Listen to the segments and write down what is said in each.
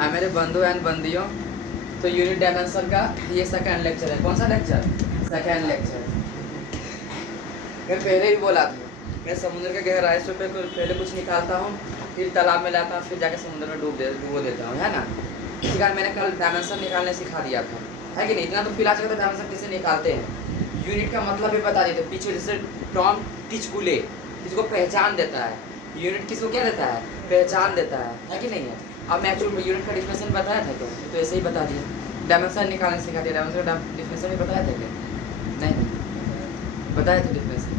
हाँ मेरे बंधु एंड बंदियों, तो यूनिट डायमेंशन का ये सेकंड लेक्चर है। कौन सा लेक्चर? Second lecture. मैं पहले ही बोला था, मैं समुद्र के गहराई से पहले कुछ निकालता हूँ, फिर तालाब में लाता हूँ, फिर जाके समुद्र में डुबो देता हूँ, है ना। इसी कारण मैंने कल डायमेंशन निकालने सिखा दिया था, है कि नहीं? इतना तो फिलहाल चलता डायमेंशन कैसे निकालते हैं, यूनिट का मतलब भी बता देते। पीछे जैसे टॉम टिचकुले, इसको पहचान देता है। यूनिट किसको क्या देता है? पहचान देता है कि नहीं है? अब मैं एक्चुअल यूनिट का डिफिनेशन बताया था क्या? तो ऐसे ही बता दिया। डायमेंशन निकालने सिखा दिया। डायमेंशन का डिफिनेशन भी बताया था क्या? नहीं बताया था डिफिनेशन,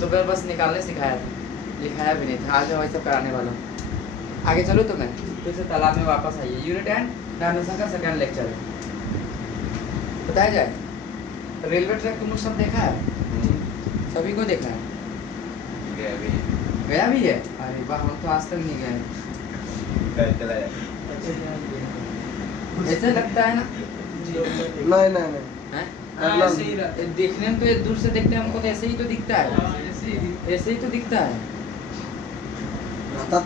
तो मैं बस निकालने सिखाया था, लिखाया भी नहीं था। आज मैं वही सब कराने वाला हूँ। आगे चलो तो मैं फिर से तालाब में वापस आइए। यूनिट एंड डायमेंशन का सेकंड लेक्चर है। बताया जाए, रेलवे ट्रैक तुम लोग सब देखा है? सभी को देखा है? गया भी है? अरे वाह, हम तो आज तक नहीं गए। ऐसे लगता है ना? नहीं हैं? देखने में तो ये दूर से देखते हैं हमको तो ऐसे ही तो दिखता है, ऐसे ही तो दिखता है।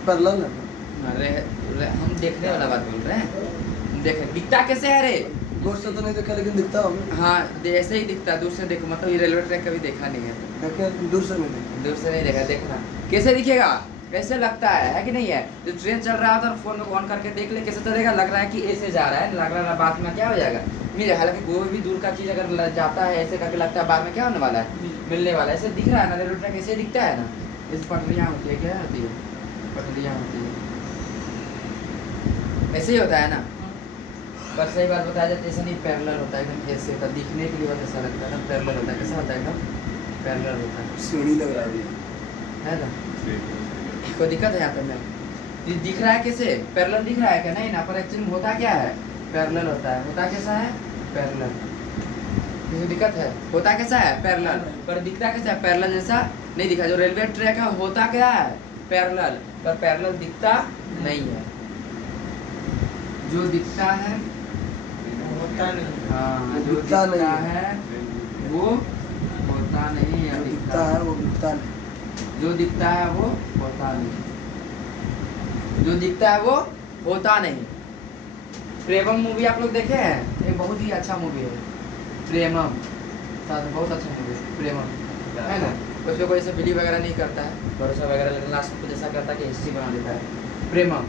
पैरेलल है। अरे हम देखने वाला बात बोल रहे हैं। देख दिखता कैसे है रे? दूर से तो नहीं देखा, लेकिन दिखता हमें। हाँ ऐसे ही दिखता है, दूर से देखो। मतलब ये रेलवे ट्रैक कभी देखा नहीं है, देखे दूर से नहीं देखा। दूर से नहीं देखा। देखना कैसे दिखेगा, कैसे लगता है कि नहीं है? जो ट्रेन चल रहा होता है फोन में ऑन करके देख ले कैसे चलेगा। लग रहा है कि ऐसे जा रहा है, लग रहा है बाद में क्या हो जाएगा, मिल। हालांकि कोई भी दूर का चीज़ अगर जाता है ऐसे करके लगता है बाद में क्या होने वाला है, मिलने वाला है। ऐसे दिख रहा है ना, रेलवे ट्रैक ऐसे दिखता है ना। इस पटरियाँ होती है, क्या होती है? पटरियाँ होती है, ऐसे ही होता है ना। पर सही बात बताया जाए ऐसा नहीं, पैरेलल होता है एकदम। ऐसे होता है, दिखने के लिए बस ऐसा लगता है ना, पैरेलल होता है। कैसा होता है? एकदम पैरेलल होता है। सीढ़ी लग रहा है ना? कोई दिक्कत है यहाँ पे? मैं ये दिख रहा है कैसे? पैरेलल दिख रहा है क्या? नहीं ना, पर एक्चुअली में होता क्या है? पैरेलल होता है। होता कैसा है? पैरेलल। किसी दिक्कत है? होता कैसा है? पैरेलल। पर दिखता कैसा है? पैरेलल जैसा नहीं दिखा। जो रेलवे ट्रैक है होता क्या है? पैरेलल। पर पैरेलल दिखता नहीं है। जो दिखता है होता नहीं। हाँ, जो दिखता दिखता नहीं है वो होता नहीं है। दिखता है वो दिखता नहीं। जो दिखता है वो होता नहीं, जो दिखता है वो होता नहीं। प्रेमम मूवी आप लोग देखे हैं? एक बहुत ही अच्छा मूवी है प्रेमम, बहुत अच्छा मूवी है प्रेमम, है ना। उसमें कोई ऐसे बिलीव वगैरह नहीं करता है, भरोसा वगैरह, लेकिन लास्ट में कुछ ऐसा करता है कि हिस्ट्री बना देता है। प्रेमम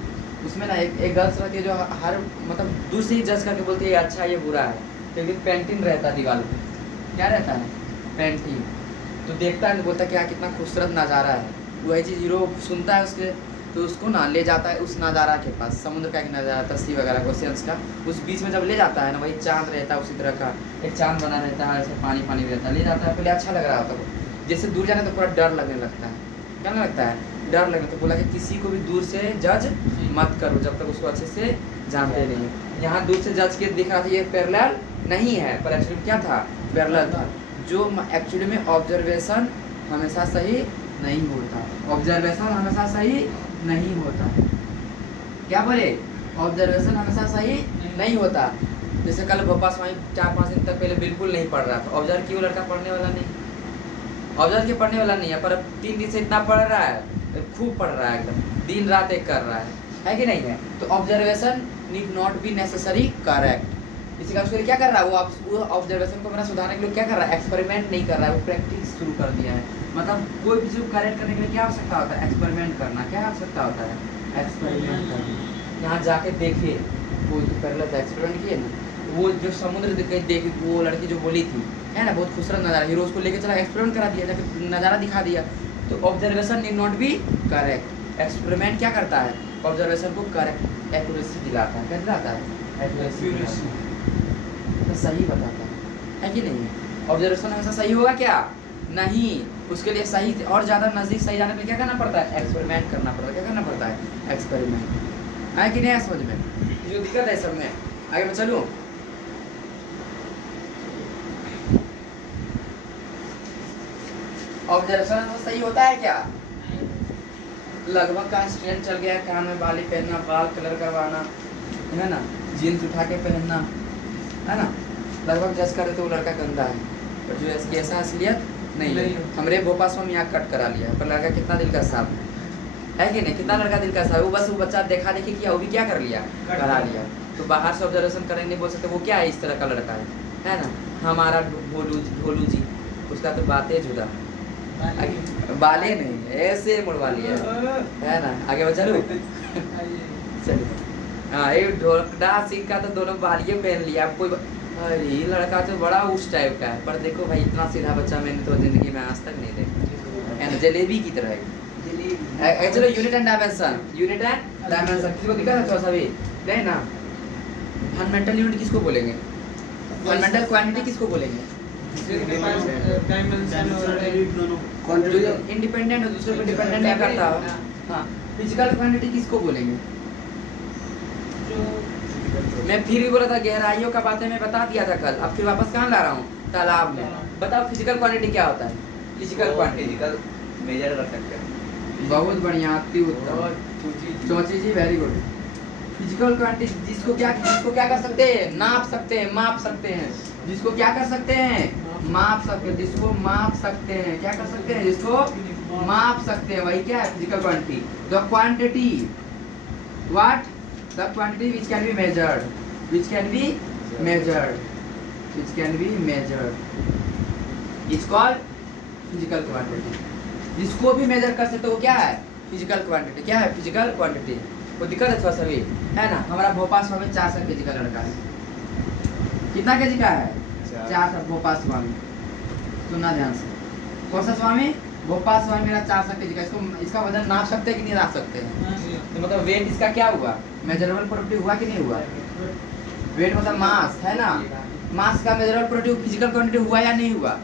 उसमें ना एक गर्ल्स रहती है जो हर मतलब दूसरी ही जज करके बोलती है ये अच्छा ये बुरा है। लेकिन पेंटिंग रहता है दीवार पे, क्या रहता है? पेंटिंग। तो देखता है, बोलता है क्या कितना खूबसूरत नज़ारा है। वही चीज़ हीरो सुनता है उसके, तो उसको ना ले जाता है उस नज़ारा के पास। समुद्र का एक नज़ारा, तस्वीर वगैरह ओशियंस का, उस बीच में जब ले जाता है ना, वही चांद रहता है उसी तरह का, एक चांद बना रहता है, ऐसे पानी पानी रहता है। ले जाता है, पहले अच्छा लग रहा होता है, जैसे दूर जाने तो पूरा डर लगने लगता है। क्या लगता है? डर लगने। तो बोला कि किसी को भी दूर से जज मत करो जब तक उसको अच्छे से जानते नहीं। यहाँ दूर से जज के दिख रहा था ये पैरेलल नहीं है, पर एक्चुअली क्या था? पैरेलल था। जो एक्चुअली में ऑब्जर्वेशन हमेशा सही नहीं होता, ऑब्जर्वेशन हमेशा सही नहीं होता। क्या बोले? ऑब्जर्वेशन हमेशा सही नहीं होता। जैसे कल भोपाल स्वामी 4-5 दिन तक पहले बिल्कुल नहीं पढ़ रहा था। ऑब्जर्व क्यों? लड़का पढ़ने वाला नहीं, ऑब्जर्व के पढ़ने वाला नहीं है, पर अब 3 दिन से इतना पढ़ रहा है, खूब पढ़ रहा है, एकदम दिन रात एक कर रहा है कि नहीं है? तो observation need not be necessary correct. इसी का उसके लिए क्या कर रहा है वो ऑब्जर्वेशन को मेरा सुधारने के लिए क्या कर रहा है? एक्सपेरिमेंट नहीं कर रहा है, वो प्रैक्टिस शुरू कर दिया है। मतलब कोई भी चीज़ करेक्ट करने के लिए क्या आवश्यकता होता है? एक्सपेरिमेंट करना। क्या आवश्यकता होता है? एक्सपेरिमेंट करना। यहाँ जाके देखे, वो पहले एक्सपेरिमेंट किए ना, वो जो समुद्र देखी, वो लड़की जो बोली थी है ना, बहुत खूबसूरत नज़ारा, हीरो उसको लेके चला, एक्सपेरिमेंट करा दिया, जाके नज़ारा दिखा दिया। तो observation need not be correct. Experiment क्या करता है? ऑब्जर्वेशन को करेक्ट एक्यूरेसी दिलाता है। क्या दिलाता है? एक्यूरेसी, तो सही बताता है कि नहीं? ऑब्जर्वेशन हमेशा सही होगा क्या? नहीं। उसके लिए सही और ज़्यादा नज़दीक सही जाने के लिए क्या करना पड़ता है? एक्सपेरिमेंट करना पड़ता है। क्या करना पड़ता है? एक्सपेरिमेंट। आए कि नहीं आया समझ में? जो दिक्कत है सब में। आगे मैं चलूँ? ऑब्जर्वेशन तो सही होता है क्या? लगभग का स्ट्रेंथ चल गया, कान में बाली पहनना, बाल कलर करवाना, है ना, जीन्स उठा के पहनना, है ना, लगभग जज कर देते वो लड़का गंदा है। पर जो ऐसा असलियत नहीं है। हमरे भोपाल में यहाँ कट करा लिया, पर लड़का कितना दिल का साफ है। है कि नहीं? कितना लड़का दिल का है, वो बस वो बच्चा देखा देखी किया, वो भी क्या कर लिया, करा लिया। तो बाहर से ऑब्जर्वेशन करें नहीं बोल सकते वो क्या है, इस तरह का लड़का है ना? हमारा भोलू जी, उसका तो बातें जुदा, बाले नहीं ऐसे मुड़वा लिया है ना? आगे बढ़ चलो चलो। हाँ ये ढोलकड़ा सिंह का तो दोनों बालिए पहन लिया। अब कोई अरे ये लड़का तो बड़ा उस टाइप का है, पर देखो भाई इतना सीधा बच्चा मैंने तो जिंदगी में आज तक नहीं देखा। एंड जलेबी की तरह है। चलो unit and dimension, unit and dimension किसको दिखा था थोड़ा सा भी नहीं ना? फंडामेंटल यूनिट किसको बोलेंगे? फंडामेंटल क्वांटिटी किसको बोलेंगे? डायमेंशन और क्वांटिटी जो इंडिपेंडेंट हो, दूसरे पे डिपेंडेंट नहीं करता हो। हाँ, फिजिकल क्वांटिटी किसको बोलेंगे? मैं फिर भी बोला था गहराइयों का बातें मैं बता दिया था कल, अब फिर वापस कहाँ ला रहा हूँ? तालाब में। बताओ फिजिकल क्वांटिटी क्या होता है? फिजिकल क्वांटिटी फिजिकल मेजर कर सकते हैं। बहुत बढ़िया, अति उत्तम चौची जी, वेरी गुड। फिजिकल क्वांटिटी जिसको क्या कर सकते हैं? नाप सकते हैं, माप सकते हैं। जिसको क्या कर सकते हैं? माप सकते हैं। जिसको माप सकते हैं, क्या कर सकते हैं? जिसको माप सकते हैं, वही क्या है? Physical quantity. The quantity what? The quantity which can be measured, which can be measured, which can be measured is called physical quantity. जिसको भी मेजर कर सकते हो वो क्या है? Physical quantity. क्या है? Physical quantity. कोई दिक्कत है थोड़ा सा भी है ना? हमारा भोपाल स्वामी 400 kg का लड़का है। कितना kg का है? 400। भोपाल स्वामी, सुनना ध्यान से। कौन सा स्वामी? भोपाल स्वामी मेरा 400 kg का। इसका वजन नाप सकते हैं कि नहीं नाप सकते हैं? तो मतलब वेट इसका क्या हुआ? मेजरेबल प्रॉपर्टी हुआ कि नहीं हुआ? वेट मतलब मास है ना? मास का मेजरेबल प्रॉपर्टी फिजिकल क्वांटिटी हुआ या नहीं हुआ?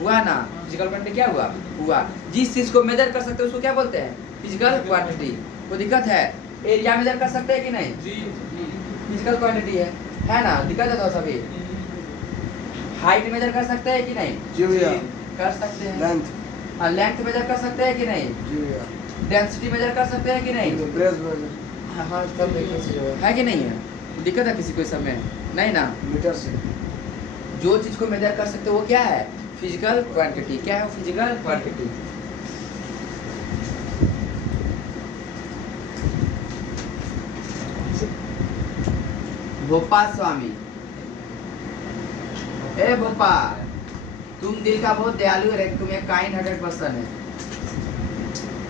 हुआ ना? फिजिकल क्वांटिटी क्या हुआ? हुआ। जिस चीज को मेजर कर सकते हैं उसको क्या बोलते हैं? Physical quantity. कोई दिक्कत है? एरिया मेजर कर सकते हैं कि नहीं? फिजिकल क्वांटिटी है ना? दिक्कत है तो सभी। हाइट मेजर कर सकते हैं कि नहीं? जी भैया। कर सकते हैं। लेंथ। हाँ, लेंथ मेजर कर सकते हैं कि नहीं? जी भैया। डेंसिटी मेजर कर सकते हैं कि नहीं? ब्रेस मेजर हाँ सब देखने से जो है कि नहीं है? दिक्कत है किसी को इस समय? नहीं ना? मीटर से। जो चीज को मेजर कर सकते हो वो क्या है? Physical quantity. क्या है? Physical quantity. भोपाल स्वामी, ए भोपाल, तुम दिल का बहुत दयालु है, तुम एक काइंड हार्टेड पर्सन है।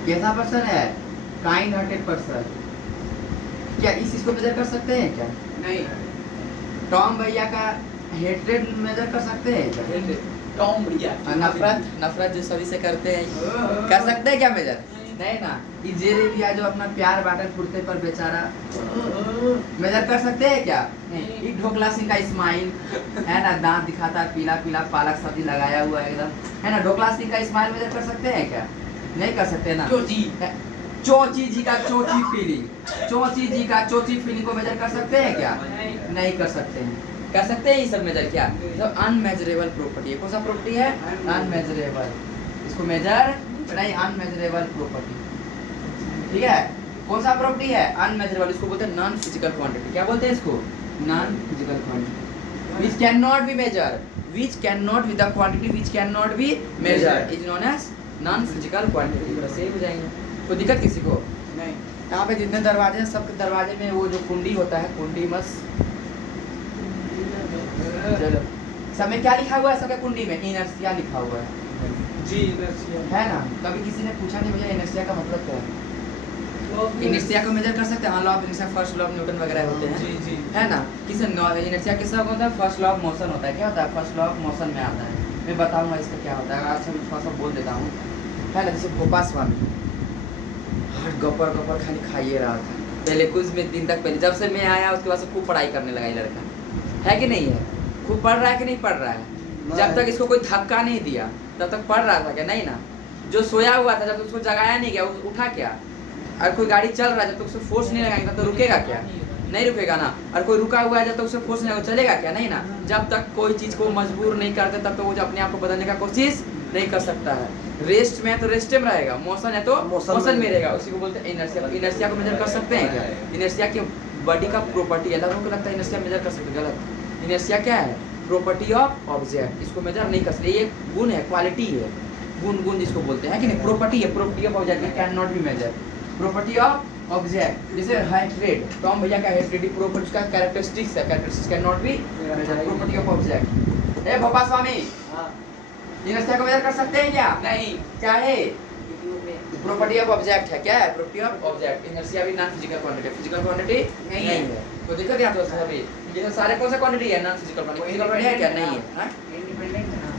कैसा पर्सन है? Kind hearted person. क्या इस चीज को मेजर कर सकते हैं क्या? नहीं। टॉम भैया का हेट्रेड मेजर कर सकते हैं क्या? टॉम भैया नफरत जो सभी से करते हैं, कर सकते हैं क्या मेजर? नहीं ना। ये जेरेबिया जो अपना प्यार बांटन फुर्ते पर बेचारा, मेजर कर सकते हैं क्या? नहीं। ये ढोकला सिंह का स्माइल है ना, दांत दिखाता है, पीला पीला पालक सब्जी लगाया हुआ है एकदम, है ना? ढोकला सिंह का स्माइल मेजर कर सकते हैं क्या? नहीं कर सकते ना। चोची जी का चोची फीलिंग, चोची जी का चोची फीलिंग को मेजर कर सकते हैं क्या? नहीं कर सकते हैं। कर सकते हैं ये सब मेजर क्या? तो अनमेजरेबल प्रॉपर्टी है। कौन सा प्रॉपर्टी है? अनमेजरेबल। इसको मेजर नहीं, अनमेजरेबल प्रॉपर्टी। ठीक है? कौन सा प्रॉपर्टी है? अनमेजरेबल। इसको बोलते हैं नॉन फिजिकल क्वांटिटी। क्या बोलते हैं इसको? Non physical quantity which cannot be measured, which cannot be the quantity which cannot be measured is known as non physical quantity। बस यही हो जाएंगे। कोई दिक्कत किसी को? नहीं। यहाँ पे जितने दरवाजे हैं सब दरवाजे में वो जो कुंडी होता है, कुंडी बस चलो सब में क्या लिखा हुआ है? सबके कुंडी में इनर्शिया लिखा हुआ है। जी इनर्शिया है ना? कभी किसी ने पूछा नहीं भैया इनर्शिया का मतलब क्या है? इनर्शिया को मेजर कर सकते हैं? हाँ, law of inertia, first law of Newton वगैरह होते हैं। जी जी है ना? किसे इनर्शिया किसका होता है? फर्स्ट लॉ ऑफ मोशन होता है। क्या होता है? फर्स्ट लॉ ऑफ मोशन में आता है। मैं बताऊंगा इसका क्या होता है, अच्छा थोड़ा सा बोल देता हूँ। है ना? जैसे भोपाल स्वामी हार्ट गपर गपर खाली खाइए रहा था पहले कुछ दिन तक पहले, जब से मैं आया उसके बाद से खूब पढ़ाई करने लगा ये लड़का। है कि नहीं है? खूब पढ़ रहा है कि नहीं पढ़ रहा है? जब तक इसको कोई धक्का नहीं दिया तब तक पढ़ रहा था क्या? नहीं ना। जो सोया हुआ था जब तक उसको जगाया नहीं गया उठा क्या? और कोई गाड़ी चल रहा है जब तक उसको फोर्स नहीं लगाएंगे तब तो रुकेगा क्या? नहीं रुकेगा ना। और कोई रुका हुआ है जब तक उसको फोर्स नहीं लगाएंगे चलेगा क्या? नहीं ना। जब तक कोई चीज़ को मजबूर नहीं करते तब तक वो अपने आप को बदलने का कोशिश नहीं कर सकता है। रेस्ट में है तो रेस्ट में रहेगा, मोशन है तो मोशन में रहेगा। उसी को बोलते हैं इनर्शिया। इनर्शिया को मेजर कर सकते हैं क्या? इनर्शिया की बॉडी का प्रॉपर्टी है। लोगों को लगता है इनर्शिया मेजर कर सकते, गलत। इनर्शिया क्या है? Property of object. इसको मेजर नहीं कर सकते। ये गुण है, क्वालिटी है, गुण जिसको बोलते हैं कि नहीं? प्रॉपर्टी है, property of object can not be measure. Property of object, जैसे हेट्रेड, टॉम भैया का हेट्रेड प्रॉपर्टी उसका कैरेक्टरिस्टिक्स है, characteristics can not be measure, property of object. ए भोपा स्वामी, हाँ इनर्शिया को मेजर कर सकते हैं क्या? नहीं क्या है? प्रॉपर्टी ऑफ ऑब्जेक्ट है। क्या है प्रॉपर्टी ऑफ ऑब्जेक्ट? इनर्शिया भी non physical quantity, physical quantity नहीं है। तो दिक्कत यहाँ तो सभी ये तो सारे कौन सा क्वांटिटी है? Non physical quantity, physical quantity है क्या? नहीं है। हाँ? इंडिपेंडेंट है ना।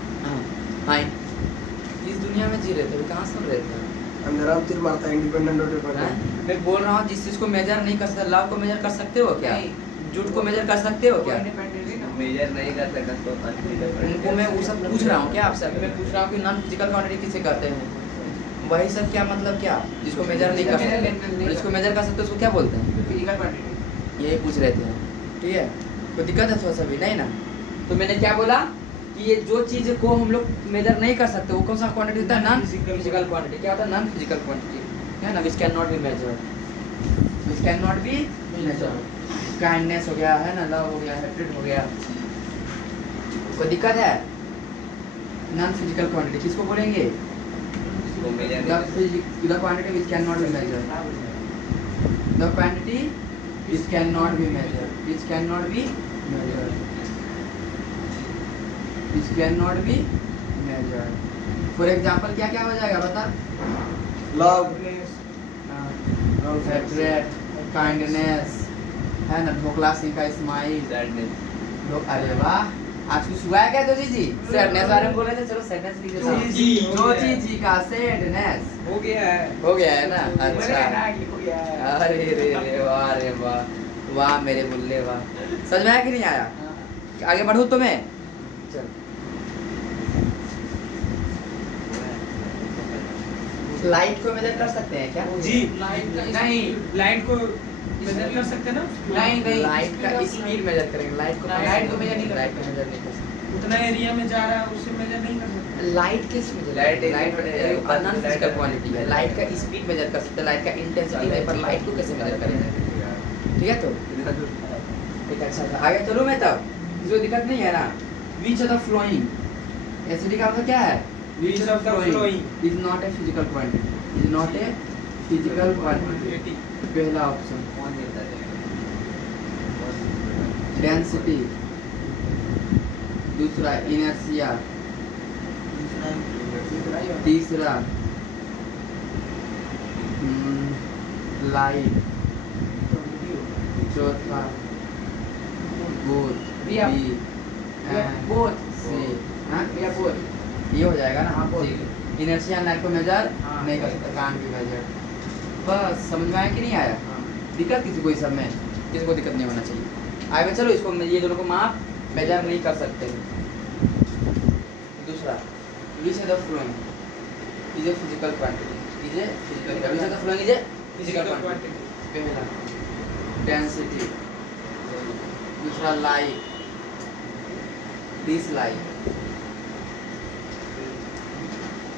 हाँ, इस दुनिया में जी रहे थे, कहाँ सुन रहे थे? अंधेरा में तीर मारता है, इंडिपेंडेंट और हैं? डिपेंडेंट। मैं बोल रहा हूँ जिस चीज को मेजर नहीं कर सकते, लव को मेजर कर सकते हो क्या? नहीं। झूठ को मेजर कर सकते हो क्या? इंडिपेंडेंट है ना। मेजर नहीं कर सकता तो उनको मैं वो सब पूछ रहा हूँ क्या आपसे? अभी मैं पूछ रहा हूँ कि नॉन फिजिकल क्वांटिटी किसे कहते हैं? वही सब क्या मतलब क्या? जिसको मेजर नहीं कर सकते, जिसको मेजर कर सकते उसको क्या बोलते हैं? Physical quantity. यही पूछ रहे थे, ठीक है? तो दिक्कत है थोड़ा सा भी नहीं ना? तो मैंने क्या बोला कि ये जो चीज़ को हम लोग मेजर नहीं कर सकते वो कौन सा क्वांटिटी होता है? Non physical quantity. क्या होता है? नॉन फिजिकल क्वांटिटी है ना, which can not be measured, which can not be measured. Kindness हो गया है ना, लव हो गया, हेट्रेड हो गया, कोई दिक्कत है? नॉन फिजिकल क्वांटिटी किसको बोलेंगे? वो major The quantity which cannot be measured. The quantity which cannot be measured. Which cannot be measured. Which cannot be measured. For example, क्या क्या हो जाएगा बता? लव, Hatred, kindness, है ना, ढोकला सिंह का स्माइल। सैडनेस। अरे वाह, आज कुछ हुआ है क्या जोजी जी? सैडनेस बारे में बोल रहे थे, चलो सैडनेस लिख देता हूँ। जोजी जी का सैडनेस हो गया है। हो गया है ना? मैंने अच्छा, आगे हो गया है। अरे रे वाह रे वाह, वाह मेरे बुल्ले वाह। समझ में आया कि नहीं आया? आगे बढ़ूँ तो मैं? चल, लाइट को मेजर कर सकते हैं क्या? जी लाइट का नहीं। लाइट को मेजर कर सकते हैं ना। नहीं नहीं लाइट का स्पीड मेजर करेंगे, लाइट को लाइट को measure नहीं कर लाइट को सकते। मेजर नहीं कर सकते। उतना एरिया में जा रहा है उसे मेजर नहीं कर सकते। लाइट किस measure? Light is- light non physical quantity है। लाइट का स्पीड मेजर कर सकते हैं, लाइट का इंटेंसिटी नहीं, पर लाइट को कैसे मेजर करेंगे? ठीक है, तो एक अच्छा था। आगे चलूं मैं तब, इसको दिक्कत नहीं है ना? Which of the following, ACD का मतलब क्या है? Which of the following is not a physical quantity, is not a physical quantity. पहला ऑप्शन कौन देता है? डेंसिटी, दूसरा इनर्शिया, तीसरा लाइट, चौथा बोथ, भैया, बी एंड both। सी। हाँ, भैया बोथ। ये हो जाएगा ना? हाँ, बोथ। ठीक। इनर्शिया लाइट को मेजर हाँ। नहीं कर सकता, कान भी मेजर। बस समझ में आया कि नहीं आया? दिक्कत किसी को इस सब में? किसी को दिक्कत नहीं होना चाहिए। आगे चलो, इसको ये दोनों को माप मेजर नहीं कर सकते हैं। दूसरा, which of the following is a physical quantity, is a physical, which of the following is a physical quantity? पहला डेंसिटी, दूसरा लाइट, डिसलाइक,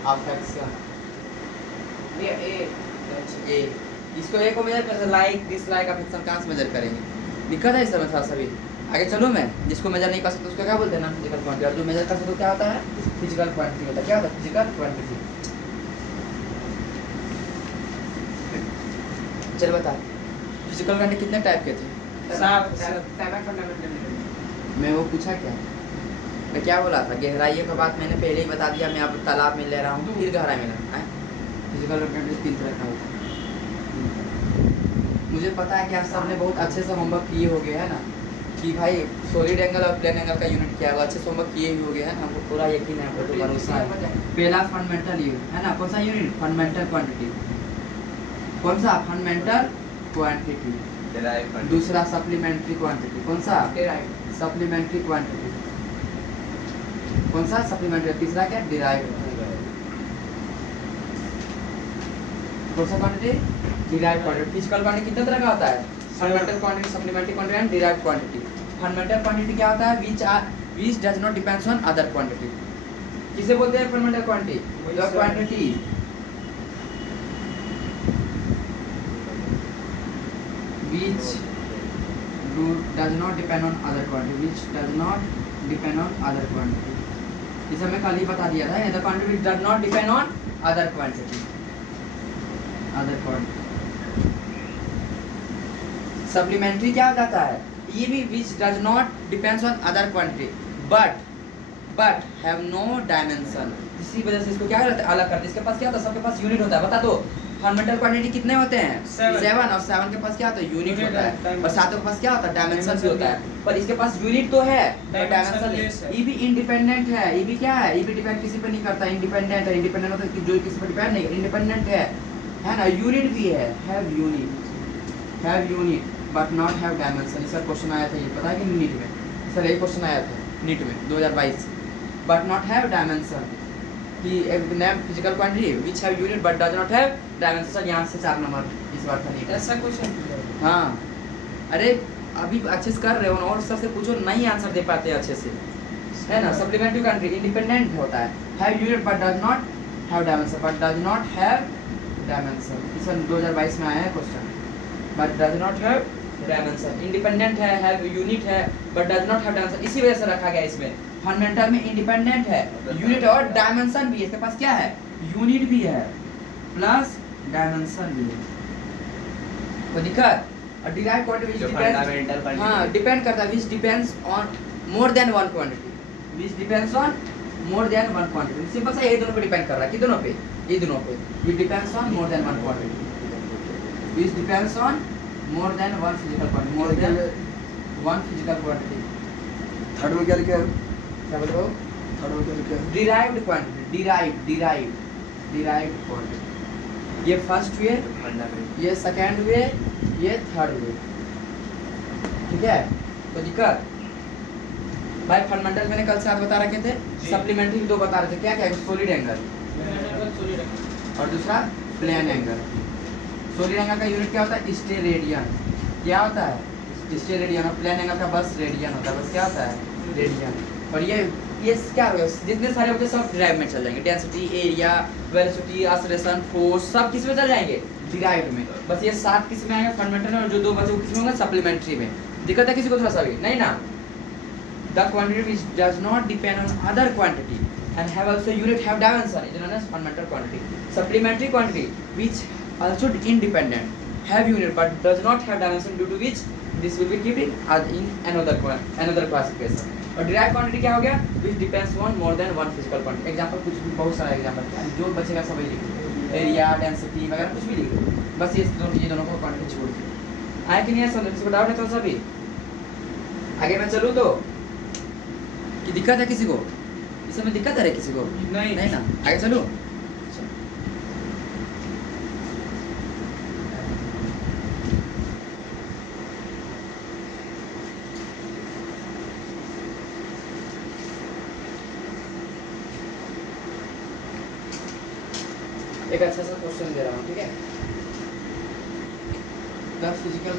अफेक्शन। भैया ए ए, इसको ए को मेजर कर, लाइक डिसलाइक अफेक्शन कहाँ से मेजर करेंगे? दिक्कत है इस समय थोड़ा सा भी। आगे चलो, मैं जिसको मेजर नहीं कर सकता उसको क्या बोलते हैं? Non physical quantity. और जो मेजर कर सकते हो क्या होता है? फिजिकल क्वांटिटी होता है। क्या होता है? Physical quantity. चल बता, फिजिकल क्वांटिटी कितने टाइप के थे? सात फंडामेंटल। मैं वो पूछा क्या? मैं क्या बोला था? गहराई का बात मैंने पहले ही बता दिया। मैं अब तालाब में ले रहा हूँ, फिर गहराई में ले रहा हूँ। फिजिकल क्वांटिटी 3 तरह का होता है। मुझे पता है कि आप सबने बहुत अच्छे से होमवर्क किए हो गए है ना, कि भाई सॉलिड एंगल और प्लेन एंगल का यूनिट क्या है, अच्छे से होमवर्क किए ही हो गए हैं। हमको पूरा यकीन है, आपको तो भरोसा है। पहला फंडामेंटल यूनिट है ना, कौन सा यूनिट? Fundamental quantity. कौन सा? Fundamental quantity. दूसरा सप्लीमेंट्री क्वांटिटी। कौन सा? Supplementary quantity. कौन सा? सप्लीमेंट्री। तीसरा क्या? डिराइव्ड। कौन सा quantity? Derived quantity. Physical quantity कितने तरह का होता है? Fundamental quantity, supplementary quantity and derived quantity. Fundamental quantity क्या होता है? which does not depends on other quantity। किसे बोलते हैं fundamental quantity? the quantity which does not depend on other quantity, which does not depend on other quantity। इसे मैं कल ही बता दिया था। the quantity which does not depend on other quantity, other quantity। Supplementary क्या हो जाता है, ये भी which does not depends on other quantity but have no dimension, इसी वजह से इसको क्या करते हैं, अलग करते हैं। इसके पास क्या होता है, सबके पास यूनिट होता है, बता दो फंडामेंटल क्वांटिटी कितने होते हैं, 7 और 7 के पास क्या होता है, यूनिट Unit होता है, है, और 7 के पास क्या होता है, डायमेंशन भी होता है, Dimension पर इसके पास यूनिट तो है पर Dimension डायमेंशन less है। ये भी इंडिपेंडेंट है, ये भी क्या है, ये भी डिपेंड किसी पे नहीं करता, इंडिपेंडेंट है। इंडिपेंडेंट मतलब कि जो किसी पे डिपेंड नहीं, इंडिपेंडेंट है ना। यूनिट भी है, have unit but not have dimension. इसका क्वेश्चन आया था, ये पता है कि नीट में, सर ये क्वेश्चन आया था नीट में 2022, बट नॉट हैव डायमेंशन कि एक name physical quantity which have unit but does not have dimension. Sir यहाँ से 4 नंबर इस बार था नीट। ऐसा क्वेश्चन पूछा है। हाँ, अरे अभी अच्छे से कर रहे हो और सबसे पूछो, नहीं आंसर दे पाते अच्छे से, है ना। सप्लीमेंट्री क्वांटिटी इंडिपेंडेंट होता है, have unit but does not have dimension, but does not have dimension. इस 2022 में आया है question, but does not have dimension. Independent है, हैव यूनिट है but does not have dimension, इसी वजह से रखा गया इसमें। फंडामेंटल में इंडिपेंडेंट है, यूनिट और डायमेंशन भी है, इसके पास क्या है, यूनिट भी है प्लस डायमेंशन भी है। कोई दिक्कत? और डिराइव्ड क्वांटिटी जो डिपेंड, fundamental quantity हाँ है। डिपेंड करता है, which depends on more than one quantity, which depends on more than one quantity. Simple सा ये दोनों पे डिपेंड कर रहा है, किन दोनों पे, ये दोनों पे, which depends on more than one quantity, which depends on more than one physical quantity, more than one physical quantity. Third में क्या लिखा है, क्या बोल रहे हो? थर्ड में क्या लिखा है, डिराइव्ड क्वांटिटी, डिराइव्ड क्वांटिटी। ये फर्स्ट वे, Fundamental। ये सेकंड वे, ये थर्ड वे, ठीक है। तो दिक्कत भाई, फंडामेंटल मैंने कल 7 बता रखे थे, जी। सप्लीमेंट्री 2 बता रहे थे, क्या क्या, सॉलिड एंगल और दूसरा प्लेन एंगल। सॉलिड एंगल का यूनिट क्या होता है, स्टेरेडियन। क्या होता है, स्टेरेडियन। और प्लेन एंगल का बस रेडियन होता है, बस क्या होता है, रेडियन। और ये क्या होगा, जितने सारे होते हैं सब डिराइव में चल जाएंगे, density, area, velocity, acceleration, force, सब किस में चल जाएंगे, डिराइव्ड में। बस ये 7 किस में आएंगे, फंडामेंटल में, और जो 2 बचे वो किस में होंगे, सप्लीमेंट्री में। दिक्कत है किसी को थोड़ा सा भी नहीं ना। The quantity which does not depend on other quantity and have also unit have dimension is known as fundamental quantity. Supplementary quantity which also independent have unit but does not have dimension due to which this will be keeped in another classification. और derived quantity क्या हो गया, which depends on more than one physical quantity. Example कुछ भी, बहुत सारा example, जो बचेगा सब लिख दो, एरिया, डेंसिटी वगैरह कुछ भी लिख दो, बस ये दोनों को क्वांटिटी छोड़ दो। आया कि नहीं है समझ, किसी को डाउट है तो सभी आगे मैं चलूँ तो, कि दिक्कत है किसी को, इसमें दिक्कत है रे किसी को, नहीं। नहीं ना, आगे चलूँ। एक अच्छा सा क्वेश्चन दे रहा हूँ, ठीक है। The physical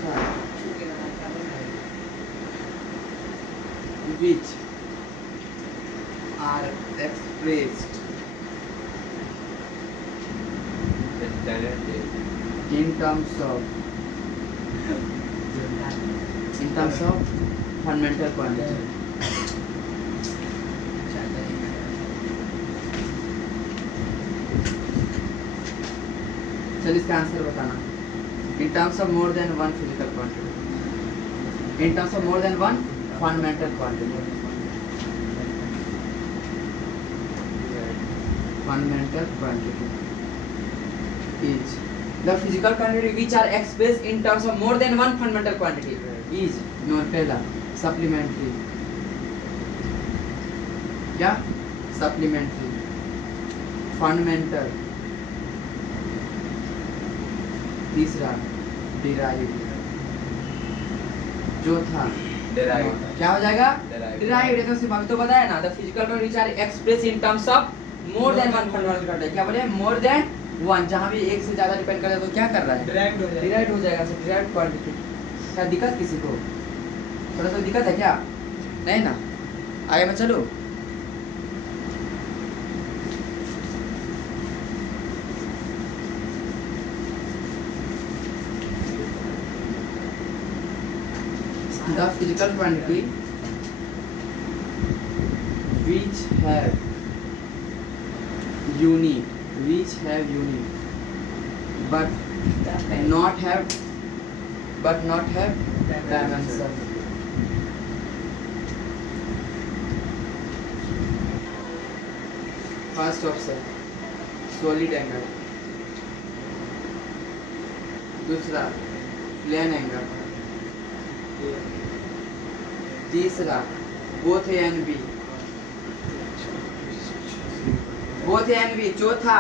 which are expressed in terms of fundamental quantity. चल इसका आंसर बताना। In terms of more than one physical quantity. In terms of more than one fundamental quantity. Fundamental quantity is the physical quantity which are expressed in terms of more than one fundamental quantity is known पहला supplementary, क्या supplementary, fundamental, तीसरा derived, चौथा Derived। क्या हो जाएगा, Derived। derived है। तो सिर्फ अभी तो बताया ना, the physical quantity which are expressed in terms of more than one fundamental quantity। क्या बोले, more than one, जहाँ भी एक से ज्यादा डिपेंड करे तो क्या कर रहा है, डिराइव्ड हो जाएगा। डिराइव्ड हो जाएगा। सो डिराइव्ड क्वांटिटी। क्या दिक्कत किसी को, थोड़ा सा दिक्कत है क्या, नहीं ना, आगे मैं चलूँ। The physical quantity which have unit but not have but not have dimension. First option solid angle, दूसरा प्लेन एंगल, तीसरा both A and B, both A and B, चौथा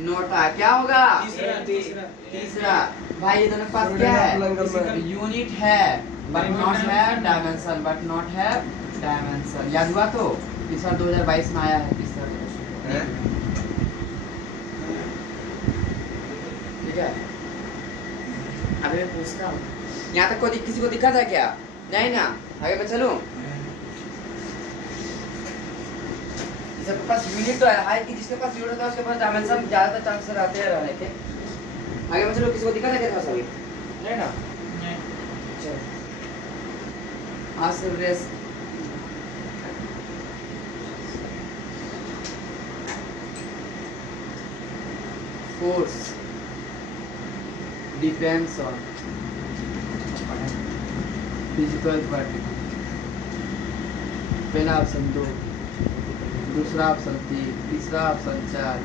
नोटा क्या होगा? तीसरा भाई ये दोनों के पास क्या है? यूनिट है बट नॉट है डायमेंशन, बट नॉट है डायमेंशन। याद हुआ तो इस बार 2022 में आया है तीसरा। ठीक है, अभी मैं पूछता हूँ यहाँ तक कोई किसी को दिक्कत है क्या? नहीं ना, आगे मैं चलूँ। जिसके पास यूनिट तो है कि जिसके पास यूनिट होता है उसके पास डायमेंशन ज्यादातर चांस रहते हैं रहने के। आगे मैं चलो, किसी को दिक्कत है क्या? सभी नहीं ना? चलो आज से रेस force depends on physical quantity। पहला ऑप्शन 2, दूसरा ऑप्शन 3, तीसरा ऑप्शन 4,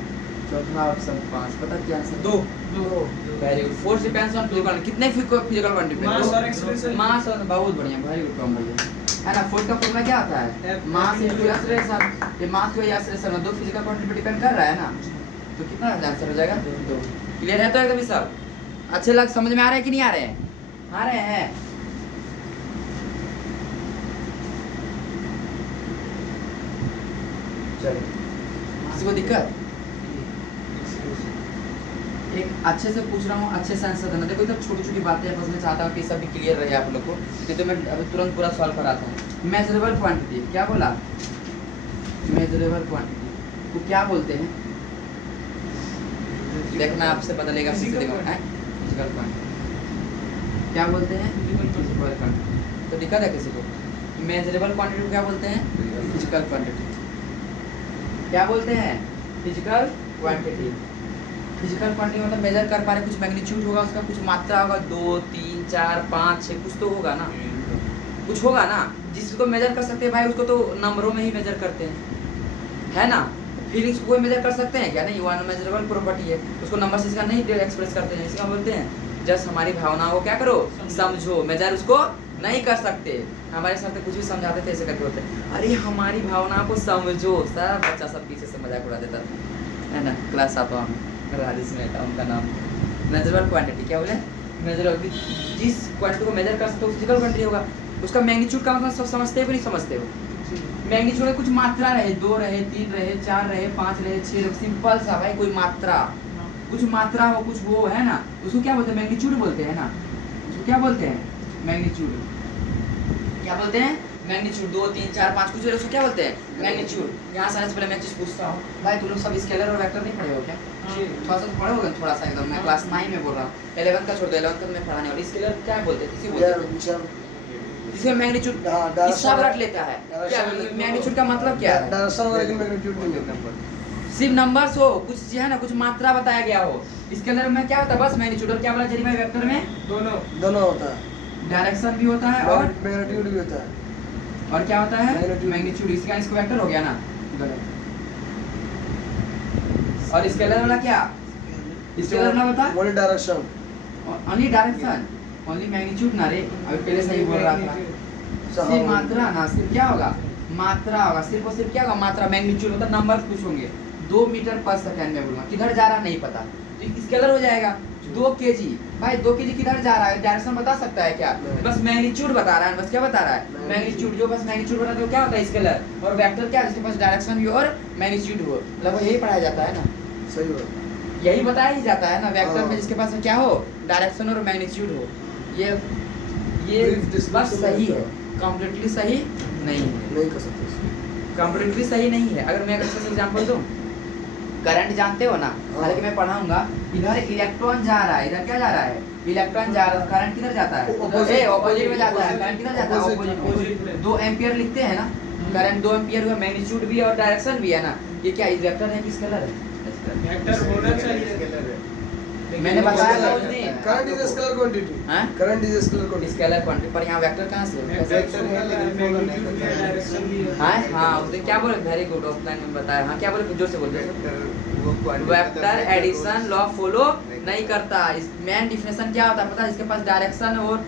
चौथा ऑप्शन 5। पता क्या answer? 2 very good. Force depends on physical, कितने फिजिकल क्वांटिटी? मास और एक्सेलरेशन। मास और, बहुत बढ़िया, वेरी गुड कम भैया। है ना, फोर्स का फॉर्मूला क्या आता है? Mass into acceleration. ये मास को एक्सेलरेशन दो फिजिकल क्वांटिटी पे डिपेंड कर रहा है ना, तो कितना आंसर हो जाएगा? 2। क्लियर है तो एकदम ही सब अच्छे लग समझ में आ रहे हैं कि नहीं आ रहे हैं? आ रहे हैं। चलो, किसी को दिक्कत? एक अच्छे से पूछ रहा हूँ, अच्छे से आंसर देना। देखो इधर छोटी छोटी बातें हैं, बस मैं चाहता हूँ कि सब भी क्लियर रहे आप लोग को, नहीं तो मैं अभी तुरंत पूरा सॉल्व कराता हूँ। मेजरेबल क्वांटिटी क्या बोला? मेजरेबल क्वांटिटी को क्या बोलते हैं? देखना आपसे बदलेगा फिजिकल क्वांटिटी क्या बोलते हैं? Physical quantity. तो दिक्कत है किसी को? मेजरेबल क्वांटिटी को क्या बोलते हैं? Physical quantity. क्या बोलते हैं? Physical quantity. फिजिकल क्वांटिटी मतलब मेजर कर पा रहे, कुछ मैग्नीट्यूड होगा उसका, कुछ मात्रा होगा, 2 3 4 5 6 कुछ तो होगा ना, कुछ होगा ना जिसको मेजर कर सकते हैं भाई, उसको तो नंबरों में ही मेजर करते हैं, है ना। फीलिंग्स को कोई मेजर कर सकते हैं क्या? नहीं, वो अनमेजरेबल प्रॉपर्टी है, उसको नंबर से इसका नहीं एक्सप्रेस करते हैं। इसका बोलते हैं जस्ट हमारी भावनाओं को क्या करो? समझो। मेजर उसको नहीं कर सकते। हमारे साथ कुछ भी समझाते थे ऐसे करके होते हैं, अरे हमारी भावनाओं को समझो। सब बच्चा सब पीछे से मजाक उड़ा देता है ना। क्लास 7वां में राजेश मेहता उनका नाम। मेजरेबल क्वांटिटी क्या बोले? मेजरेबल, जिस क्वांटिटी को मेजर कर सकते हो फिजिकल क्वांटिटी होगा। उसका मैग्नीट्यूड का मतलब सब समझते हो कि नहीं समझते हो? मैग्नीट्यूड कुछ मात्रा रहे, 2 रहे, 3 रहे, 4 रहे, 5 रहे, 6 रहे, सिंपल सा भाई, कोई मात्रा, कुछ मात्रा हो, कुछ वो है ना, उसको क्या बोलते हैं? मैग्नीट्यूड बोलते हैं ना। उसको क्या बोलते हैं? मैग्नीट्यूड। क्या बोलते हैं? मैग्नीट्यूड। 2 3 4 5 कुछ उसको क्या बोलते हैं? मैग्नीट्यूड। यहाँ से पहले मैं चीज पूछता हूँ भाई, तुम लोग सब स्केलर और वेक्टर नहीं पढ़े हो क्या? थोड़ा सा पढ़े होगे थोड़ा सा एकदम। मैं क्लास 9 में बोल रहा हूँ, 11 का छोड़ दो, 11 तक मैं पढ़ाने वाली। स्केलर क्या बोलते हैं? किसी बोलते हैं जिसमें मैग्नीट्यूड हिसाब रख लेता है। क्या मैग्नीट्यूड का मतलब क्या है? डायरेक्शन वाले की मैग्नीट्यूड नहीं है, सिर्फ नंबर्स हो, कुछ है ना, कुछ मात्रा बताया गया हो। इसके अंदर में क्या होता है? बस मैग्नीट्यूड। और क्या बोला जरी भाई? वेक्टर में दोनों होता है, डायरेक्शन भी होता है और मैग्नीट्यूड भी होता है। और क्या होता है? Magnitude। मैग्नीट्यूड। इसका इसको वेक्टर हो गया ना, गलत। और स्केलर वाला क्या? स्केलर वाला बता। Only direction, only direction, only magnitude ना रे, अभी पहले सही बोल रहा था। सिर्फ मात्रा ना, सिर्फ क्या होगा? मात्रा होगा। सिर्फ और सिर्फ क्या होगा? मात्रा। मैग्नीट्यूड मतलब नंबर कुछ होंगे। 2 मीटर पर सेकंड में बोलूंगा, किधर जा रहा नहीं पता, तो स्केलर हो जाएगा। 2 kg भाई, 2 kg किधर जा रहा है? डायरेक्शन बता सकता है क्या? बस मैग्नीट्यूड बता रहा है। बस क्या बता रहा है? मैग्नीट्यूड। जो बस मैग्नीट्यूड बता दो क्या होता है? स्केलर। और वेक्टर क्या? जिसके पास डायरेक्शन भी और मैग्नीट्यूड हो, मतलब यही पढ़ाया जाता है ना। सही हो, यही बताया ही जाता है ना वेक्टर में, जिसके पास क्या हो? डायरेक्शन और मैग्नीट्यूड हो। ये बस सही है, कंप्लीटली सही नहीं है, नहीं कर सकते। कंप्लीटली सही नहीं है। अगर मैं एक अच्छा सा एग्जांपल दूं, करंट जानते हो ना, हालांकि मैं पढ़ाऊंगा। इधर इलेक्ट्रॉन जा रहा है, इधर क्या जा रहा है? इलेक्ट्रॉन जा रहा है। करंट किधर जाता है? ऑपोजिट में जाता है। करंट किधर जाता है? ऑपोजिट में। 2 एम्पियर लिखते हैं ना, करंट 2 एम्पियर हुआ, मैग्नीट्यूड भी और डायरेक्शन भी है ना। ये क्या वेक्टर है कि स्केलर है? वेक्टर होना चाहिए। मैंने बताया था उस दिन करंट इज स्केलर क्वांटिटी हैं current is scalar quantity scalar quantity पर यहाँ वेक्टर कहाँ से वेक्टर है लेकिन मैग्नीट्यूड भी है, डायरेक्शन भी है। हाँ हाँ उस दिन क्या बोले वेरी गुड ऑफलाइन में बताया हाँ क्या बोले जोर से बोलते वेक्टर एडिशन लॉ फॉलो नहीं करता इस मेन डिफिनेशन क्या होता है पता है इसके पास डायरेक्शन और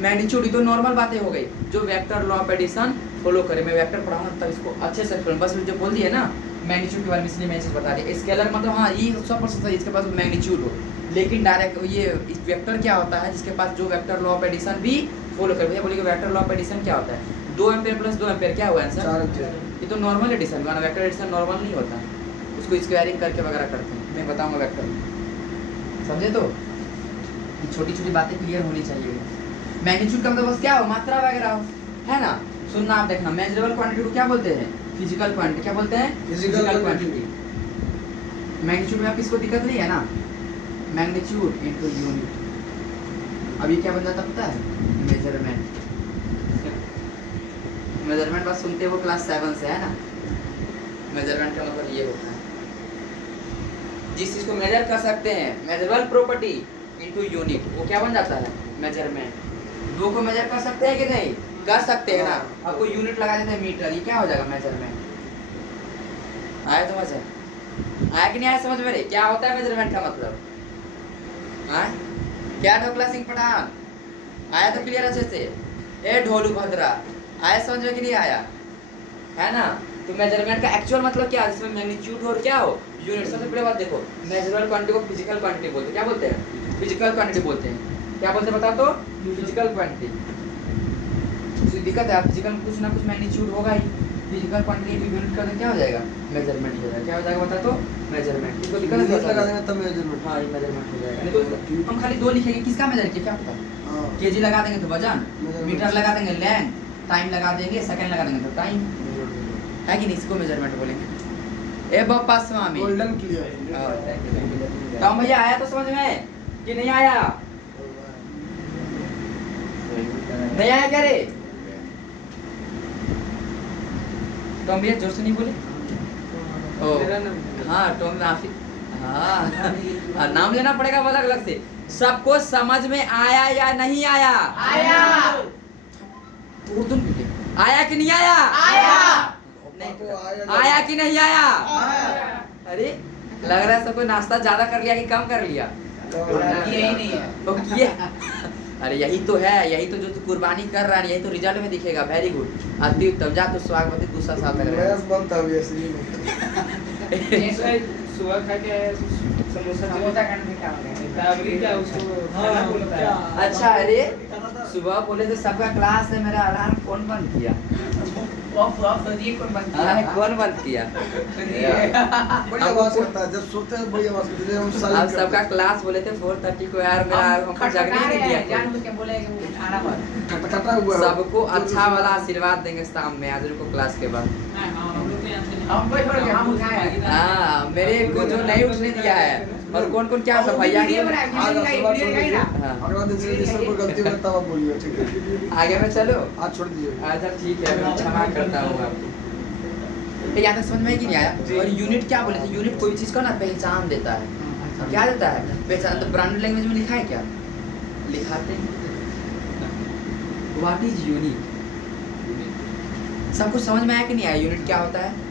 मैग्नीट्यूड तो नॉर्मल बातें हो गई जो vector law of addition follow करे मैं वेक्टर पढ़ाऊंगा तब इसको अच्छे से पढ़ूं बस जो बोल दिया ना मैग्नीट्यूड के बारे में इसलिए मैं चीज़ बता दिया स्केलर मतलब हाँ ये 100% सही इसके पास मैग्नीट्यूड हो लेकिन डायरेक्ट ये वेक्टर क्या होता है जिसके पास जो वेक्टर लॉ ऑफ एडिशन भी फॉलो करे भैया बोलिए वेक्टर लॉ ऑफ एडिशन क्या होता है 2 एम्पेयर प्लस 2 एम्पेयर क्या हुआ आंसर 4 एम्पीयर ये तो नॉर्मल एडिशन हुआ ना वेक्टर एडिशन नॉर्मल नहीं होता है उसको स्क्वायरिंग करके वगैरह करते हैं मैं बताऊंगा वेक्टर समझे तो छोटी छोटी बातें क्लियर होनी चाहिए मैग्नीट्यूड का मतलब बस क्या हो मात्रा वगैरह हो है ना सुनना आप देखना मेजरेबल क्वांटिटी को क्या बोलते हैं फिजिकल क्वांटिटी क्या बोलते हैं Physical quantity. मैग्नीट्यूड में आप किसको दिक्कत नहीं है ना मैग्नीट्यूड इनटू यूनिट अब ये क्या बन जाता पता है मेजरमेंट मेजरमेंट बस सुनते हो क्लास 7 से है ना मेजरमेंट का मतलब ये होता है जिस चीज को मेजर कर सकते हैं मेजरेबल प्रॉपर्टी इनटू यूनिट वो क्या बन जाता है मेजरमेंट दो को मेजर कर सकते हैं कि नहीं कर सकते हैं ना अब कोई यूनिट लगा देते हैं मीटर ये क्या हो जाएगा मेजरमेंट आया समझ आया कि नहीं आया समझ मेरे क्या होता है मेजरमेंट का मतलब हाँ क्या ढोकला सिंह पठान आया तो क्लियर अच्छे से ए ढोलू भद्रा आया समझ में कि नहीं आया है ना तो मेजरमेंट का एक्चुअल मतलब क्या है जिसमें मैग्नीट्यूड और क्या हो यूनिट सबसे पहले बात देखो मेजरेबल क्वांटिटी को फिजिकल क्वांटिटी बोलते हैं क्या बोलते हैं फिजिकल क्वांटिटी बोलते हैं क्या बोलते हैं बता तो फिजिकल क्वांटिटी दिक्कत है फिजिकल कुछ ना कुछ मैग्नीट्यूड होगा ही फिजिकल क्वांटिटी की यूनिट करना क्या हो जाएगा मेजरमेंट हो जाएगा क्या हो जाएगा बता तो मेजरमेंट इसको दिक्कत यूनिट है लगा देंगे तब मेजरमेंट हाँ ये मेजरमेंट हो जाएगा नहीं तो हम खाली 2 लिखेंगे किसका मेजर किया क्या पता हां केजी लगा देंगे तो वजन Measurement. मीटर लगा देंगे लेंथ टाइम लगा देंगे सेकंड लगा देंगे तो टाइम है कि नहीं इसको मेजरमेंट बोलेंगे ए बप्पा स्वामी गोल्डन क्लियर टॉम भैया आया तो समझ में कि नहीं आया नहीं आया क्या रे टॉम भैया जोर से नहीं बोले मेरा ओ नाम हाँ टॉम आफी हाँ नाम लेना पड़ेगा अलग अलग से सबको समझ में आया या नहीं आया आया तो उर्दू में लिखे। आया कि नहीं आया आया नहीं आया कि नहीं आया अरे लग रहा है सबको नाश्ता ज्यादा कर लिया कि कम कर लिया यही नहीं है तो किए अरे यही तो है यही तो जो तू कुर्बानी कर रहा है यही तो रिजल्ट में दिखेगा वेरी गुड अति उत्तम जा तो स्वागत दूसरा साल तक रहेगा मैच बनता है ऐसे ही सुबह खा के समोसा समोसा खाने में क्या हो गया ताबरी क्या उसको खाना बोलता है अच्छा अरे सुबह बोले थे सबका क्लास है मेरा अलार्म कौन बंद किया ऑफ सोचिए कौन बंद हाँ, किया कौन बंद किया बड़ी आवाज करता है जब सोते हैं बड़ी आवाज करते हैं हम अब साइलेंट सबका क्लास बोले थे 4:30 को यार मेरा हमको जगने नहीं दिया जानबूझ के बोले कि वो उठाना मत खटखटा हुआ है सबको अच्छा वाला आशीर्वाद देंगे शाम में आज को क्लास के बाद हम कोई छोड़ के हम उठाए हाँ मेरे को जो नहीं उठने दिया है और कौन कौन क्या सब भैया वीडियो बनाए आज वीडियो सुबह दिखाई ना हाँ। अगला दिन से जिस पर कोई गलती करता है वो बोलिए ठीक है आगे में चलो आज छोड़ दीजिए अच्छा ठीक है मैं क्षमा करता हूँ आपको तो यहाँ तक समझ में कि नहीं आया और यूनिट क्या बोले थे यूनिट कोई चीज का ना पहचान देता है क्या देता है पहचान तो ब्रांडेड लैंग्वेज में लिखा है क्या लिखाते व्हाट इज यूनिट सबको समझ में आया कि नहीं आया यूनिट क्या होता है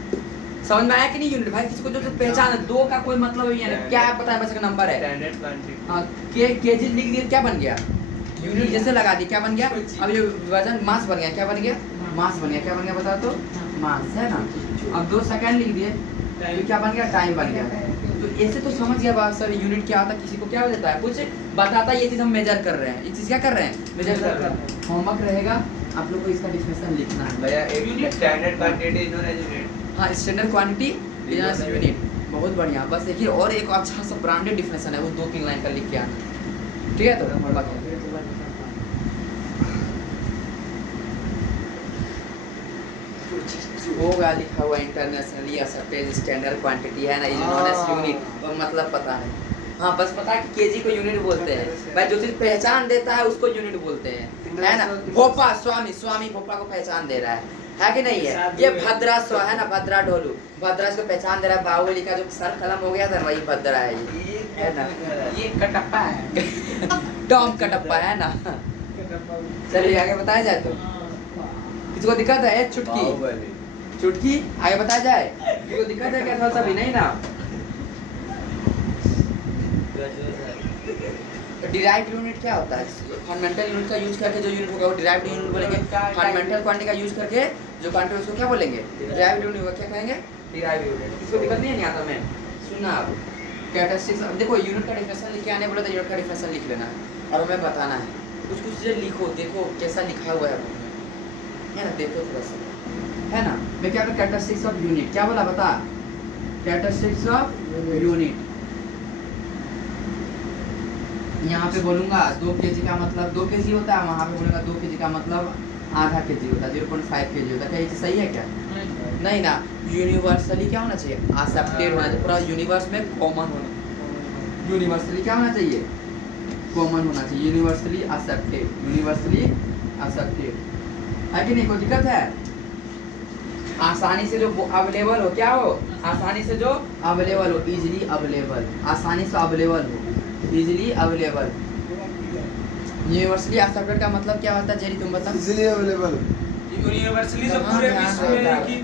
समझ में आया कि नहीं यूनिट भाई किसी को जो पहचान है 2 का कोई मतलब ही नहीं है क्या पता है बस का नंबर है स्टैंडर्ड क्वांटिटी हाँ केजी लिख दिया क्या बन गया यूनिट जैसे लगा दी क्या बन गया अब ये वजन मास बन गया क्या बन गया मास बन गया क्या बन गया बता तो मास है ना अब 2 सेकंड लिख दिए तो क्या बन गया टाइम बन गया तो ऐसे तो समझ गया बात सर यूनिट क्या होता है किसी को क्या हो जाता है कुछ बताता है ये चीज़ हम मेजर कर रहे हैं ये चीज़ क्या कर रहे हैं मेजर कर रहे हैं होमवर्क रहेगा आप लोग को इसका डिफिनेशन लिखना है भैया एक standard quantity is known as unit हाँ स्टैंडर्ड क्वांटिटी इज यूनिट बहुत बढ़िया बस देखिए और एक अच्छा सा ब्रांडेड डिफिनेशन है वो 2-3 लाइन का लिख के आना ठीक है तो बाकी होगा लिखा हुआ इंटरनेशनली एक्सेप्टेड स्टैंडर्ड क्वांटिटी है ना इज नोन एज यूनिट और मतलब पता है हाँ बस पता है कि केजी को यूनिट बोलते हैं भाई जो चीज पहचान देता है उसको यूनिट बोलते हैं है ना। भोपा स्वामी, स्वामी भोपा को पहचान दे रहा है कि नहीं है। ये भद्रा स्व है ना, भद्रा ढोलू, भद्रा इसको पहचान दे रहा है। बाहुबली का जो सर कलम हो गया था वही भद्रा है ये, है ना। ये कटप्पा है। टॉम कटप्पा है ना। चलिए आगे बताया जाए तो किसको दिक्कत है? चुटकी, चुटकी आगे बताया जाए। किसको दिक्कत है क्या? थोड़ा सा भी नहीं ना। डिराइव्ड यूनिट क्या होता है? फंडामेंटल यूनिट का यूज करके जो यूनिट होगा वो डिराइव्ड यूनिट बोलेंगे। फंडामेंटल क्वांटिटी का यूज करके जो क्वांटिटी उसको क्या बोलेंगे? डिराइव्ड यूनिट को क्या कहेंगे? Derived unit. इसको दिक्कत नहीं है आता में सुनना। अब कैरेक्टरिस्टिक्स देखो, यूनिट का डेफिनेशन लिख के आने बोला तो यूनिट का डेफिनेशन लिख लेना है और हमें बताना है। कुछ कुछ चीजें लिखो, देखो कैसा लिखा हुआ है ना, देखो थोड़ा सा, है ना। मैं क्या कैरेक्टरिस्टिक्स ऑफ यूनिट क्या बोला बता? Characteristics of unit. यहाँ पे बोलूँगा 2 kg का मतलब 2 kg होता है, वहाँ पे बोलूँगा 2 kg का मतलब आधा kg होता है, 0.5 kg होता है। क्या ये चीज़ सही है क्या? नहीं ना। यूनिवर्सली क्या होना चाहिए? एक्सेप्टेड होना चाहिए, पूरा यूनिवर्स में कॉमन होना। यूनिवर्सली क्या होना चाहिए? कॉमन होना चाहिए। यूनिवर्सली एक्सेप्टेड, यूनिवर्सली एक्सेप्टेड है कि नहीं? कोई दिक्कत है? आसानी से जो अवेलेबल हो, क्या हो? आसानी से जो अवेलेबल हो, इजीली अवेलेबल, आसानी से अवेलेबल हो, इजीली अवेलेबल। यूनिवर्सली एक्सेप्टेड का मतलब क्या होता है जेरी, तुम बताओ। इजीली अवेलेबल, यूनिवर्सली जो पूरे विश्व में की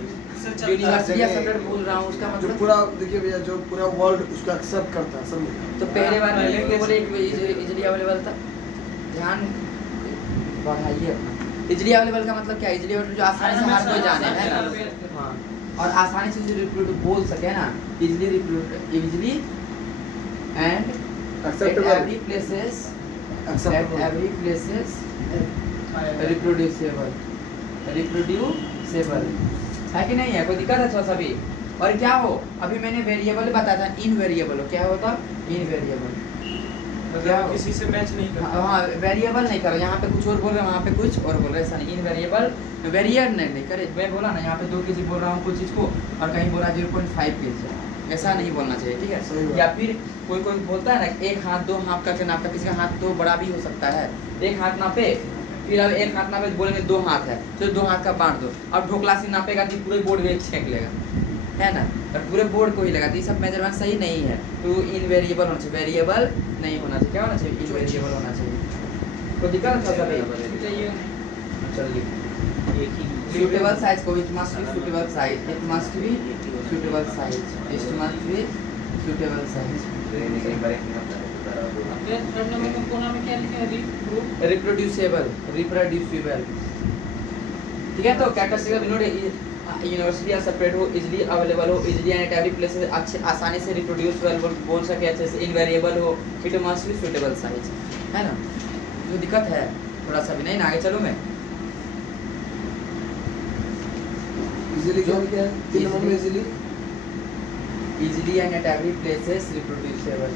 यूनिवर्सली एक्सेप्टेड बोल रहा हूँ, उसका जो मतलब पूरा देखिए भैया, जो पूरा वर्ल्ड उसको एक्सेप्ट करता है सब। तो पहले बार में लिख के बोले इजीली अवेलेबल था। ध्यान बढ़ाइए अपना। इजीली अवेलेबल का मतलब क्या है? इजीली अवेलेबल जो आसानी से हर कोई जाने, है ना। हाँ, और आसानी से जो रिक्रूट बोल सके ना, easily recruit, easily and Acceptable. Every places, Acceptable. Every places reproducible, reproducible है कि नहीं है? कोई दिक्कत है? थोड़ा सा भी। और क्या हो, अभी मैंने वेरिएबल बताया था, इनवेरिएबल हो। क्या होता? इनवेरिएबल। क्या हो? किसी से मैच नहीं करता। हाँ, वेरिएबल नहीं करो। यहाँ पे कुछ और बोल रहे हैं, वहाँ पे कुछ और बोल रहे हैं, ऐसा नहीं। इनवेरिएबल वेरिएट नहीं करे। मैं बोला ना, यहाँ पे 2 kg बोल रहा हूँ कुछ चीज़ को और कहीं बोला 0.5 kg, ऐसा नहीं बोलना चाहिए, ठीक सही है। बात। या फिर कोई कोई बोलता है ना, एक हाथ 2 हाथ करके नापता, किसी का हाथ तो बड़ा भी हो सकता है। एक हाथ नापे, फिर अब एक हाथ नापे बोलेंगे 2 हाथ है, तो 2 हाथ का बांट दो। अब ढोकला से नापेगा तो पूरे बोर्ड में छेक लेगा, है ना, और पूरे बोर्ड को ही लगा। तो ये सब मेजरमेंट सही नहीं है। तो इनवेरिएबल होना चाहिए, वेरिएबल नहीं होना चाहिए। क्या होना चाहिए? इनवेरिएबल होना चाहिए। कोई दिक्कत है? चलिए, suitable size को, it must be suitable size, it must be suitable size, it must be suitable size। reproducible, reproducible, ठीक है। तो कैरेक्टरिस्टिक ऑफ यूनिवर्सिटी सेपरेट हो, इजीली अवेलेबल हो, इजीली एंड एवरी प्लेस अच्छे आसानी से रिप्रोड्यूसेबल बोल सके, अच्छे से इनवेरिएबल हो, it must be suitable size, है ना। जो दिक्कत है थोड़ा सा भी नहीं ना। आगे चलो मैं इजीली क्या है? 3 नंबर में easily, easily and at every places reproducible.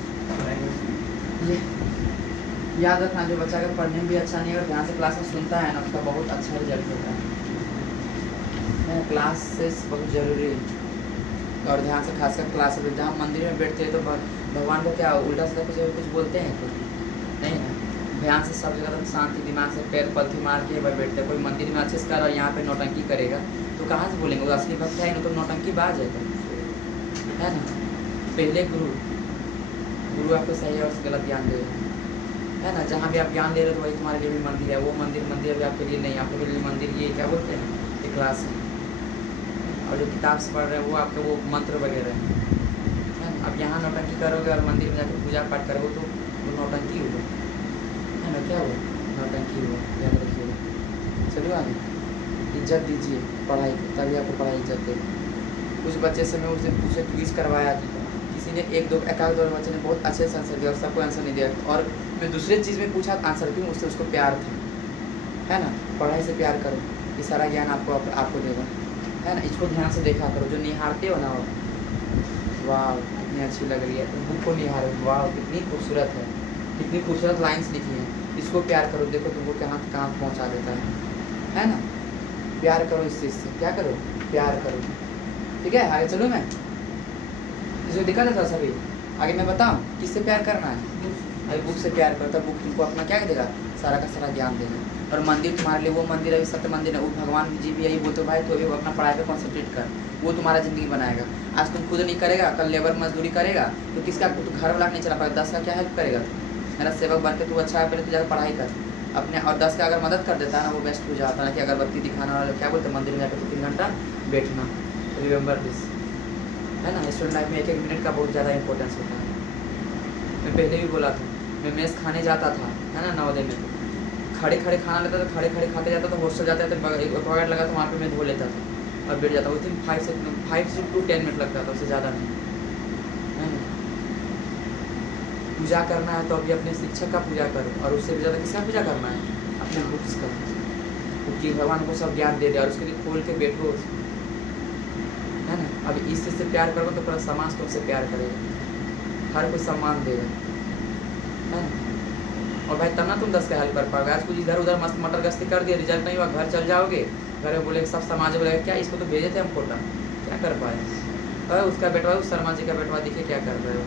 ये याद रखना, जो बच्चा अगर पढ़ने में भी अच्छा नहीं है और ध्यान से क्लास में सुनता है ना, उसका बहुत अच्छा रिजल्ट होता है। क्लासेस बहुत ज़रूरी है और ध्यान से, खासकर क्लास में जहाँ मंदिर में बैठते हैं तो भगवान को क्या उल्टा सीधा कुछ बोलते हैं तो नहीं ना। ध्यान से सब जगह शांति दिमाग से पैर पलथी मार के बैठते हैं। कोई मंदिर में अच्छे से कर और यहाँ पे नौटंकी करेगा तो कहाँ से बोलेंगे? वो असली भक्त है, तो नौटंकी बाज है, है ना। पहले गुरु आपको सही और गलत ज्ञान दे, है ना। जहाँ भी आप ज्ञान दे रहे हो तो वही तुम्हारे लिए भी मंदिर है। वो मंदिर भी आपके लिए नहीं, आपके लिए मंदिर ये क्या बोलते हैं, ये क्लास है। और जो किताब से पढ़ रहे हैं वो आपके वो मंत्र वगैरह है। अब यहाँ नौटंकी करोगे और मंदिर में जाकर पूजा पाठ करोगे तो वो नौटंकी होगा, है ना। क्या हुआ? नौटंकी हुआ, याद रखिएगा। चलिए आगे, इज्जत दीजिए पढ़ाई को, तभी आपको पढ़ाई इज्जत देगी। कुछ बच्चे से मैं उसे पूछे क्विज करवाया था, किसी ने एक दो बच्चे ने बहुत अच्छे से आंसर दिया और सबको आंसर नहीं दिया। और मैं दूसरे चीज़ में पूछा आंसर क्यों? उससे उसको प्यार था, है ना। पढ़ाई से प्यार करो, ये सारा ज्ञान आपको देगा, है ना। इसको ध्यान से देखा करो। जो निहारते हो ना, वाह कितनी अच्छी लग रही है, बुक को निहारो, वाह कितनी खूबसूरत है, कितनी खूबसूरत लाइंस लिखी हैं। इसको प्यार करो, देखो तुमको कहाँ पहुँचा देता है ना। प्यार करो इस चीज़ से, क्या करो? प्यार करो, ठीक है। आगे चलो मैं इसको दिखा देता सभी। आगे मैं बताऊँ किससे प्यार करना है? अरे बुक से प्यार करो, तब बुक तुमको अपना क्या देगा? सारा का सारा ज्ञान देगा। और मंदिर तुम्हारे लिए वो मंदिर है, सत्य मंदिर है, वो भगवान जी भी यही बोलते भाई तो भी अपना पढ़ाई पे कॉन्सेंट्रेट कर, वो तुम्हारा ज़िंदगी बनाएगा। आज तुम खुद नहीं करेगा, कल लेबर मजदूरी करेगा तो किसका, तो घर वाला नहीं चला पाएगा, 10 का क्या हेल्प करेगा? मेरा सेवक बन के तू अच्छा है, पहले तू जाकर पढ़ाई कर अपने, और 10 का अगर मदद कर देता है ना, वो बेस्ट हो जाता है कि अगरबत्ती दिखाना वाला क्या बोलते हैं, मंदिर में जाकर 2-3 घंटा बैठना। रिमेंबर दिस, है ना, स्टूडेंट लाइफ में 1-1 मिनट का बहुत ज़्यादा इंपॉर्टेंस होता है। मैं पहले भी बोला था, मैं मेस खाने जाता था, है ना, नवोदय में, खड़े खड़े खाना लेता था, खड़े खड़े खाते जाता था, हॉस्टल जाता था, पॉकेट लगा तो वहाँ पे मैं धो लेता था और बैठ जाता, विथिन 5 से 10 मिनट लगता था, उससे ज़्यादा नहीं, है ना। पूजा करना है तो अभी अपने शिक्षक का पूजा करो, और उससे भी ज़्यादा किसका पूजा करना है, अपने बुक्स का, क्योंकि भगवान को सब ज्ञान दे दिया और उसके लिए खोल के बैठो, है ना। अभी इस चीज़ से प्यार करो तो पूरा समाज तुमसे प्यार करेगा, हर कोई सम्मान देगा, है ना। और भाई तब ना तुम 10 का हेल्प कर पाओगे। आज कुछ इधर उधर मस्त मटर गश्ती कर दिया, रिजल्ट नहीं हुआ, घर चल जाओगे, घर में बोले सब समाज बोलेगा क्या इसको तो भेजे थे हम कोटा, क्या कर पाए, और उसका बेटवा, उस शर्मा जी का बेटवा दिखे क्या कर रहे हो,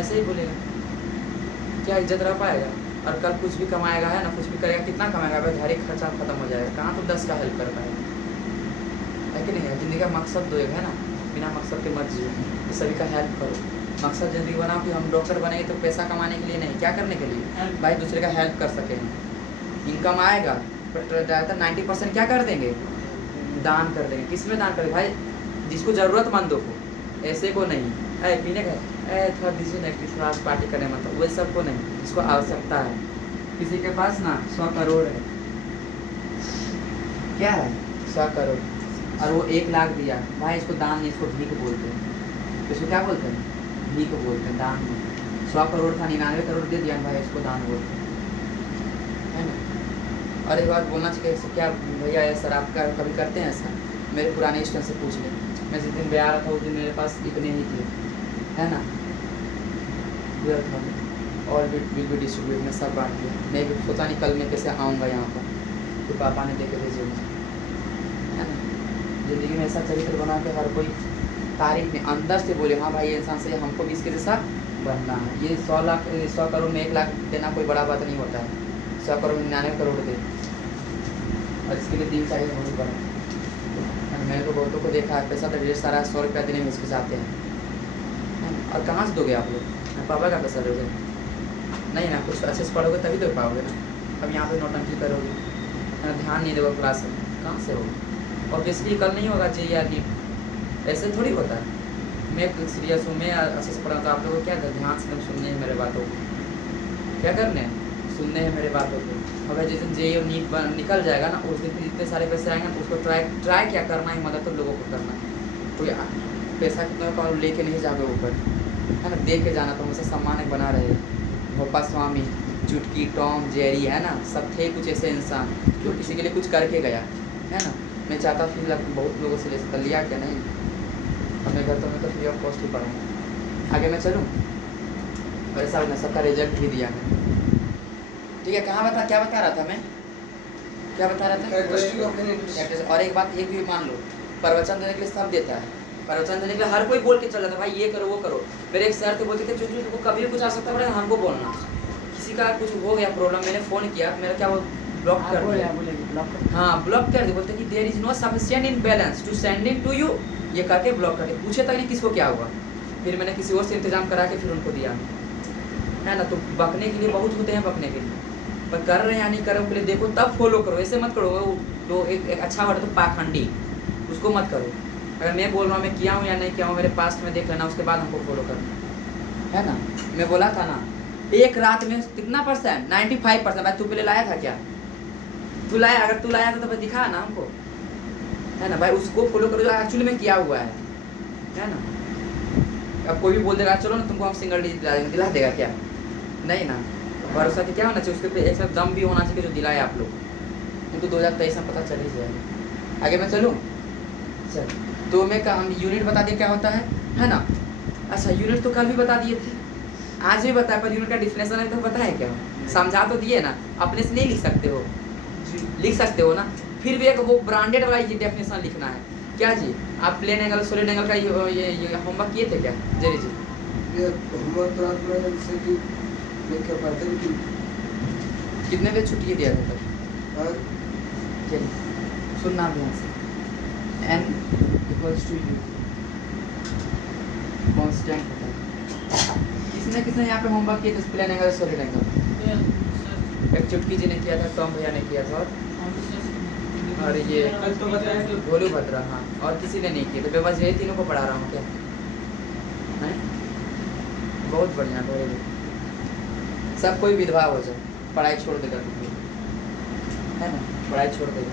ऐसे ही बोलेगा, क्या इज्जत रह पाएगा। और कल कुछ भी कमाएगा, है ना, कुछ भी करेगा, कितना कमाएगा भाई, घर एक खर्चा खत्म हो जाएगा, कहाँ तुम 10 का हेल्प कर पाएगा, है कि नहीं है। ज़िंदगी का मकसद दो एक, है ना, बिना मकसद के मत जियो, तो सभी का हेल्प करो। मकसद ज़िंदगी बनाओ कि हम डॉक्टर बनेंगे तो पैसा कमाने के लिए नहीं, क्या करने के लिए भाई, दूसरे का हेल्प कर सकें। इनकम आएगा बट ज़्यादातर 90% क्या कर देंगे, दान कर देंगे। किस में दान करेंगे भाई, जिसको ज़रूरतमंदों को, ऐसे को नहीं, अरे पीने का थोड़ा दीजिए नेक्स्ट थोड़ा पार्टी करने मतलब, वही सबको नहीं, जिसको आवश्यकता है। किसी के पास ना 100 करोड़ है, क्या है 100 करोड़, और वो 1 लाख दिया भाई, इसको दान नहीं, इसको भीख बोलते हैं। इसको क्या बोलते हैं, भीख बोलते हैं, दान नहीं। 100 करोड़ था, 99 करोड़ दे दिया भाई, इसको दान बोलते हैं, है ना। और एक बात बोलना चाहिए, क्या भैया ये सर आप कभी करते हैं ऐसा, मेरे पुराने स्टूडेंट से पूछ लें। मैं जिस दिन ब्याह रहा था उस दिन मेरे पास इतने ही थे, है ना, और विल बी डिस्ट्रीब्यूट में सब बांट दिया। मैं भी सोचा नहीं कल मैं कैसे आऊँगा यहाँ पर, तो पापा ने देखे भेजे मुझे, है ना। ज़िंदगी में ऐसा चरित्र बना के हर कोई तारीफ में अंदर से बोले हाँ भाई ये इंसान से हमको भी इसके जैसा बनना है। ये 100 करोड़ में 1 लाख देना कोई बड़ा बात नहीं होता है, 100 करोड़ में 99 करोड़ दे, और इसके लिए दिल चाहिए बहुत बड़ा। मैंने तो बहुतों को देखा है, पैसा तो ढेर सारा 100 रुपया देने में हिचकिचाते हैं, और कहाँ से दोगे आप लोग, पापा का पैसा दोगे नहीं ना, कुछ अच्छे से पढ़ोगे तभी दे पाओगे ना। अब यहाँ पे नौटंकी करोगे, ध्यान नहीं दोगे क्लास में, कहाँ से होगा। और बेसिकली कल नहीं होगा जे या नीट, ऐसे थोड़ी होता है। मैं सीरियस हूँ, मैं अच्छे से पढ़ा, तो आप लोगों को क्या ध्यान से सुनने हैं मेरे बातों को, क्या करने हैं, सुनने हैं मेरे बातों को। अगर जिस दिन जे और नीट निकल जाएगा ना, उस दिन फिर इतने सारे पैसे आएंगे ना, तो उसको ट्राई क्या करना है, मदद तो लोगों को करना है। कोई पैसा कितना का लेके नहीं जाओगे ऊपर, है ना, दे के जाना, तो हमेशा सम्मान बना रहे। भोपा स्वामी, चुटकी, टॉम, जेरी, है ना, सब थे कुछ ऐसे इंसान जो किसी के लिए कुछ करके गया, है ना। मैं चाहता फिर बहुत लोगों से ले सकता, लिया क्या नहीं, अपने घर तो मैं तो फ्री ऑफ कॉस्ट ही पढ़ाऊँगा। आगे मैं चलूँ, और ऐसा मैं सबका रिजल्ट भी दिया है, ठीक है। कहाँ क्या बता रहा था मैं, क्या बता रहा था। और एक बात, एक भी मान लो, प्रवचन देने के लिए सब देता है, प्रवचन देने के लिए हर कोई बोल के चल जाता है भाई ये करो वो करो। मेरे एक सर थे बोलते थे जो कभी भी कुछ आ सकता है हमको बोलना, किसी का कुछ हो गया प्रॉब्लम, मैंने फ़ोन किया, मेरा क्या वो ब्लॉक कर दिया, हाँ ब्लॉक कर दिया। बोलते कि there is no sufficient in balance to sending to you, ये करके ब्लॉक करके पूछे तक नहीं किसको क्या हुआ। फिर मैंने किसी और से इंतजाम करा के फिर उनको दिया, है ना। तो बकने के लिए बहुत होते हैं, बकने के लिए, पर कर रहे हैं या नहीं कर रहे हैं देखो तब फॉलो करो, ऐसे मत करो। जो एक अच्छा वर्ड तो पाखंडी, उसको मत करो। अगर मैं बोल रहा हूँ मैं किया हूँ या नहीं किया हूँ, मेरे पास्ट में देख लेना, उसके बाद हमको फॉलो करना, है ना। मैं बोला था ना, एक रात में कितना %, 95%। भाई तू पहले लाया था क्या, तू लाया, अगर तू लाया था तो दिखा ना हमको, है ना। भाई उसको फॉलो करो जो एक्चुअली में किया हुआ है ना। अब कोई भी बोल देगा चलो ना तुमको हम सिंगल डिजिट दिला देंगे, दिला देगा क्या, नहीं ना। भरोसा तो क्या होना चाहिए, उसके पे एक साथ दम भी होना चाहिए जो दिलाए आप लोग, उनको 2023 में पता चल ही जाएगा। आगे मैं चलूँ, चल तो मैं हम यूनिट बता दिए क्या होता है ना। अच्छा यूनिट तो कल भी बता दिए थे, आज भी बताया, पर यूनिट का डिफिनेशन अभी तक पता है क्या, समझा तो दिए ना, अपने से नहीं लिख सकते हो, लिख सकते हो ना। फिर भी एक वो ब्रांडेड वाला डेफिनेशन लिखना है क्या जी। आप प्लेन एंगल सॉलिड एंगल का ये होमवर्क किए थे क्या जेरी जी? ये होमवर्क तो आपने से कि नहीं कर पाते कि कितने बजे छुट्टी दिया था तब? और चलिए सुनना ध्यान से। n equals to U constant होता है। किसने यहाँ पे होमवर्क किया था प्लेन एंगल सॉलिड एंगल? एक चुटकी जी ने किया था, टॉम भैया ने किया था, और ये कल तो बताया थे। गोलू भद्रा, हाँ, और किसी ने नहीं किया। तो मैं बस यही तीनों को पढ़ा रहा हूँ क्या है? बहुत बढ़िया, very good। सब कोई विधवा हो जाए, पढ़ाई छोड़ देगा है ना, पढ़ाई छोड़ देगा।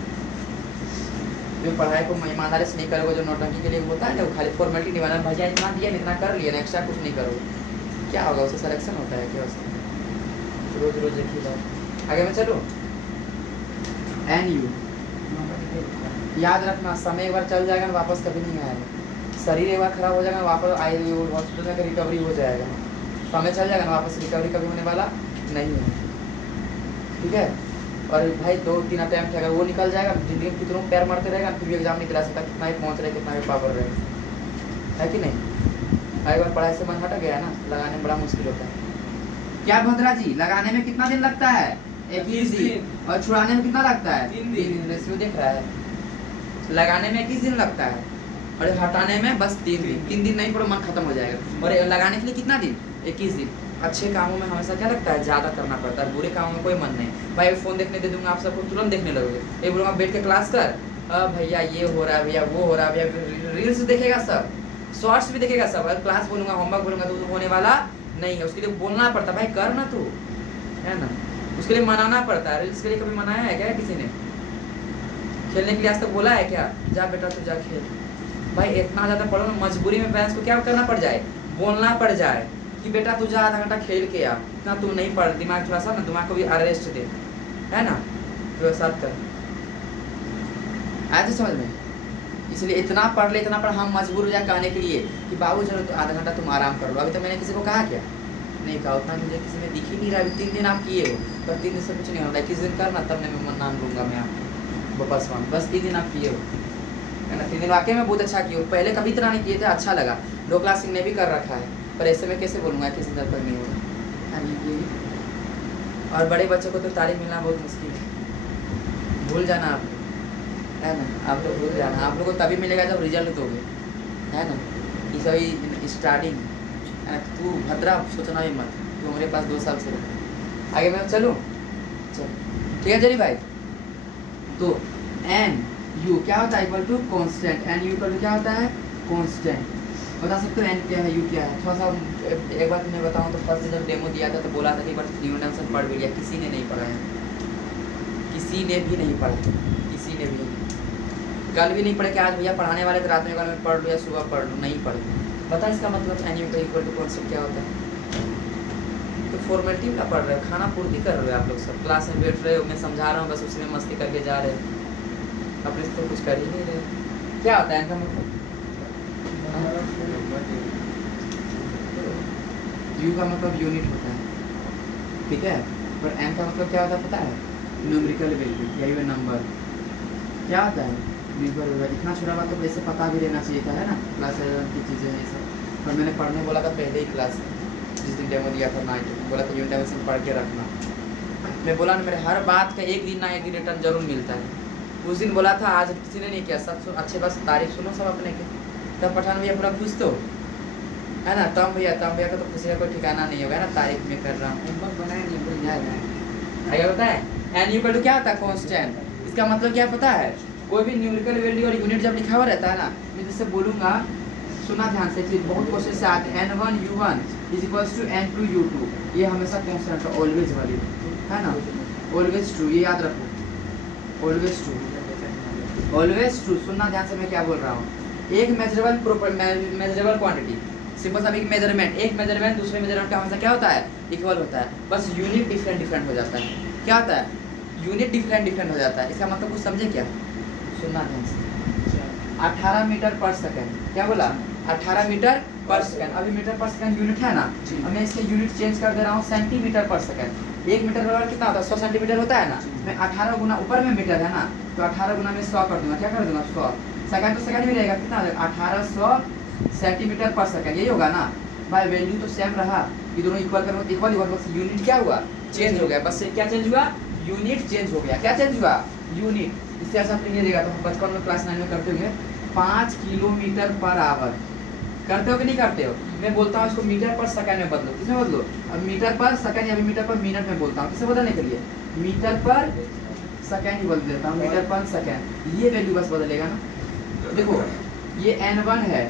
जो पढ़ाई को ईमानदारी से नहीं करोगे, जो नौटंकी के लिए होता है ना, वो खाली फॉर्मेलिटी निभाना, भैया इतना दिया इतना कर लिया ना, एक्स्ट्रा कुछ नहीं करोगे, क्या होगा? उससे सिलेक्शन होता है क्या? उससे रोज रोज एक ही बात। आगे मैं चलूँ? एन यू याद रखना, समय एक बार चल जाएगा ना, वापस कभी नहीं आएगा। शरीर एक बार खराब हो जाएगा, वापस आए हॉस्पिटल में रिकवरी हो जाएगा। समय चल जाएगा ना, वापस रिकवरी कभी होने वाला नहीं है, ठीक है? और भाई 2-3 अटैम्प्ट अगर वो निकल जाएगा, जिंदगी में कितनों पैर मारते रहेगा, फिर भी एग्जाम निकला सकता, कितना ही पहुँच रहे, कितना ही पावर रहे, है कि नहीं? एक बार पढ़ाई से मन हट गया है ना, लगाने में बड़ा मुश्किल होता है। क्या भद्रा जी, लगाने में कितना दिन लगता है? 21 दिन। और छुड़ाने में कितना लगता है? 3 दिन। रेशियो देख रहा है, लगाने में 21 दिन लगता है और हटाने में बस 3 दिन। 3 दिन नहीं पढ़ो, मन खत्म हो जाएगा। और लगाने के लिए कितना दिन? 21 दिन। अच्छे कामों में हमेशा क्या लगता है? ज़्यादा करना पड़ता है, बुरे कामों में कोई मन नहीं। भाई फ़ोन देखने दे दूंगा, आप सबको तुरंत देखने लगोगे। ये बोलूँगा बैठ के क्लास कर, भैया ये हो रहा है, भैया वो हो रहा है, भैया रील्स देखेगा सब, शॉर्ट्स भी देखेगा सब। अगर क्लास बोलूँगा, होमवर्क बोलूँगा तो होने वाला नहीं है। उसके लिए बोलना पड़ता है, भाई कर ना तू, है ना, उसके लिए मनाना पड़ता है। रील्स के लिए कभी मनाया है क्या किसी ने? खेलने के लिए आज तक बोला है क्या? जा बेटा तू जा खेल। भाई इतना ज़्यादा पढ़ो ना, मजबूरी में पेरेंट्स को क्या करना पड़ जाए? बोलना पड़ जाए कि बेटा तू जा, आधा घंटा खेल के आ, इतना तू नहीं पढ़, दिमाग थोड़ा सा ना, दिमाग को भी अरेस्ट दे, है ना, तो साथ कर। आए समझ में? इसलिए इतना पढ़ ले, इतना पढ़, हम मजबूर हो जाए कहने के लिए कि बाबू चलो तो आधा घंटा तुम आराम कर लो। अभी तो मैंने किसी को कहा क्या? नहीं कहा, उतना मुझे किसी में दिख ही नहीं रहा। अभी 3 दिन आप किए हो, पर 3 दिन से कुछ नहीं हो रहा है। किस दिन करना, तब मैं नाम लूँगा मैं आपको, बस 3 दिन आप किए हो, है ना। 3 दिन वाकई में बहुत अच्छा किए हो। पहले कभी इतना नहीं किए थे, अच्छा लगा। लो क्लासिंग ने भी कर रखा है, पर ऐसे में कैसे बोलूँगा किसी तरह तक नहीं होगा। और बड़े बच्चों को तो तारीफ मिलना बहुत मुश्किल है, भूल जाना आप, है ना, आप लोग भूल जाना। आप लोग को तभी मिलेगा जब रिजल्ट दोगे, है ना। ये सभी स्टार्टिंग, तू भद्रा सोचना भी मत, तू हमारे पास 2 साल से रहा। आगे मैं चलूँ? चल ठीक है जरी भाई। तो एन यू क्या होता है? Equal to constant. N U equal to क्या होता है? कॉन्स्टेंट। बता सकते हो एन क्या है, यू क्या है? थोड़ा सा एक बार तुम्हें बताऊँ तो फर्स्ट जब डेमो दिया था तो बोला था कि एक बार न्यूटन पढ़ भी लिया, किसी ने नहीं पढ़ा है, किसी ने भी नहीं पढ़ा, किसी ने भी। कल भी नहीं पढ़े कि आज भैया पढ़ाने वाले थे, रात में कल पढ़ लो या सुबह पढ़ लो, नहीं पढ़े। बता इसका मतलब एन यू का इक्वल टू कॉन्स्टेंट क्या होता है? तो फॉर्मेलिटी का पढ़ रहे हो, खाना पूर्ति कर रहे हो आप लोग सब, क्लास में बैठ रहे हो, मैं समझा रहा हूँ, बस उसी में मस्ती करके जा रहे हो, अपने तो कुछ कर ही नहीं रहे। क्या होता है इनका मतलब? यू का मतलब यूनिट होता है, ठीक है, पर एन का मतलब क्या होता है पता है? न्यूमेरिकल वैल्यू, यही वो नंबर क्या होता है? Numerical value. इतना छोटा बात तो वैसे पता भी रहना चाहिए था, है ना, क्लास 11 की चीज़ें हैं सब। पर मैंने पढ़ने बोला था पहले ही क्लास में, जिस दिन डेमो दिया था 9 बोला था यूनिट डायमेंशन पढ़ के रखना। मैं बोला ना, मेरे हर बात का एक दिन ना एक दिन रिटर्न जरूर मिलता है। उस दिन बोला था, आज किसी ने नहीं किया। सब अच्छे बस तारीफ सुनो सब अपने के। तब पठान भैया पूरा खुश तो है ना, तम भैया का तो खुशी का कोई ठिकाना नहीं होगा ना, तारीफ में कर रहा हूँ। बनाए नहीं भूल जाएगा। आगे होता है एन इक्वल टू क्या होता है? कांस्टेंट। इसका मतलब क्या पता है? कोई भी न्यूमेरिकल वैल्यू और यूनिट जब लिखा हुआ रहता है ना, मैं जैसे बोलूँगा, सुना ध्यान से, बहुत क्वेश्चन से आते हैं। n1 u1 is equals to n2 u2, ये हमेशा कांस्टेंट है, ऑलवेज वाली, है ना, ऑलवेज ट्रू, ये याद रखो, ऑलवेज ट्रू, ऑलवेज ट्रू। सुनना ध्यान से मैं क्या बोल रहा हूँ। एक मेजरेबल क्वांटिटी, सिंपल सा एक मेजरमेंट, एक मेजरमेंट दूसरे मेजरमेंट का हमेशा क्या होता है? इक्वल होता है, बस यूनिट डिफरेंट हो जाता है। क्या होता है? यूनिट डिफरेंट हो जाता है। इसका मतलब कुछ समझे क्या? सुनना ध्यान से। 18 मीटर पर सेकंड, क्या बोला? 18 मीटर पर सेकंड। अभी मीटर पर सेकंड यूनिट है ना, अब मैं इसके यूनिट चेंज कर दे रहा हूँ सेंटीमीटर पर सेकंड। 1 मीटर बराबर कितना होता है? 100 सेंटीमीटर होता है ना। मैं 18 गुना, ऊपर में मीटर है ना, तो 18 गुना में 100 कर दूंगा। क्या कर दूंगा? 100। सेकंड तो सेकंड भी रहेगा, कितना 1800 सेंटीमीटर पर सेकंड, यही होगा ना भाई। वैल्यू तो सेम रहा, ये दोनों इक्वल करो, इक्वल बस यूनिट क्या हुआ? चेंज हो गया। बस क्या चेंज हुआ? यूनिट चेंज हो गया। क्या चेंज हुआ? यूनिट। इससे ऐसा आपने ये देगा तो बचपन में क्लास 9 में करते होंगे 5 किलोमीटर पर आवर। करते हो कि नहीं करते हो? मैं बोलता हूँ इसको मीटर पर सेकंड में बदलो। किसमें बदलो? अब मीटर पर सेकंड या मीटर पर मिनट में बोलता हूँ। किसे बदलने के लिए? मीटर पर सेकंड ही बदल देता हूँ। मीटर पर सेकंड, ये वैल्यू बस बदलेगा ना। देखो ये n1 है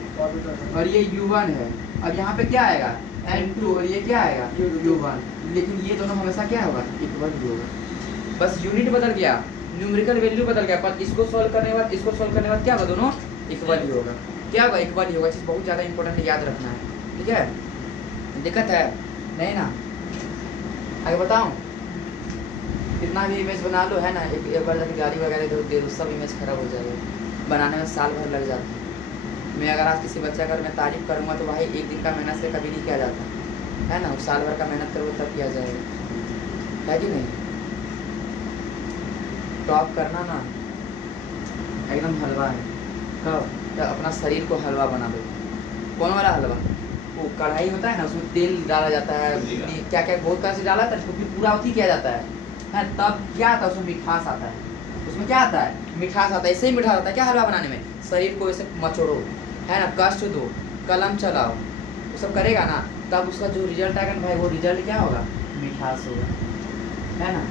और ये u1 है। अब यहाँ पे क्या आएगा? n2 और ये क्या आएगा? u1। लेकिन ये दोनों हमेशा क्या होगा? इक्वल ही होगा। बस यूनिट बदल गया, न्यूमेरिकल वैल्यू बदल गया, पर इसको सॉल्व करने के बाद इसको सॉल्व करने के बाद क्या होगा? दोनों इक्वल ही होगा। क्या होगा? इक्वल ही होगा। चीज़ बहुत ज़्यादा इंपॉर्टेंट है, याद रखना है। ठीक है, दिक्कत है नहीं ना? आगे बताऊँ? कितना भी इमेज बना लो है ना, एक बार जाकर गाड़ी वगैरह दे दो, सब इमेज खराब हो जाएगा। बनाने में साल भर लग जाता है। मैं अगर आज किसी बच्चे अगर मैं तारीफ करूँगा तो भाई एक दिन का मेहनत से कभी नहीं किया जाता है ना, साल भर का मेहनत करो तब किया जाएगा, है कि नहीं? टॉप करना ना एकदम हलवा है। कब? तो अपना शरीर को हलवा बना दो। कौन वाला हलवा? वो कढ़ाई होता है ना, उसमें तेल डाला जाता है, क्या क्या बहुत तरह से डाला जाता है, उसको फिर पूरा उठी किया जाता है, तब क्या आता है? उसमें मिठास आता है। उसमें क्या आता है? मिठास आता है। ऐसे ही मिठास आता है क्या हलवा बनाने में? शरीर को ऐसे मचोड़ो है ना, कष्ट दो, कलम चलाओ, वो सब करेगा ना, तब उसका जो रिजल्ट आएगा ना भाई, वो रिजल्ट क्या होगा? मिठास होगा, है ना?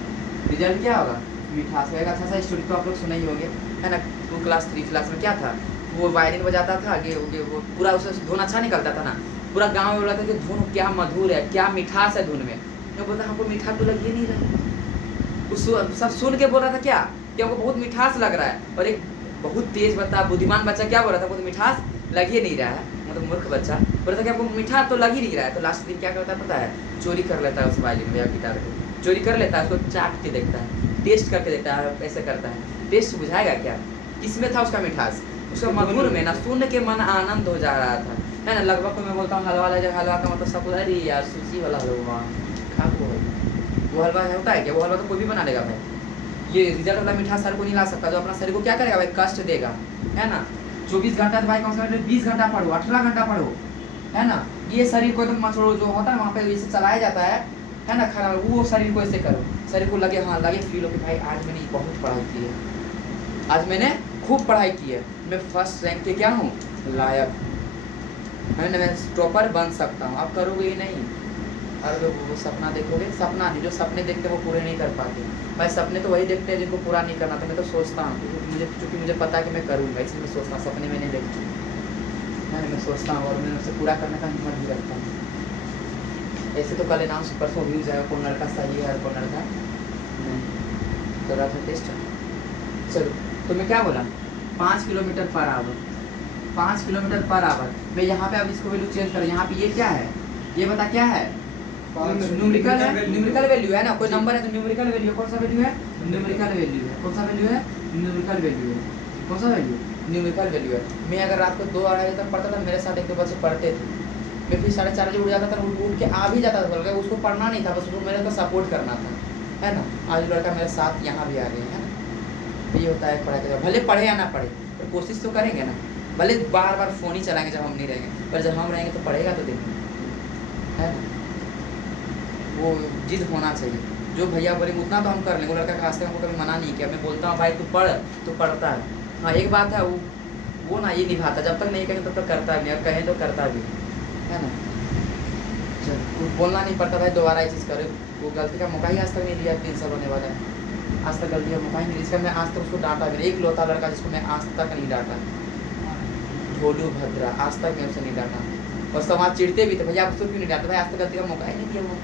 रिजल्ट क्या होगा? मिठास होगा। अच्छा सा स्टोरी तो आप लोग सुने ही होंगे है ना। 2 क्लास 3 क्लास में क्या था, वो वायलिन बजाता था, आगे वो पूरा उससे धुन अच्छा निकलता था ना, पूरा गाँव में बोला था कि धुन क्या मधुर है, क्या मिठास है धुन में। तो बोलता हमको मीठा तो लग ही नहीं रहा। उस सब सुन के बोल रहा था क्या कि हमको बहुत मिठास लग रहा है, और एक बहुत तेज बच्चा, बुद्धिमान बच्चा क्या बोल रहा था? बहुत मिठास लग ही नहीं रहा है। मतलब मूर्ख बच्चा बोल रहा था कि आपको मीठा तो लग ही नहीं रहा है। तो लास्ट दिन क्या करता है पता है? चोरी कर लेता है उस वायलिन या गिटार को, चोरी कर लेता है, उसको चाट के देखता है, टेस्ट करके देखता है, ऐसे करता है। टेस्ट बुझाएगा क्या? किसमें था उसका मिठास? उसका मधुर में ना, सुन के मन आनंद हो जा रहा था, है ना। लगभग तो मैं बोलता हूँ हलवा ले जाए, हलवा का मतलब सब अरे यार सूजी वाला हलवा खा को, वो हलवा होता है क्या? वो हलवा तो कोई भी बना लेगा भाई। ये रिजल्ट वाला मिठास सर को नहीं ला सकता, जो अपना शरीर को क्या करेगा भाई? कष्ट देगा, है ना। 24 घंटा तो भाई कम से कम 20 घंटा पढ़ो, 18 घंटा पढ़ो, है ना। ये शरीर को एकदम मचोड़ो, जो होता है वहाँ पे इसे चलाया जाता है ना, खरा वो शरीर को ऐसे करो, शरीर को लगे, हाँ लगे, फील हो कि भाई आज मैंने बहुत पढ़ाई की है, आज मैंने खूब पढ़ाई की है, मैं फर्स्ट रैंक के क्या हूँ? लायक, है ना, मैं टॉपर बन सकता हूँ। आप करोगे ही नहीं, और वो सपना देखोगे, सपना नहीं, जो सपने देखते हैं वो पूरे नहीं कर पाते भाई। सपने तो वही देखते हैं जिनको पूरा नहीं करना। तो मैं तो सोचता हूँ क्योंकि मुझे पता है कि मैं करूँगा, इसलिए मैं सोचता हूँ। सपने में नहीं देखती है ना, मैं सोचता हूँ और मैं उसे पूरा करने का हिम्मत भी रखता हूँ। ऐसे तो कल नाम परसों व्यू जाएगा, कौन लड़का सही है और कौन लड़का नहीं, तो रहा था टेस्ट। चलो तो मैं क्या बोला? 5 kilometre per hour, 5 kilometre per hour. मैं यहाँ पे अब इसको वैल्यू चेंज करें, यहाँ पे ये क्या है? ये बता क्या है? न्यूमेरिकल है, न्यूमेरिकल वैल्यू है ना, कोई नंबर है तो न्यूमेरिकल वैल्यू। कौन सा वैल्यू है? न्यूमेरिकल वैल्यू है। कौन सा वैल्यू है? न्यूमेरिकल वैल्यू है। कौन सा वैल्यू? न्यूमेरिकल वैल्यू है। मैं अगर रात को 2-2:30 बजे तक पढ़ता था, मेरे साथ 1-2 बच्चे पढ़ते थे, मैं फिर 4:30 बजे उठ जाता था, उठ के आ भी जाता था, बल्कि उसको पढ़ना नहीं था, बस उसको मेरे को सपोर्ट करना था, है ना। आज लड़का मेरे साथ यहाँ भी आ गए, है ना। ये होता है पढ़ाई का, भले पढ़े या ना पढ़े पर कोशिश तो करेंगे ना। भले बार बार फ़ोन ही चलाएंगे जब हम नहीं रहेंगे, पर जब हम रहेंगे तो पढ़ेगा तो देखेंगे, है ना। वो जिद होना चाहिए। जो भैया बोले उतना तो हम कर लेंगे। वो लड़का खास हमको कभी मना नहीं किया। मैं बोलता हूँ भाई तू पढ़, तो पढ़ता है। हाँ एक बात है, वो ना ये निभाता, जब तक नहीं कहें तब तक करता भी, और कहें तो करता भी, है ना। चल बोलना नहीं पड़ता भाई दोबारा ये चीज़ करे। वो गलती का मौका ही आज तक नहीं दिया। 3 साल होने वाला है, आज तक गलती का मौका ही नहीं। इसका मैं आज तक उसको डांटा भी नहीं। एक लौता लड़का जिसको मैं आज तक नहीं डांटा, भोलू भद्रा, आज तक मैं उसे नहीं डांटा। और समाज चिढ़ते भी थे, भैया आप उसको क्यों नहीं डांटते? भाई आज तक गलती का मौका ही नहीं दिया। वो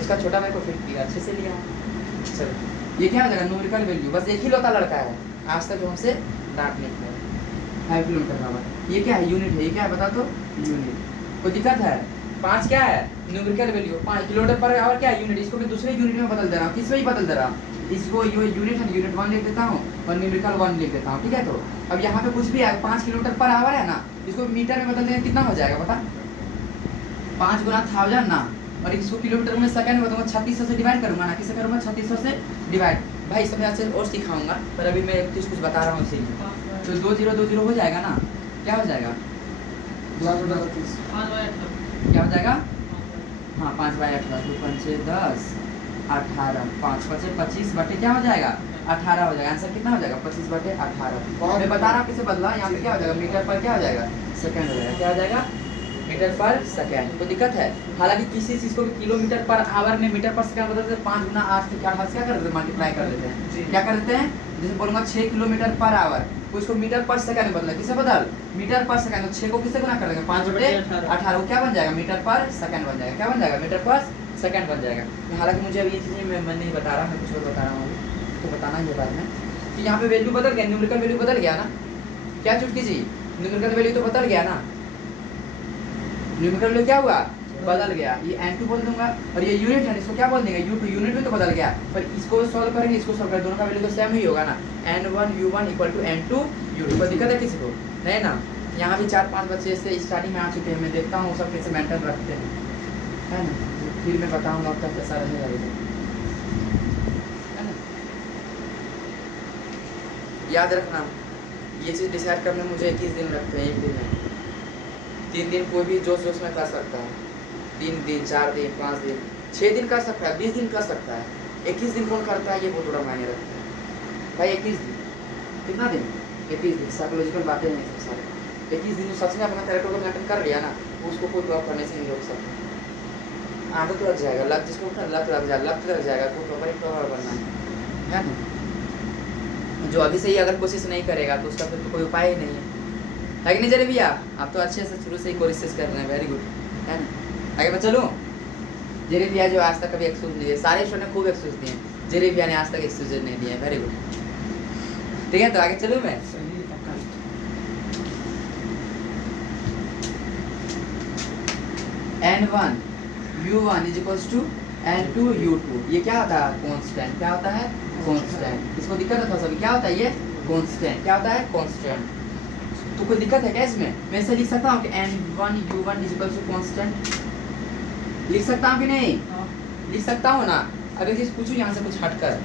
उसका छोटा भाई को फिट किया, अच्छे से लिया। चलो ये क्या हो जाएगा? Numerical value. बस एक ही लौता लड़का है आज तक जो हमसे डांट नहीं किया। 5 किलोमीटर का आवर। ये क्या है? यूनिट है। ये क्या है बता दो? यूनिट। कोई दिक्कत है? 5 क्या है? Numerical value. 5 kilometre per hour क्या है? यूनिट। इसको मैं दूसरे यूनिट में बदल दे रहा हूँ। किस में ही बदल दे रहा हूँ? इसको यूनिट है, यूनिट 1 लिख देता हूँ और न्यूमेरिकल 1 लिख देता हूँ, ठीक है। तो अब यहाँ पे कुछ भी है, 5 किलोमीटर पर आवर है ना, इसको मीटर में बदल देंगे कितना हो जाएगा बता? 5 गुना 1000 ना, और इसको किलोमीटर में सेकंड में बताऊँगा, 3600 से डिवाइड करूँगा ना। किससे करूँगा? 3600 से डिवाइड। भाई इसमें अच्छे और सिखाऊंगा, पर अभी मैं कुछ बता रहा हूँ इसीलिए। तो 2020 हो जाएगा ना, क्या हो जाएगा? क्या हो जाएगा? हाँ 5/8 2 5 10 18, 5 5 25 बटे क्या हो जाएगा 18 हो जाएगा। आंसर कितना हो जाएगा 25 बटे 18। मैं बता रहा हूँ किसे बदला, यहाँ पे क्या हो जाएगा मीटर पर क्या हो जाएगा सेकंड हो जाएगा। क्या हो जाएगा मीटर पर सेकंड। कोई दिक्कत है? हालांकि किसी चीज को भी किलोमीटर पर आवर में मीटर पर सेकंड बदलते हैं 5 गुना 8 से क्या कर देते हैं मल्टीप्लाई कर देते हैं। क्या कर देते हैं? जैसे बोलूंगा 6 किलोमीटर पर आवर, उसको मीटर पर सेकंड में बदला, किसे बदल मीटर पर सेकंड। तो 6 को किससे गुना कर देंगे 5 बटे 18, वो क्या बन जाएगा मीटर पर सेकंड बन जाएगा। क्या बन जाएगा मीटर पर सेकंड बन जाएगा। हालांकि मुझे अभी ये चीजें मैं नहीं बता रहा, मैं कुछ और बता रहा हूँ अभी, तो बताना ये बात में कि यहाँ पे वैल्यू बदल गया, न्यूमेरिकल वैल्यू बदल गया ना। क्या चुटकी जी, न्यूमेरिकल वैल्यू तो बदल गया ना, न्यूमेरिकल वैल्यू क्या हुआ बदल गया। ये n2 बोल दूंगा और ये यूनिट है, इसको क्या बोल देंगे u2, यूनिट में तो बदल गया, पर इसको सॉल्व करेंगे इसको सॉल्व करेंगे दोनों का वैल्यू तो सेम ही होगा ना। n1 u1 equal to n2 u2। कोई दिक्कत है किसी को? नहीं ना। यहाँ भी 4-5 बच्चे से स्टार्टिंग में आ चुके हैं, मैं देखता हूँ सब कैसे मेंटेन रखते हैं, है ना। फिर मैं बताऊँगा अब तक कैसा रहेगा ये, है ना। याद रखना ये चीज़ डिसाइड करने में मुझे 21 दिन लगते हैं, एक दिन में 3 दिन कोई भी जोश जोश में कर सकता है, 3 दिन 4 दिन 5 दिन 6 दिन कर सकता है, 20 दिन कर सकता है, 21 दिन कौन करता है ये बहुत बड़ा मायने रखता है भाई। 21 दिन कितना दिन 21 दिन साइकोलॉजिकल बातें नहीं सब सारे 21 दिन सच में अपना कैरेक्टर को मेंटेन कर लिया ना, उसको कोई ड्रॉप करने से नहीं रोक सकता। आदत लग जाएगा, लग जिसको लत लग जाएगा तो प्रॉपर बनना है ना। जो अभी से ही अगर कोशिश नहीं करेगा तो उसका फिर तो कोई उपाय ही नहीं है कि नहीं जरे भैया। आप तो अच्छे से शुरू से ही कोशिश कर रहे हैं, वेरी गुड, है ना। आगे मैं चलूँ। जेरे भैया जो आज तक कभी एक्सक्यूज नहीं दिए, सारे स्टूडेंट ने खूब एक्सक्यूज दिए, जेरे भैया ने आज तक एक्सक्यूज नहीं दिए, वेरी गुड। ठीक है तो आगे चलूँ मैं। n1 u1 is equals to n2 u2। ये क्या होता है कांस्टेंट। क्या होता है कांस्टेंट। इसको दिक्कत है सभी, क्या होता है ये कांस्टेंट। क्या होता है कांस्टेंट। तो कोई दिक्कत है क्या इसमें? मैं ऐसे लिख सकता हूँ कि n1 u1 is equals to constant, लिख सकता हूँ कि नहीं? लिख सकता हूँ ना। अगर चीज पूछूं यहाँ से कुछ हटकर,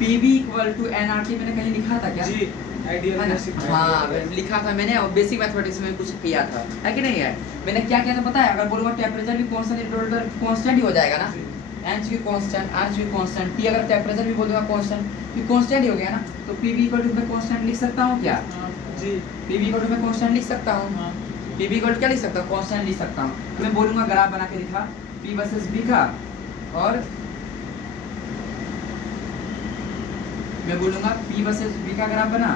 pv इक्वल टू nRT मैंने कहीं लिखा था क्या? जी आइडियल बेसिक। हाँ लिखा था मैंने, और बेसिक मैथमेटिक्स में कुछ किया था, है कि नहीं है? मैंने क्या किया था पता है? अगर बोलूँगा टेम्परेचर भी कांस्टेंट ही हो जाएगा ना, एच भी कांस्टेंट, आर भी कांस्टेंट, पी अगर टेम्परेचर भी बोल दूंगा कांस्टेंट, भी कांस्टेंट ही हो गया ना। तो पीवी इक्वल टू मैं कांस्टेंट लिख सकता हूँ क्या? जी पीवी इक्वल टू मैं कांस्टेंट लिख सकता हूँ, पीवी इक्वल टू क्या लिख सकता हूँ कांस्टेंट लिख सकता हूँ। तो मैं बोलूँगा ग्राफ बना के दिखा पी वर्सेस बी का, और मैं बोलूँगा पी वर्सेस बी का ग्राफ बना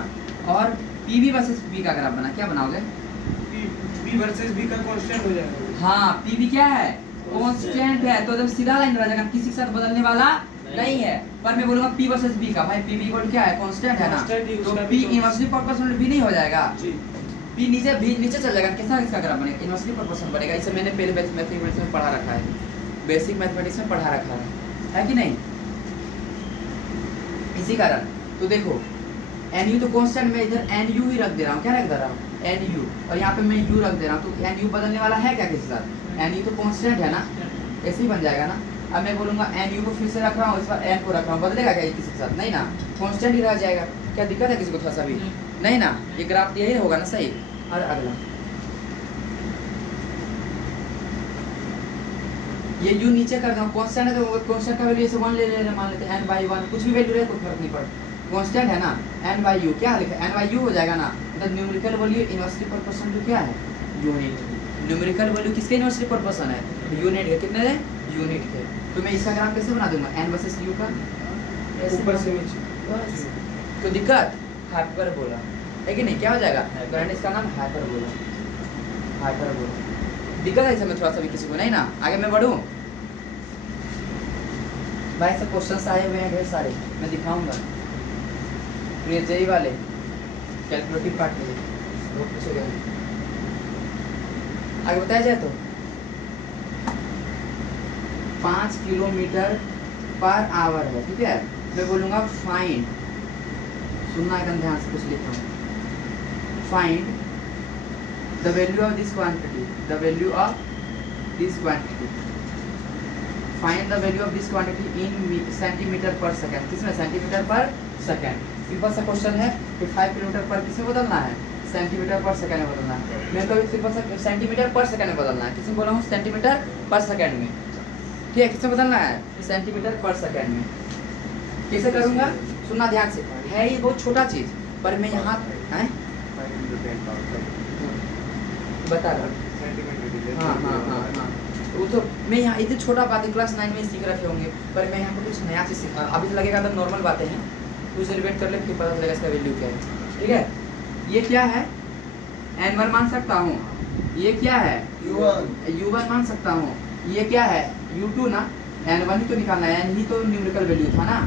और पीवी वर्सेस बी का ग्राफ बना। क्या बनाओगे? बी वर्सेस बी का कांस्टेंट हो जाएगा। हाँ पीवी क्या है कांस्टेंट है, तो जब सीधा लाइन रह जाएगा, किसी के साथ बदलने वाला नहीं है। पर मैं बोलूँगा पी वर्सेस बी का, भाई पीवी इक्वल क्या है कांस्टेंट है ना, तो पी इनवर्सली प्रोपोर्शनल भी नहीं हो जाएगा, जी पी नीचे चल जाएगा। कैसा इसका ग्राफ बनेगा? इनवर्सली प्रोपोर्शनल बनेगा। इसे मैंने पहले मैथमेटिक्स में पढ़ा रखा है, बेसिक मैथमेटिक्स में पढ़ा रखा है कि नहीं? इसी कारण तो देखो NU तो कांस्टेंट, मैं इधर NU ही रख दे रहा हूँ। क्या रख दे रहा हूँ? NU, और यहाँ पे मैं U रख दे रहा हूँ। तो NU बदलने वाला है क्या किसी साथ? NU तो कांस्टेंट है ना, ऐसे ही बन जाएगा ना। अब मैं बोलूँगा NU को फिर से रख रहा हूँ, इस बार N को रख रहा हूँ, बदलेगा क्या ये किसी के साथ? नहीं ना, कांस्टेंट ही रह जाएगा। क्या दिक्कत है किसी को थोड़ा सा भी? नहीं ना, ये ग्राफ यही होगा ना सही। और अगला ये U नीचे कर दूँ, कांस्टेंट है तो कांस्टेंट का वैल्यू ऐसे 1 ले ले मान लेते हैं, n/1 कुछ भी वैल्यू रहे कोई फर्क नहीं पड़ता, कांस्टेंट है ना। n/u क्या लिखा है? n/u हो जाएगा ना। मतलब numerical value inversely proportional to क्या है? यूनिट। न्यूमेरिकल वैल्यू किसके इनवर्सली प्रोपोर्शनल है? यूनिट के। कितने है? यूनिट के। तो मैं इसका ग्राफ कैसे बना दूंगा? n वर्सेस u का ऊपर से नीचे। बस। तो दिक्कत हाइपरबोला है कि नहीं? क्या हो जाएगा? तो इसका नाम हाइपरबोला। दिक्कत है इसमें थोड़ा सा भी किसी को? नहीं ना। आगे मैं बढ़ूँ भाई, सब क्वेश्चंस आए हुए हैं ढेर सारे, मैं दिखाऊंगा। जेई वाले कैलकुलेटिव पार्ट में वो पूछे गए। आगे बताया जाए तो 5 किलोमीटर पर आवर है, ठीक है। मैं बोलूँगा फाइंड, सुनना एकदम ध्यान से, कुछ लिख रहा हूँ। Find the value of this quantity, the value of this quantity, find the value of this quantity in centimetre पर सेकंड। किसमें? सेंटीमीटर पर सेकंड। सिंपल सा क्वेश्चन है कि 5 किलोमीटर पर किसमें बदलना है? सेंटीमीटर पर सेकंड में बदलना है। मेरे को सिंपल सा सेंटीमीटर पर सेकंड में बदलना है। किसमें बोला हूँ? सेंटीमीटर पर सेकंड में। ठीक है, किसमें बदलना है? सेंटीमीटर पर सेकेंड में। कैसे करूँगा? सुनना ध्यान से, है ये बहुत छोटा चीज़, पर मैं यहाँ है बता रहा हूँ। हाँ हाँ हाँ हाँ, वो तो मैं यहाँ इतनी छोटा बात है क्लास 9 में सीख रखे होंगे, पर मैं यहाँ पर कुछ नया चीज़ सीखा। अभी तो लगेगा तो नॉर्मल बातें हैं, कुछ रिलेट कर ले फिर पता चलेगा इसका वैल्यू क्या है। ठीक है, ये क्या है? n1 मान सकता हूँ। ये क्या है? u1 मान सकता हूँ। ये क्या है? u2 ना। n1 ही तो निकालना है, n ही तो न्यूमेरिकल वैल्यू था ना।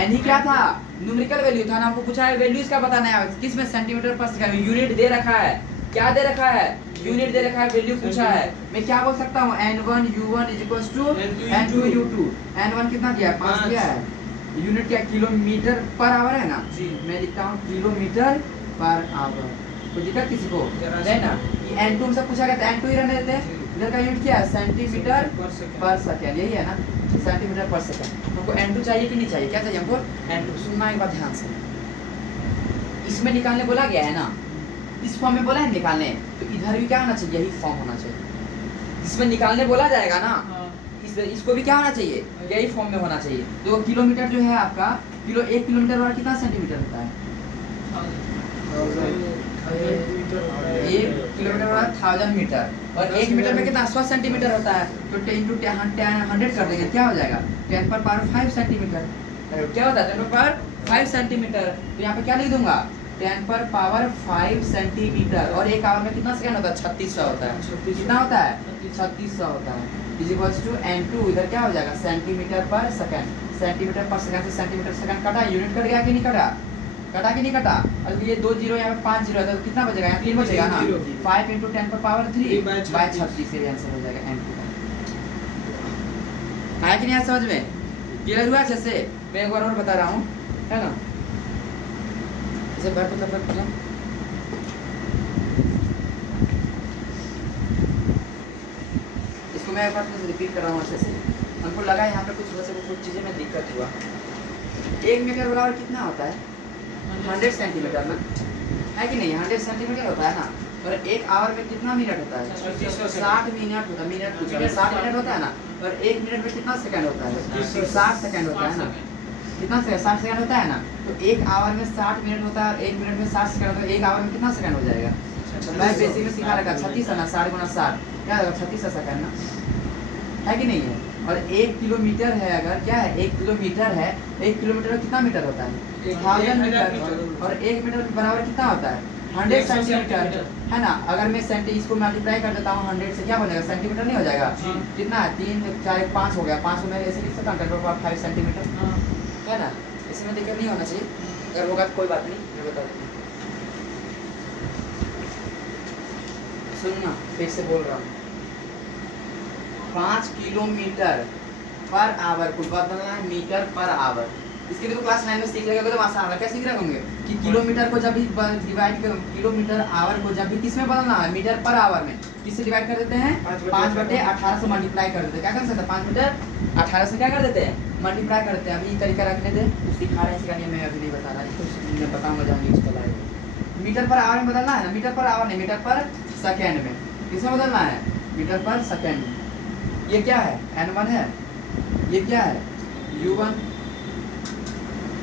n ही क्या था? न्यूमेरिकल वैल्यू था ना। हमको पूछा है वैल्यू इसका बताना है, किस में? सेंटीमीटर पर सेकंड। यूनिट दे रखा है, क्या दे रखा है? यूनिट दे रखा है, वैल्यू पूछा है। मैं क्या बोल सकता हूँ? n1 u1 n2 u2। n1 कितना दिया है? 5 दिया है। यूनिट क्या? किलोमीटर पर आवर है ना। मैं लिखता हूँ किलोमीटर पर आवर। कोई दिक्कत किसी को? नहीं ना। ये n2 हमसे पूछा गया था, n2 ही रहने देते हैं। इधर का यूनिट क्या है? सेंटीमीटर पर सेकेंड, यही है ना, सेंटीमीटर पर सेकेंड। हमको n2 चाहिए कि नहीं चाहिए? क्या चाहिए हमको? n2। सुनना एक बात ध्यान से, इसमें निकालने बोला गया है ना, इस फॉर्म में बोला है निकालने, तो इधर भी क्या होना चाहिए? यही फॉर्म होना चाहिए। जिसमें निकालने बोला जाएगा ना, इसको भी क्या होना चाहिए? यही फॉर्म में होना चाहिए। तो किलोमीटर जो है आपका, 1 किलोमीटर वाला कितना सेंटीमीटर होता है? 1 किलोमीटर वाला 1000 मीटर, और 1 मीटर में कितना? 100 सेंटीमीटर होता है। तो 10 × 100 कर देंगे, क्या हो जाएगा? 10 पर पावर 5 सेंटीमीटर। क्या होता है? 10 पर पावर 5 सेंटीमीटर। तो यहाँ पे क्या लिख दूंगा? 10 पर पावर 5 सेंटीमीटर। और एक आवर में कितना सेकंड होता है? 3600 होता है। कितना होता है? 3600 होता है। इज इक्वल्स टू n2, इधर क्या हो जाएगा? सेंटीमीटर पर सेकंड। सेंटीमीटर पर सेकंड से सेंटीमीटर सेकंड कटा, यूनिट कट गया कि नहीं कटा? कटा कि नहीं कटा? और ये 2 जीरो यहाँ पे 5 जीरो है, तो कितना बचेगा? यहाँ 3 बचेगा ना। 5 × 10 पर पावर 3 बाय 36 से आंसर हो जाएगा n2 का। आया कि नहीं आया समझ में? क्लियर हुआ अच्छे से? मैं एक बार और बता रहा हूँ, है ना। इसे भर मतलब इसको मैं एक बार रिपीट कर रहा हूँ अच्छे से। हमको लगा यहाँ पे कुछ चीज़ें में दिक्कत हुआ। 1 मीटर बराबर कितना होता है? 100 सेंटीमीटर ना, है कि नहीं? 100 सेंटीमीटर होता है ना। और 1 आवर में कितना मिनट होता है? 60 मिनट होता है। मिनट पूछा है, 60 मिनट होता है ना। और 1 मिनट में कितना सेकंड होता है? 60 सेकंड होता है ना। कितना सेकंड? 60 सेकंड होता है ना। तो 1 आवर में 60 मिनट होता है और 1 मिनट में 60 सेकंड होता है। 1 आवर में कितना सेकंड हो जाएगा? मैं बेसिक में सिखा रखा 36 है ना, 60 × 60 क्या होगा? 36 सेकंड ना, है कि नहीं है? और 1 किलोमीटर है, अगर क्या है? 1 किलोमीटर है, 1 किलोमीटर में कितना मीटर होता है? 1000 मीटर। और 1 मीटर के बराबर कितना होता है? 100 सेंटीमीटर, है ना। अगर मैं इसको मल्टीप्लाई कर देता हूँ 100 से, क्या बनेगा? सेंटीमीटर नहीं हो जाएगा? कितना है? 3 4 5 हो गया। 5 में ऐसे लिख सकता हूँ 5 सेंटीमीटर, है ना। इसमें दिक्कत नहीं होना चाहिए, अगर होगा तो कोई बात नहीं, मैं बता दूँगा। सुनना, फिर से बोल रहा हूँ, 5 किलोमीटर पर आवर को बदलना है मीटर पर आवर। इसके लिए तो क्लास 9 में सीख रहे तो आसान होगा। क्या सीख रहे होंगे कि किलोमीटर को जब भी डिवाइड कर, किलोमीटर आवर को जब भी किस में बदलना है? मीटर पर आवर में। किससे डिवाइड कर देते हैं? 5/18 से मल्टीप्लाई कर देते हैं। क्या कर सकते हैं? 5/18 से क्या कर देते हैं? मल्टीप्लाई कर देते हैं। अभी तरीका रखने दें, तो सिखा रहे हैं, सिखाने मैं अभी नहीं बता रहा, इसको मैं बताऊँगा जहाँ यूज कर रहा है। मीटर पर आवर में बदलना है ना, मीटर पर आवर नहीं, मीटर पर सेकेंड में। किसमें बदलना है? मीटर पर सेकेंड में। ये क्या है? n1 है। ये क्या है? u1।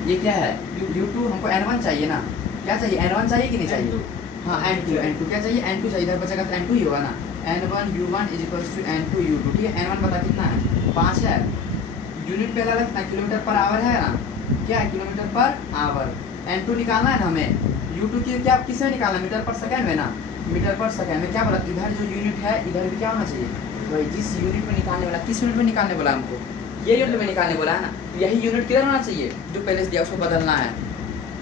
ये क्या है? u2। हमको n1 चाहिए ना। क्या चाहिए? n1 चाहिए कि नहीं चाहिए? हाँ, n2 क्या चाहिए? n2 चाहिए। इधर बचेगा तो n2 ही होगा ना। n1 u1 = n2 u2। ठीक है, n1 बता कितना है? 5 है। यूनिट पे अलग लगता है, किलोमीटर पर आवर है ना। क्या है? Kilometre per hour. n2 निकालना है ना हमें। u2 की क्या किसमें निकालना? मीटर पर सेकेंड में ना। मीटर पर सेकेंड में क्या बोला? इधर जो यूनिट है इधर भी क्या होना चाहिए? भाई जिस यूनिट में निकालने वाला, किस यूनिट में निकालने बोला हमको? ये यूनिट में निकालने बोला है ना। तो यही यूनिट किधर होना चाहिए? जो पहले से दिया उसको बदलना है।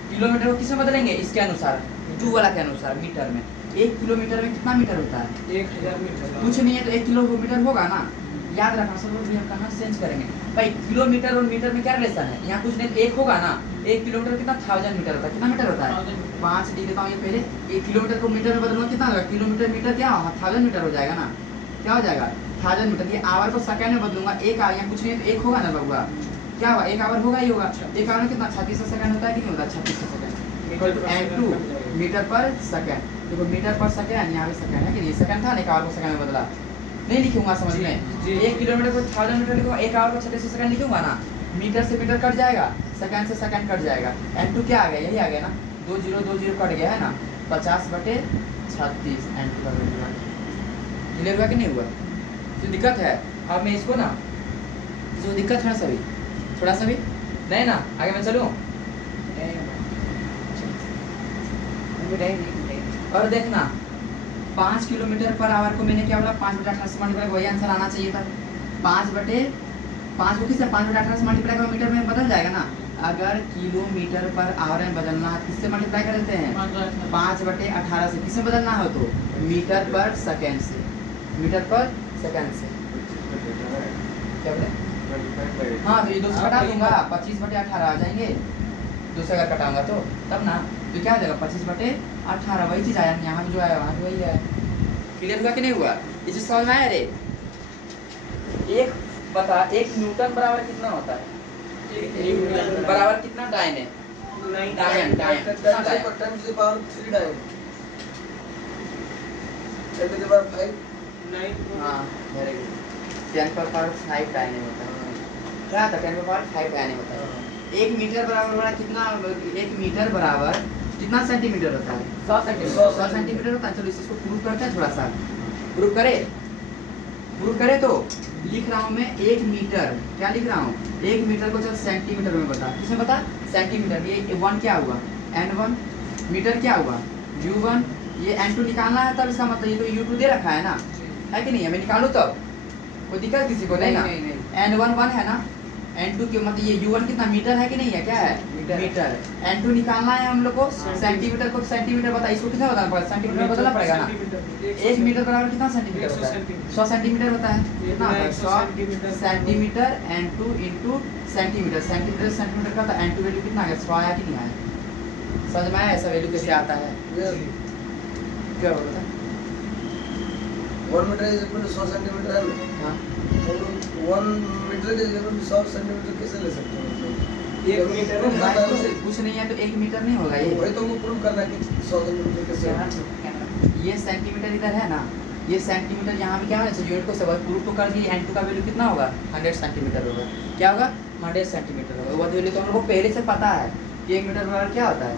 किलोमीटर को किसमें बदलेंगे? इसके अनुसार, 2 वाला के अनुसार, मीटर में। 1 किलोमीटर में कितना मीटर होता है? 1000 मीटर। कुछ नहीं है तो 1 किलोमीटर होगा ना। याद रखना सब लोग, हम कहाँ चेंज करेंगे भाई? किलोमीटर और मीटर में क्या रिलेशन है? यहाँ कुछ नहीं, 1 होगा ना। 1 किलोमीटर कितना? 1000 मीटर होता है। कितना मीटर होता है? 5 लिख देता हूँ ये पहले। 1 किलोमीटर को मीटर में बदलूंगा, कितना होगा? किलोमीटर मीटर क्या 1000 मीटर हो जाएगा ना। क्या हो जाएगा? 1000 मीटर। ये आवर को सेकंड में बदलूंगा, 1 आवर, यहाँ कुछ नहीं तो 1 होगा ना बबुआ। क्या होगा? 1 आवर होगा ही होगा। 1 आवर में कितना? 3600 सेकंड होता है कि नहीं होता? 3600 second equal to n2 metre पर सेकंड। देखो मीटर पर सेकंड, यहाँ पे सेकंड है कि नहीं? सेकंड था ना, 1 आवर को सेकंड में बदला। नहीं लिखूंगा समझ में। जी। 1 किलोमीटर को 1000 मीटर लिखूंगा, 1 आवर को 36 सेकंड लिखूंगा ना। मीटर से मीटर कट जाएगा, सेकंड से सेकंड कट जाएगा। n2 क्या आ गया, यही आ गया ना, 2 0 2 0 कट गया है ना, 50/36 n2 का वैल्यू आ गया। क्लियर हुआ कि नहीं हुआ? जो दिक्कत है अब मैं इसको ना, जो दिक्कत है ना थोड़ा सा भी नहीं ना, आगे मैं चलूँ। और देखना 5 किलोमीटर पर आवर को मैंने क्या बोला, 5/18 से मल्टीप्लाई, वही आंसर आना चाहिए था। 5/5 को किससे 5/18 से मल्टीप्लाई करो, मीटर में बदल जाएगा ना। अगर किलोमीटर पर आवर में बदलना है किससे मल्टीप्लाई कर देते हैं, 5/18 से। किससे बदलना हो तो मीटर पर सेकेंड से, मीटर पर सेकेंड से। क्या बोले? हाँ तो ये 2 से कटा दूंगा, 25/18 आ जाएंगे। 2 से अगर कटाऊंगा तो तब ना, तो क्या हो जाएगा 25/18, वही चीज़ आया यहाँ भी जो आया वहाँ भी वही है। क्लियर हुआ कि नहीं हुआ? इसे समझ में आया रे? एक बता, 1 न्यूटन बराबर कितना होता है? बराबर कितना डायन है? डायन कितना डायन? 10 to the power 3 डायन, 10 to the power 5 हाँ वेरी गुड, 10^5 डायन होता है। क्या था 10^5 डायन होता है। 1 मीटर बराबर कितना, 1 मीटर बराबर कितना सेंटीमीटर होता है? 100 सेंटीमीटर। 100 सेंटीमीटर होता है। चलो इसको प्रूव करते हैं, थोड़ा सा प्रूव करे तो लिख रहा हूँ मैं 1 मीटर, क्या लिख रहा हूँ 1 मीटर को चल सेंटीमीटर में बता, किसमें बता, सेंटीमीटर। ये 1 क्या हुआ n1, मीटर क्या हुआ u1, ये n2 निकालना है तब इसका मतलब, ये तो u2 दे रखा है ना, है कि नहीं है? मैं निकालूँ तब कोई दिक्कत किसी को नहीं ना? n1 1 है ना, n2 के मतलब ये u1 कितना मीटर है कि नहीं है, क्या है मीटर। n2 निकालना है हम लोग को, सेंटीमीटर को सेंटीमीटर बता, इसको कितना बताना पड़ेगा, सेंटीमीटर बदलना पड़ेगा ना। 1 मीटर बराबर कितना सेंटीमीटर होता है? 100 सेंटीमीटर होता है। कितना होता है 100 centimetre n2 into centimetre, centimetre का, तो n2 वैल्यू कितना आ गया, 100 आया कि नहीं आया? समझ में आया ऐसा वैल्यू कैसे आता है? क्या बोलता है? 1 metre is equal to 100 centimetre है ना, हाँ तो 1 metre is equal to 100 centimetre कैसे ले सकते हैं? 1 मीटर है ना? कुछ नहीं है तो 1 मीटर नहीं होगा ये। वही तो वो प्रूव करना है कि 100 सेंटीमीटर कैसे होगा। ये सेंटीमीटर इधर है ना, ये सेंटीमीटर यहाँ भी क्या होना चाहिए, यूनिट को सब प्रूफ तो कर दिए। n2 का वैल्यू कितना होगा, 100 सेंटीमीटर होगा। क्या होगा 100 सेंटीमीटर होगा। वो वैल्यू तो हम लोग को पहले से पता है कि 1 मीटर बराबर क्या होता है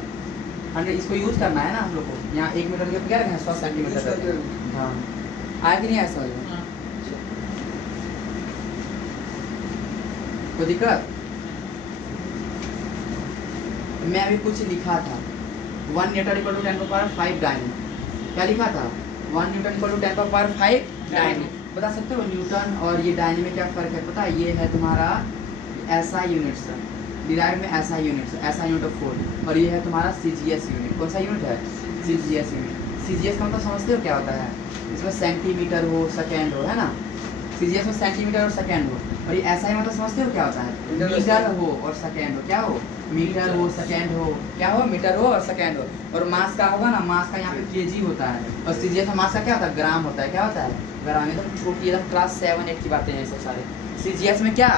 100। इसको यूज़ करना है ना हम लोग को। यहाँ 1 मीटर के क्या रखें 100 सेंटीमीटर। हाँ आया कि नहीं आया समझ में? कोई दिक्कत? मैं अभी कुछ लिखा था 1 न्यूटन इक्वल टू 10^5 डायन। क्या लिखा था 1 न्यूटन इक्वल टू 10^5 डायन। बता सकते हो न्यूटन और ये डायन में क्या फ़र्क है? पता है, ये है तुम्हारा SI यूनिट्स, डिराइव में SI units, SI unit of force, और ये है तुम्हारा CGS यूनिट। कौन सा यूनिट है? CGS unit. CGS का मतलब समझते हो क्या होता है? इसमें सेंटीमीटर हो सेकेंड हो, है ना। CGS में सेंटीमीटर और सेकेंड हो, और ये SI मतलब समझते हो क्या होता है? मीटर हो और सेकेंड हो। क्या हो? मीटर हो सेकेंड हो, क्या हो मीटर हो और सेकेंड हो। और मास का होगा ना, मास का यहाँ पे kg होता है, और CGS में मास का क्या होता है, ग्राम होता है। क्या होता है? ग्राम। एकदम छोटी, एकदम क्लास 7 8 की बातें हैं सब सारे। CGS में क्या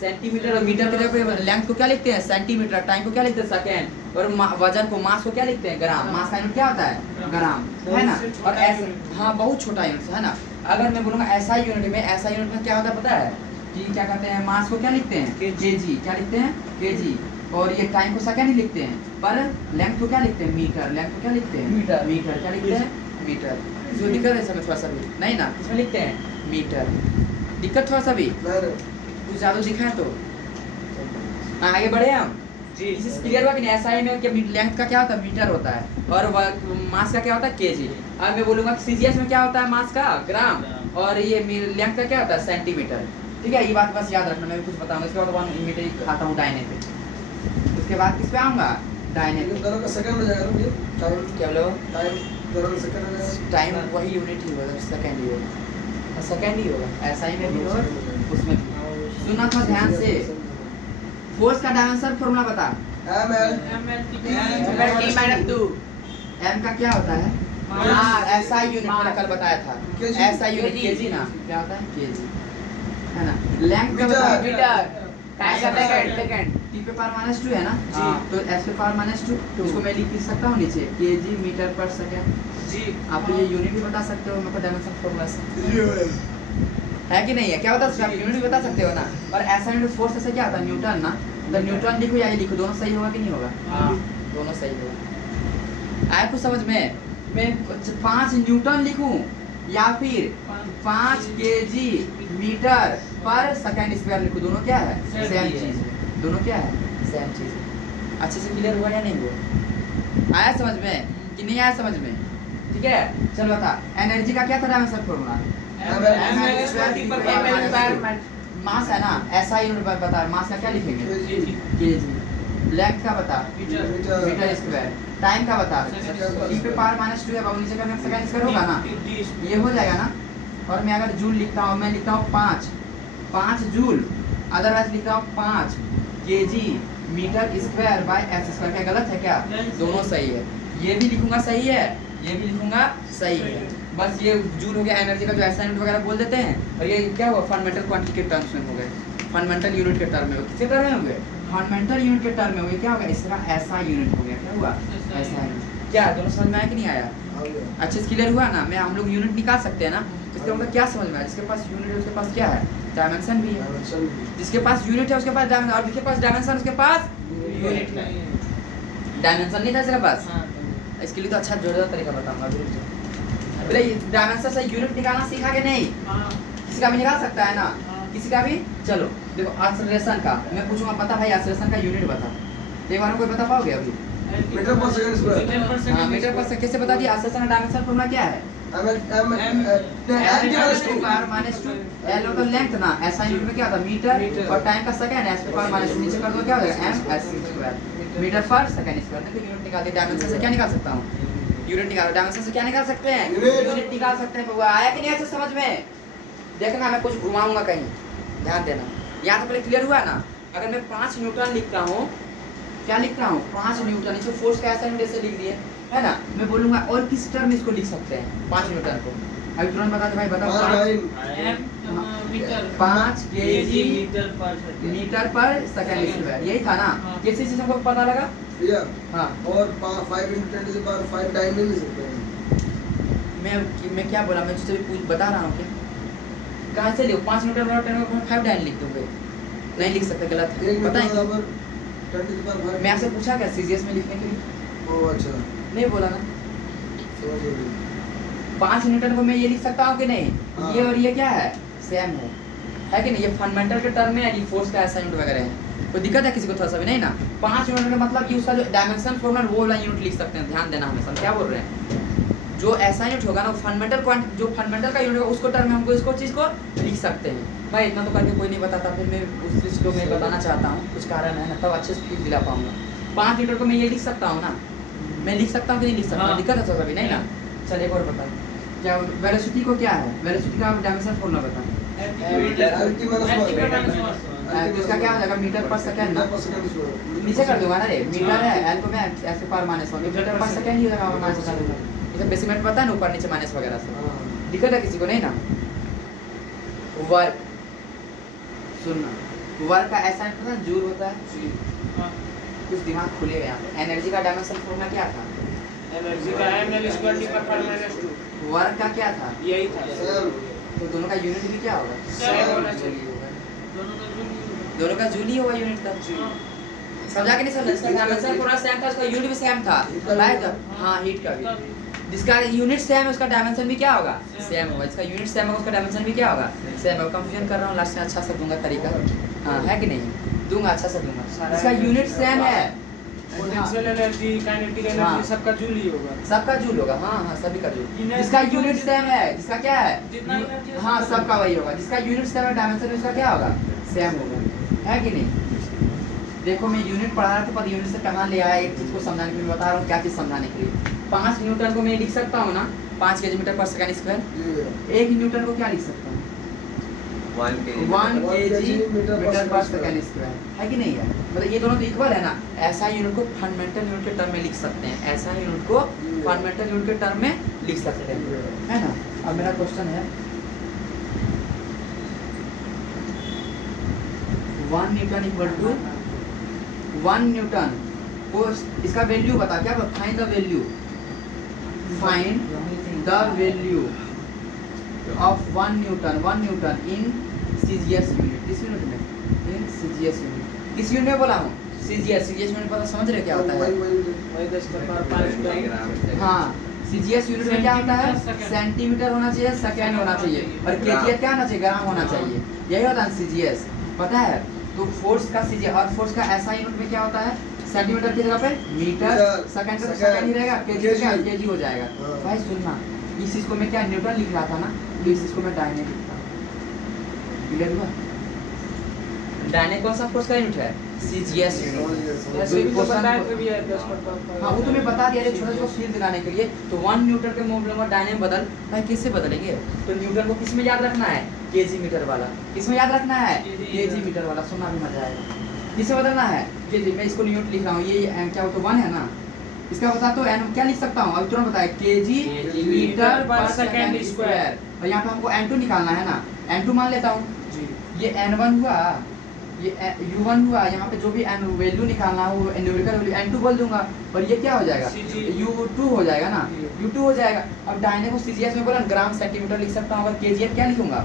सेंटीमीटर और मीटर की जगह लेंथ को क्या लिखते हैं सेंटीमीटर, टाइम को क्या लिखते हैं सेकेंड, और वजन को मास को क्या लिखते हैं ग्राम। मास का यूनिट क्या होता है ग्राम, है ना। और ऐसे हाँ बहुत छोटा यूनिट है ना। अगर मैं बोलूँगा SI यूनिट में, SI यूनिट में क्या होता है पता है कि क्या कहते हैं, मास को क्या लिखते हैं kg, क्या लिखते हैं kg, और ये टाइम को सेकेंड ही लिखते हैं, पर लेंथ को क्या लिखते हैं मीटर, लेंथ को क्या लिखते हैं मीटर, क्या लिखते हैं मीटर। जो दिक्कत है इसमें थोड़ा सा भी नहीं ना, इसमें लिखते हैं मीटर। दिक्कत थोड़ा सा भी कुछ ज़्यादा दिखा है तो आगे बढ़े हम जी। इसी क्लियर हुआ कि नहीं? SI में क्या लेंथ का क्या होता है मीटर होता है, और मास का क्या होता है kg। अब मैं बोलूँगा CGS में क्या होता है मास का ग्राम, और ये लेंथ का क्या होता है सेंटीमीटर। ठीक है, ये बात बस याद रखना। मैं भी कुछ बताऊंगा इसके बाद 1 मीटर आता हूँ डायने पे, उसके बाद किस पे आऊँगा डायने पे। दोनों का सेकंड हो जाएगा ना, टाइम क्या बोलो? टाइम दोनों का सेकंड हो जाएगा। टाइम वही यूनिट ही होगा, सेकेंड ही होगा, सेकेंड ही होगा SI में भी और उसमें भी। सुना था ध्यान से। फोर्स का डायमेंशन फॉर्मूला बता। ml/t/2। m का क्या होता है? SI यूनिट मैंने कल बताया था। SI यूनिट kg ना, क्या होता है kg, है ना। लेंथ का बता मीटर, टाइम का सेकंड। टी पे पावर माइनस 2 है ना जी। तो एस पे पावर माइनस 2 इसको मैं लिख सकता हूँ नीचे केजी मीटर पर सेकंड। जी आप ये यूनिट भी बता सकते हो मेरे को डायमेंशन फॉर्मूला से ये है कि नहीं है, क्या बता सकते हो आप यूनिट भी बता सकते हो ना। और ऐसा यूनिट फोर्स से क्या होता है न्यूटन ना, तो न्यूटन लिखो या ये लिखो दोनों सही होगा कि नहीं होगा? हाँ। दोनों सही होगा। आया कुछ समझ में? मैं 5 न्यूटन लिखूं या फिर 5 केजी मीटर पर सेकंड स्क्वायर लिखूं, दोनों क्या है? सेम चीज है। दोनों क्या है? सेम चीज है। अच्छे से क्लियर हुआ या नहीं हुआ? आया समझ में कि नहीं आया समझ में? ठीक है चलो बता एनर्जी का क्या था डायमेंशन फॉर्मूला? मास है ना, ऐसा यूनिट बता मास का क्या लिखेंगे? केजी। लेंथ का बता मीटर स्क्वायर। टाइम का बता टी पे पावर माइनस 2 है बाबू, नीचे का सेकंड स्क्वायर होगा ना, ये हो जाएगा ना। और मैं अगर जूल लिखता हूँ, मैं लिखता हूँ 5 जूल, अदरवाइज लिखता हूँ 5 KG metre square by S square. क्या गलत है क्या? दोनों सही है। ये भी लिखूंगा सही है, ये भी लिखूंगा सही है। बस ये जूल हो गया एनर्जी का जो ऐसा यूनिट वगैरह बोल देते हैं। और ये क्या हुआ फंडामेंटल क्वांटिटी के टर्म्स में हो गए, फंडामेंटल यूनिट के टर्म में हो। किसके टर्म में हो गए? फंडामेंटल यूनिट के टर्म में हो गए। क्या हो गया इसका? ऐसा यूनिट हो गया। क्या हुआ? ऐसा यूनिट। क्या दोनों समझ में आया कि नहीं आया? अच्छे से क्लियर हुआ ना? मैं हम लोग यूनिट निकाल सकते हैं ना, इसका मतलब क्या समझ में आया? जिसके पास यूनिट है उसके पास क्या है? डायमेंशन भी है। जिसके पास यूनिट है उसके पास डायमेंशन, और जिसके पास डायमेंशन उसके पास यूनिट है। डायमेंशन नहीं था इसके पास, इसके लिए तो अच्छा जोरदार तरीका बताऊंगा। बोले डायमेंशन से यूनिट निकालना सीखा कि नहीं? किसी का भी निकाल सकता है ना, किसी का भी। चलो देखो एक्सेलरेशन का मैं पूछूंगा, पता भाई एक्सेलरेशन का यूनिट बता, तो एक बार कोई बता पाओगे अभी? मीटर पर सेकंड स्क्वायर। हाँ मीटर पर सेकंड। कैसे बता दिया? एक्सेलरेशन का डायमेंशन फॉर्मूला क्या है? एल होता लेंथ ना, ऐसा यूनिट में क्या होता है? मीटर। और टाइम का सेकंड, एस पे पावर माइनस नीचे कर दो क्या हो जाएगा? एम एस स्क्वायर मीटर पर सेकंड स्क्वायर। देखो यूनिट निकाल दे। डायमेंशन से क्या निकाल सकता हूँ? यूनिट निकाल। डायमेंशन से क्या निकाल सकते हैं? यूनिट निकाल सकते हैं। बउआ आया कि नहीं ऐसे समझ में? देखना मैं कुछ घुमाऊंगा कहीं, ध्यान देना। यहाँ तो पहले क्लियर हुआ ना? अगर मैं 5 न्यूटन लिखता हूँ, क्या लिखता हूँ? 5 न्यूटन। इसको फोर्स का ऐसा यूनिट ऐसे लिख दिए है ना। मैं बोलूंगा और किस टर्म में इसको लिख सकते हैं 5 न्यूटन को? अभी तुरंत बता दो भाई, बताओ। 5 केजी मीटर पर सेकंड स्क्वायर, यही था ना? किसी चीज हमको पता लगा? हाँ और 5 × 10⁵ टाइम नहीं ले सकते हैं। मैं क्या बोला? मैं तुझसे भी बता रहा हूँ क्या? कहाँ से लिखो? 5 न्यूटन बराबर 10⁵ डाइन लिख दोगे? नहीं लिख सकते, गलत है। एक पता है मीटर क्यों? बराबर 10⁵ मैं आपसे पूछा क्या सीजीएस में लिखने के लिए? ओह अच्छा, नहीं बोला ना। समझ गई। 5 न्यूटन को मैं ये लिख सकता हूँ कि नहीं? हाँ। ये और ये क्या है? सेम है कि नहीं? ये फंडामेंटल के टर्म में है, ये फोर्स का ऐसा यूनिट वगैरह है। कोई दिक्कत है किसी को? थोड़ा सा भी नहीं ना। 5 यूनिट का मतलब कि उसका जो डायमेंशन फॉर्मूला वो वाला यूनिट लिख सकते हैं। ध्यान देना हमेशा क्या बोल रहे हैं। जो ऐसा यूनिट होगा ना फंडामेंटल क्वांटिटी, जो फंडामेंटल का यूनिट होगा उसको टर्म में हमको इसको चीज को लिख सकते हैं। भाई इतना तो करके कोई नहीं बताता, फिर मैं उस चीज को मैं बताना चाहता हूँ, कुछ कारण है ना, तब अच्छे से फील दिला पाऊंगा। 5 लीटर को मैं ये लिख सकता हूँ ना? मैं लिख सकता हूँ कि नहीं लिख सकता? हाँ। दिक्कत है कभी नहीं ना? चल एक और बता, क्या वेलोसिटी को क्या है? वेलोसिटी का डायमेंशन फॉर्मूला बता। इसका क्या हो जाएगा? मीटर पर सेकंड ना? नीचे कर दूंगा ना रे, मीटर है, एल को मैं ऐसे पावर माइनस 1 मीटर पर सेकंड ही होगा, माइनस कर दूंगा। ये सब बेसिक पता है ना, ऊपर नीचे माइनस वगैरह से। दिक्कत है किसी को नहीं ना? वर्क सुनना, वर्क का ऐसा पता है जूल होता है। कुछ दिमाग खुलेगा यहाँ पे। एनर्जी का डायमेंशन फॉर्मूला क्या था? एनर्जी का ml²/2 वर्क का क्या था? यही था। तो दोनों का यूनिट भी क्या होगा? सेम होना चाहिए। दोनों का जूल ही होगा यूनिट का। समझा कि नहीं समझा? इसका डायमेंशन पूरा सेम था, उसका यूनिट भी सेम था। राइट? हाँ हीट का भी। जिसका यूनिट सेम है उसका डायमेंशन भी क्या होगा? सेम होगा। जिसका यूनिट सेम होगा उसका डायमेंशन भी क्या होगा? सेम होगा। कंफ्यूजन कर रहा हूँ, लास्ट में अच्छा सा दूंगा तरीका। हाँ है कि नहीं? दूंगा, अच्छा सा दूंगा। जिसका यूनिट सेम है, पोटेंशियल एनर्जी, काइनेटिक हाँ। एनर्जी सबका जूल ही होगा। सबका जूल होगा। हाँ हाँ सभी का जूल। Energy जिसका जो यूनिट जितना- सेम है, जिसका क्या है? जितना energy है, हाँ सबका सबका वही होगा। जिसका यूनिट सेम है डायमेंशन उसका क्या होगा? सेम होगा। है कि नहीं? देखो मैं यूनिट पढ़ा रहा था, पर यूनिट से कहाँ ले आया एक चीज को समझाने के लिए बता रहा हूँ, क्या चीज समझाने के लिए। 5 न्यूटन को मैं लिख सकता हूँ ना 5 केजी मीटर पर सेकंड स्क्वायर। 1 न्यूटन को क्या लिख सकता हूँ? 1 केजी मीटर पर सेकंड स्क्वायर। है कि नहीं है? मतलब ये दोनों तो इक्वल है ना। ऐसा यूनिट को फंडामेंटल यूनिट के टर्म में लिख सकते हैं, ऐसा यूनिट को फंडामेंटल यूनिट के टर्म में लिख सकते हैं, है ना? अब मेरा क्वेश्चन है 1 न्यूटन इक्वल टू 1 न्यूटन को इसका वैल्यू बता, क्या find the value, find the value of 1 Newton in CGS unit, किस यूनिट में, इन सीजीएस यूनिट, किस यूनिट में बोला हूँ, सीजीएस यूनिट पता समझ रहे क्या होता है, वही 10⁵ हाँ सीजीएस यूनिट में क्या होता है, सेंटीमीटर होना चाहिए, सेकंड होना चाहिए, और केजीएस क्या होना चाहिए, ग्राम होना चाहिए, यही होता है सीजीएस, पता है। तो फोर्स का सीजीएस और फोर्स का ऐसा यूनिट में क्या होता है, सेंटीमीटर की जगह पे मीटर, सेकंड का सेकंड ही रहेगा, केजी क्या केजी हो जाएगा। हाँ। भाई सुनना, इस चीज को मैं क्या न्यूटन लिख रहा था ना, तो इस चीज को मैं डायने लिखता हूँ, क्लियर हुआ। डायने कौन सा फोर्स का यूनिट है, सीजीएस यूनिट। ऐसे भी तो बताया था भी है 10⁵ हाँ वो तुम्हें बता दिया, छोटा छोटा फील दिलाने के लिए। तो 1 न्यूटन के मोल नंबर डायने में बदल, भाई किससे बदलेंगे, तो न्यूटन को किस में याद रखना है, केजी मीटर वाला, किस में याद रखना है, केजी मीटर वाला, सुनना भी मजा आएगा। किससे बदलना है, केजी, मैं इसको न्यूटन लिख रहा हूँ, ये क्या हो तो 1 है ना, इसका बता तो एन क्या लिख सकता हूँ, अब तुरंत बताया, केजी मीटर पर सेकंड स्क्वायर, और यहाँ पे हमको n2 निकालना है ना, n2 मान लेता हूँ, ये n1 हुआ, ये u1 हुआ, यहाँ पे जो भी n वैल्यू निकालना है वो न्यूमेरिकल वैल्यू n2 बोल दूंगा, और ये क्या हो जाएगा, u2 हो जाएगा ना, u2 हो जाएगा। अब डायने को सीजीएस में बोला ग्राम सेंटीमीटर लिख सकता हूँ, अगर केजीएस क्या लिखूंगा,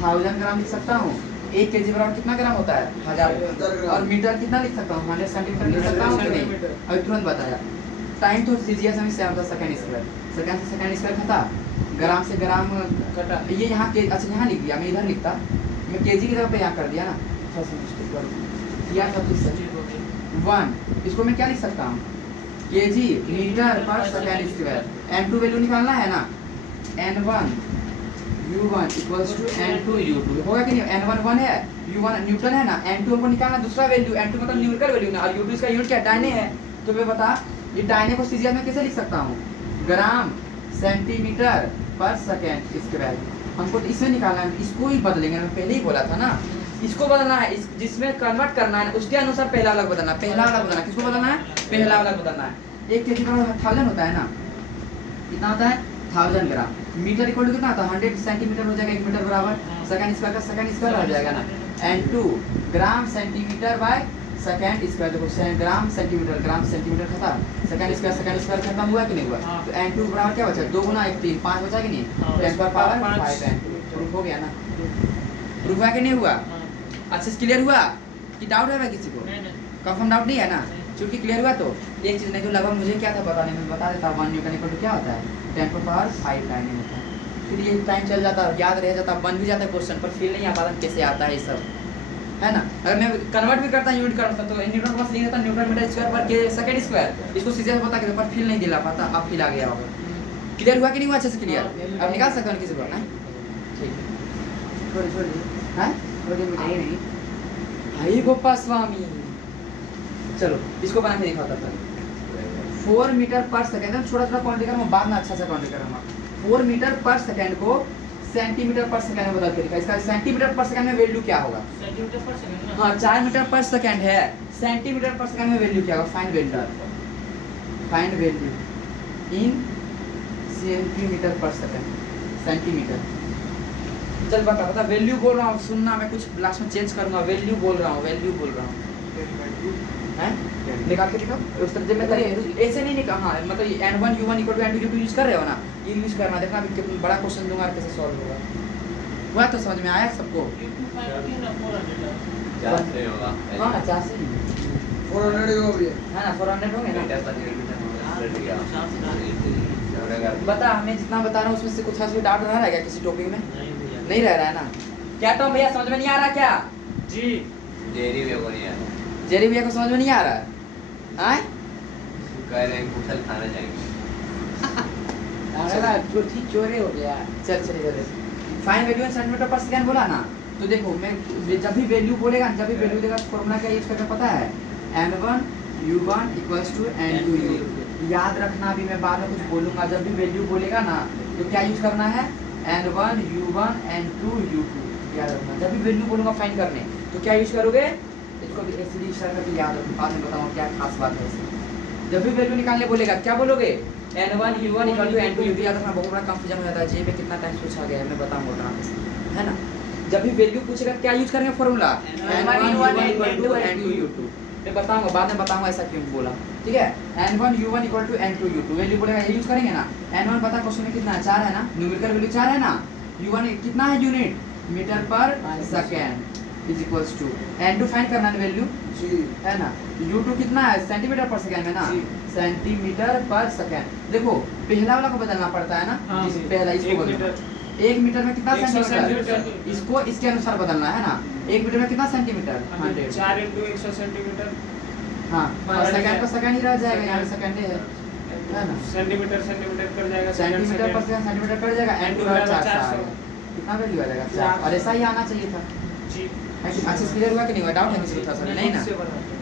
1000 ग्राम लिख सकता हूँ, 1 केजी बराबर कितना ग्राम होता है, 1000 ग्राम, और मीटर कितना लिख सकता हूँ, 100 सेंटीमीटर लिख सकता हूँ कि नहीं, अभी तुरंत बताया। टाइम तो सीजीएस में सेम होता सेकंड स्क्वायर, सेकंड से सेकंड स्क्वायर खता, ग्राम से ग्राम कटा, ये यहाँ के, अच्छा यहाँ लिख दिया, मैं इधर लिखता, मैं केजी की जगह पे यहाँ कर दिया ना, किया सब चीज सही। 1 इसको मैं क्या लिख सकता हूँ, केजी मीटर पर सेकंड स्क्वायर, n2 वैल्यू निकालना है ना, n1 u1 equals to n2 u2, होगा कि नहीं, n1 1 है, u1 न्यूटन है ना, n2 हमको निकालना दूसरा वैल्यू, n2 मतलब न्यूमेरिकल वैल्यू ना, और u2 इसका यूनिट क्या डायने है, तो मैं बता ये डायने को सीजीएस में कैसे लिख सकता हूँ, ग्राम सेंटीमीटर पर सेकंड स्क्वायर, हमको इसमें निकालना है, इसको ही बदलेंगे, मैं पहले ही बोला था ना, इसको बदलना है, इस जिसमें कन्वर्ट करना है उसके अनुसार पहला अलग बदलना है, पहला अलग बदलना है, किसको बदलना है, पहला अलग बदलना है। 1 केजी बराबर 1000 होता है ना, कितना होता है 1000 ग्राम, मीटर इक्वल टू कितना होता है 100 सेंटीमीटर हो जाएगा, 1 मीटर बराबर सेकंड स्क्वायर का सेकंड स्क्वायर हो जाएगा ना, n2 gram centimetre by second square, देखो ग्राम सेंटीमीटर खता, सेकंड स्क्वायर खत्म हुआ कि नहीं हुआ, तो n2 बराबर क्या बचा, 2 गुना 1 3 5 बचा कि नहीं, 10 पर पावर 5 n2, प्रूफ हो गया ना, प्रूफ हुआ कि नहीं हुआ, अच्छे से क्लियर हुआ कि डाउट है किसी को, कंफर्म डाउट नहीं है ना, क्योंकि क्लियर हुआ तो एक चीज नहीं तो लगभग मुझे क्या था बताने में, बता देता हूँ 1 न्यूटन इक्वल टू क्या होता है 10 पर पावर 5 डायने होता है, फिर ये टाइम चल जाता है, याद रह जाता, बन भी जाता है क्वेश्चन पर, फील नहीं आ पाता कैसे आता है ये सब, है ना। अगर मैं कन्वर्ट भी करता यूनिट करता तो न्यूटन बस लिख देता न्यूटन मीटर स्क्वायर पर के सेकंड स्क्वायर, इसको सीधे पता कर पर फील नहीं दिला पाता, अब फील आ गया होगा, क्लियर हुआ कि नहीं हुआ, अच्छे से क्लियर, अब निकाल सकते हो किसी को ना, ठीक है, छोड़ नहीं भाई गोपा स्वामी, चलो इसको बना के दिखाता था, 4 मीटर पर सेकंड, छोटा छोटा काउंट करूंगा बाद में अच्छा सा काउंट करूंगा, 4 मीटर पर सेकंड को सेंटीमीटर पर सेकंड में बदल के दिखा, इसका सेंटीमीटर पर सेकंड में वैल्यू क्या होगा, सेंटीमीटर पर सेकंड ना, हाँ 4 मीटर पर सेकंड है, सेंटीमीटर पर सेकंड में वैल्यू क्या होगा, फाइंड वैल्यू इन सेंटीमीटर पर सेकंड, सेंटीमीटर, चल बता वैल्यू बोल रहा हूँ, सुनना, मैं कुछ लास्ट में चेंज करूंगा, वैल्यू बोल रहा हूँ हैं, निकाल के दिखाओ उस तरह जब मैं ऐसे नहीं निकाल, हाँ मतलब ये n1 u1 equal to n2 u2 use कर रहे हो ना, ये यूज करना, देखना अभी कितना बड़ा क्वेश्चन दूंगा कैसे सॉल्व होगा, हुआ तो समझ में आया सबको, हाँ 80 400 हो गया है ना, 400 होंगे ना, बता हमें जितना बता रहा हूँ उसमें से कुछ डाउट रह रहा है क्या किसी टॉपिक में, नहीं रह रहा है ना, क्या तो भैया समझ में नहीं आ रहा क्या, जी जेरी भैया को समझ में नहीं आ रहा है, कह रहे हैं कुशल खाना चाहिए, अरे चोरी चोरी हो गया, चल इधर फाइन वैल्यू इन सेंटीमीटर पर सेकंड बोला ना, तो देखो मैं जब भी वैल्यू बोलेगा, जब भी वैल्यू देगा फॉर्मूला क्या यूज करके पता है, n1 u1 equals to n2 u2, याद रखना, अभी मैं बाद में कुछ बोलूंगा, जब भी वैल्यू बोलेगा ना तो क्या यूज करना है, n1 u1 n2 u2, याद रखना, जब भी वैल्यू बोलूंगा फाइंड करने तो क्या यूज करोगे, इसको भी ऐसे इशारा करके याद रखो, बाद में बताऊंगा क्या खास बात है इसमें, जब भी वैल्यू निकालने बोलेगा क्या बोलोगे, n1 u1 equal to n2 u2, याद रखना, बहुत बड़ा कंफ्यूजन हो जाता है, जे पे कितना टाइम पूछा गया है मैं बताऊंगा उतना, है ना। जब भी वैल्यू पूछेगा क्या यूज करेंगे formula, n1 u1 equal to n2 u2, मैं बताऊंगा बाद में बताऊंगा ऐसा क्यों बोला, ठीक है। n1 u1 equal to n2 u2 value बोलेगा, ये यूज करेंगे ना। n1 पता क्वेश्चन में कितना है, 4 है ना, न्यूमेरिकल वैल्यू 4 है ना। u1 कितना है यूनिट मीटर पर second is equals to n2 find करना है वैल्यू, जी है ना। u2 कितना है सेंटीमीटर पर सेकेंड में ना, जी। सेंटीमीटर पर सेकेंड। देखो पहला वाला को बदलना पड़ता है ना, हाँ। पहला इसको एक बदलना। मीटर। 1 मीटर में कितना 100 सेंटीमीटर, सेंटीमीटर। इसको इसके अनुसार बदलना है ना। 1 मीटर में कितना सेंटीमीटर 100, 4 × 100 सेंटीमीटर हाँ, और सेकंड पर सेकंड ही रह जाएगा, यहाँ पे सेकंड है ना। सेंटीमीटर सेंटीमीटर कर जाएगा, सेंटीमीटर पर सेकंड सेंटीमीटर कर जाएगा, n टू 400 400। कितना वैल्यू आ जाएगा 4, और ऐसा ही आना चाहिए था। जी। अच्छा क्लियर हुआ कि नहीं हुआ, डाउट है किसी को था सर, नहीं ना। से बनाते हैं।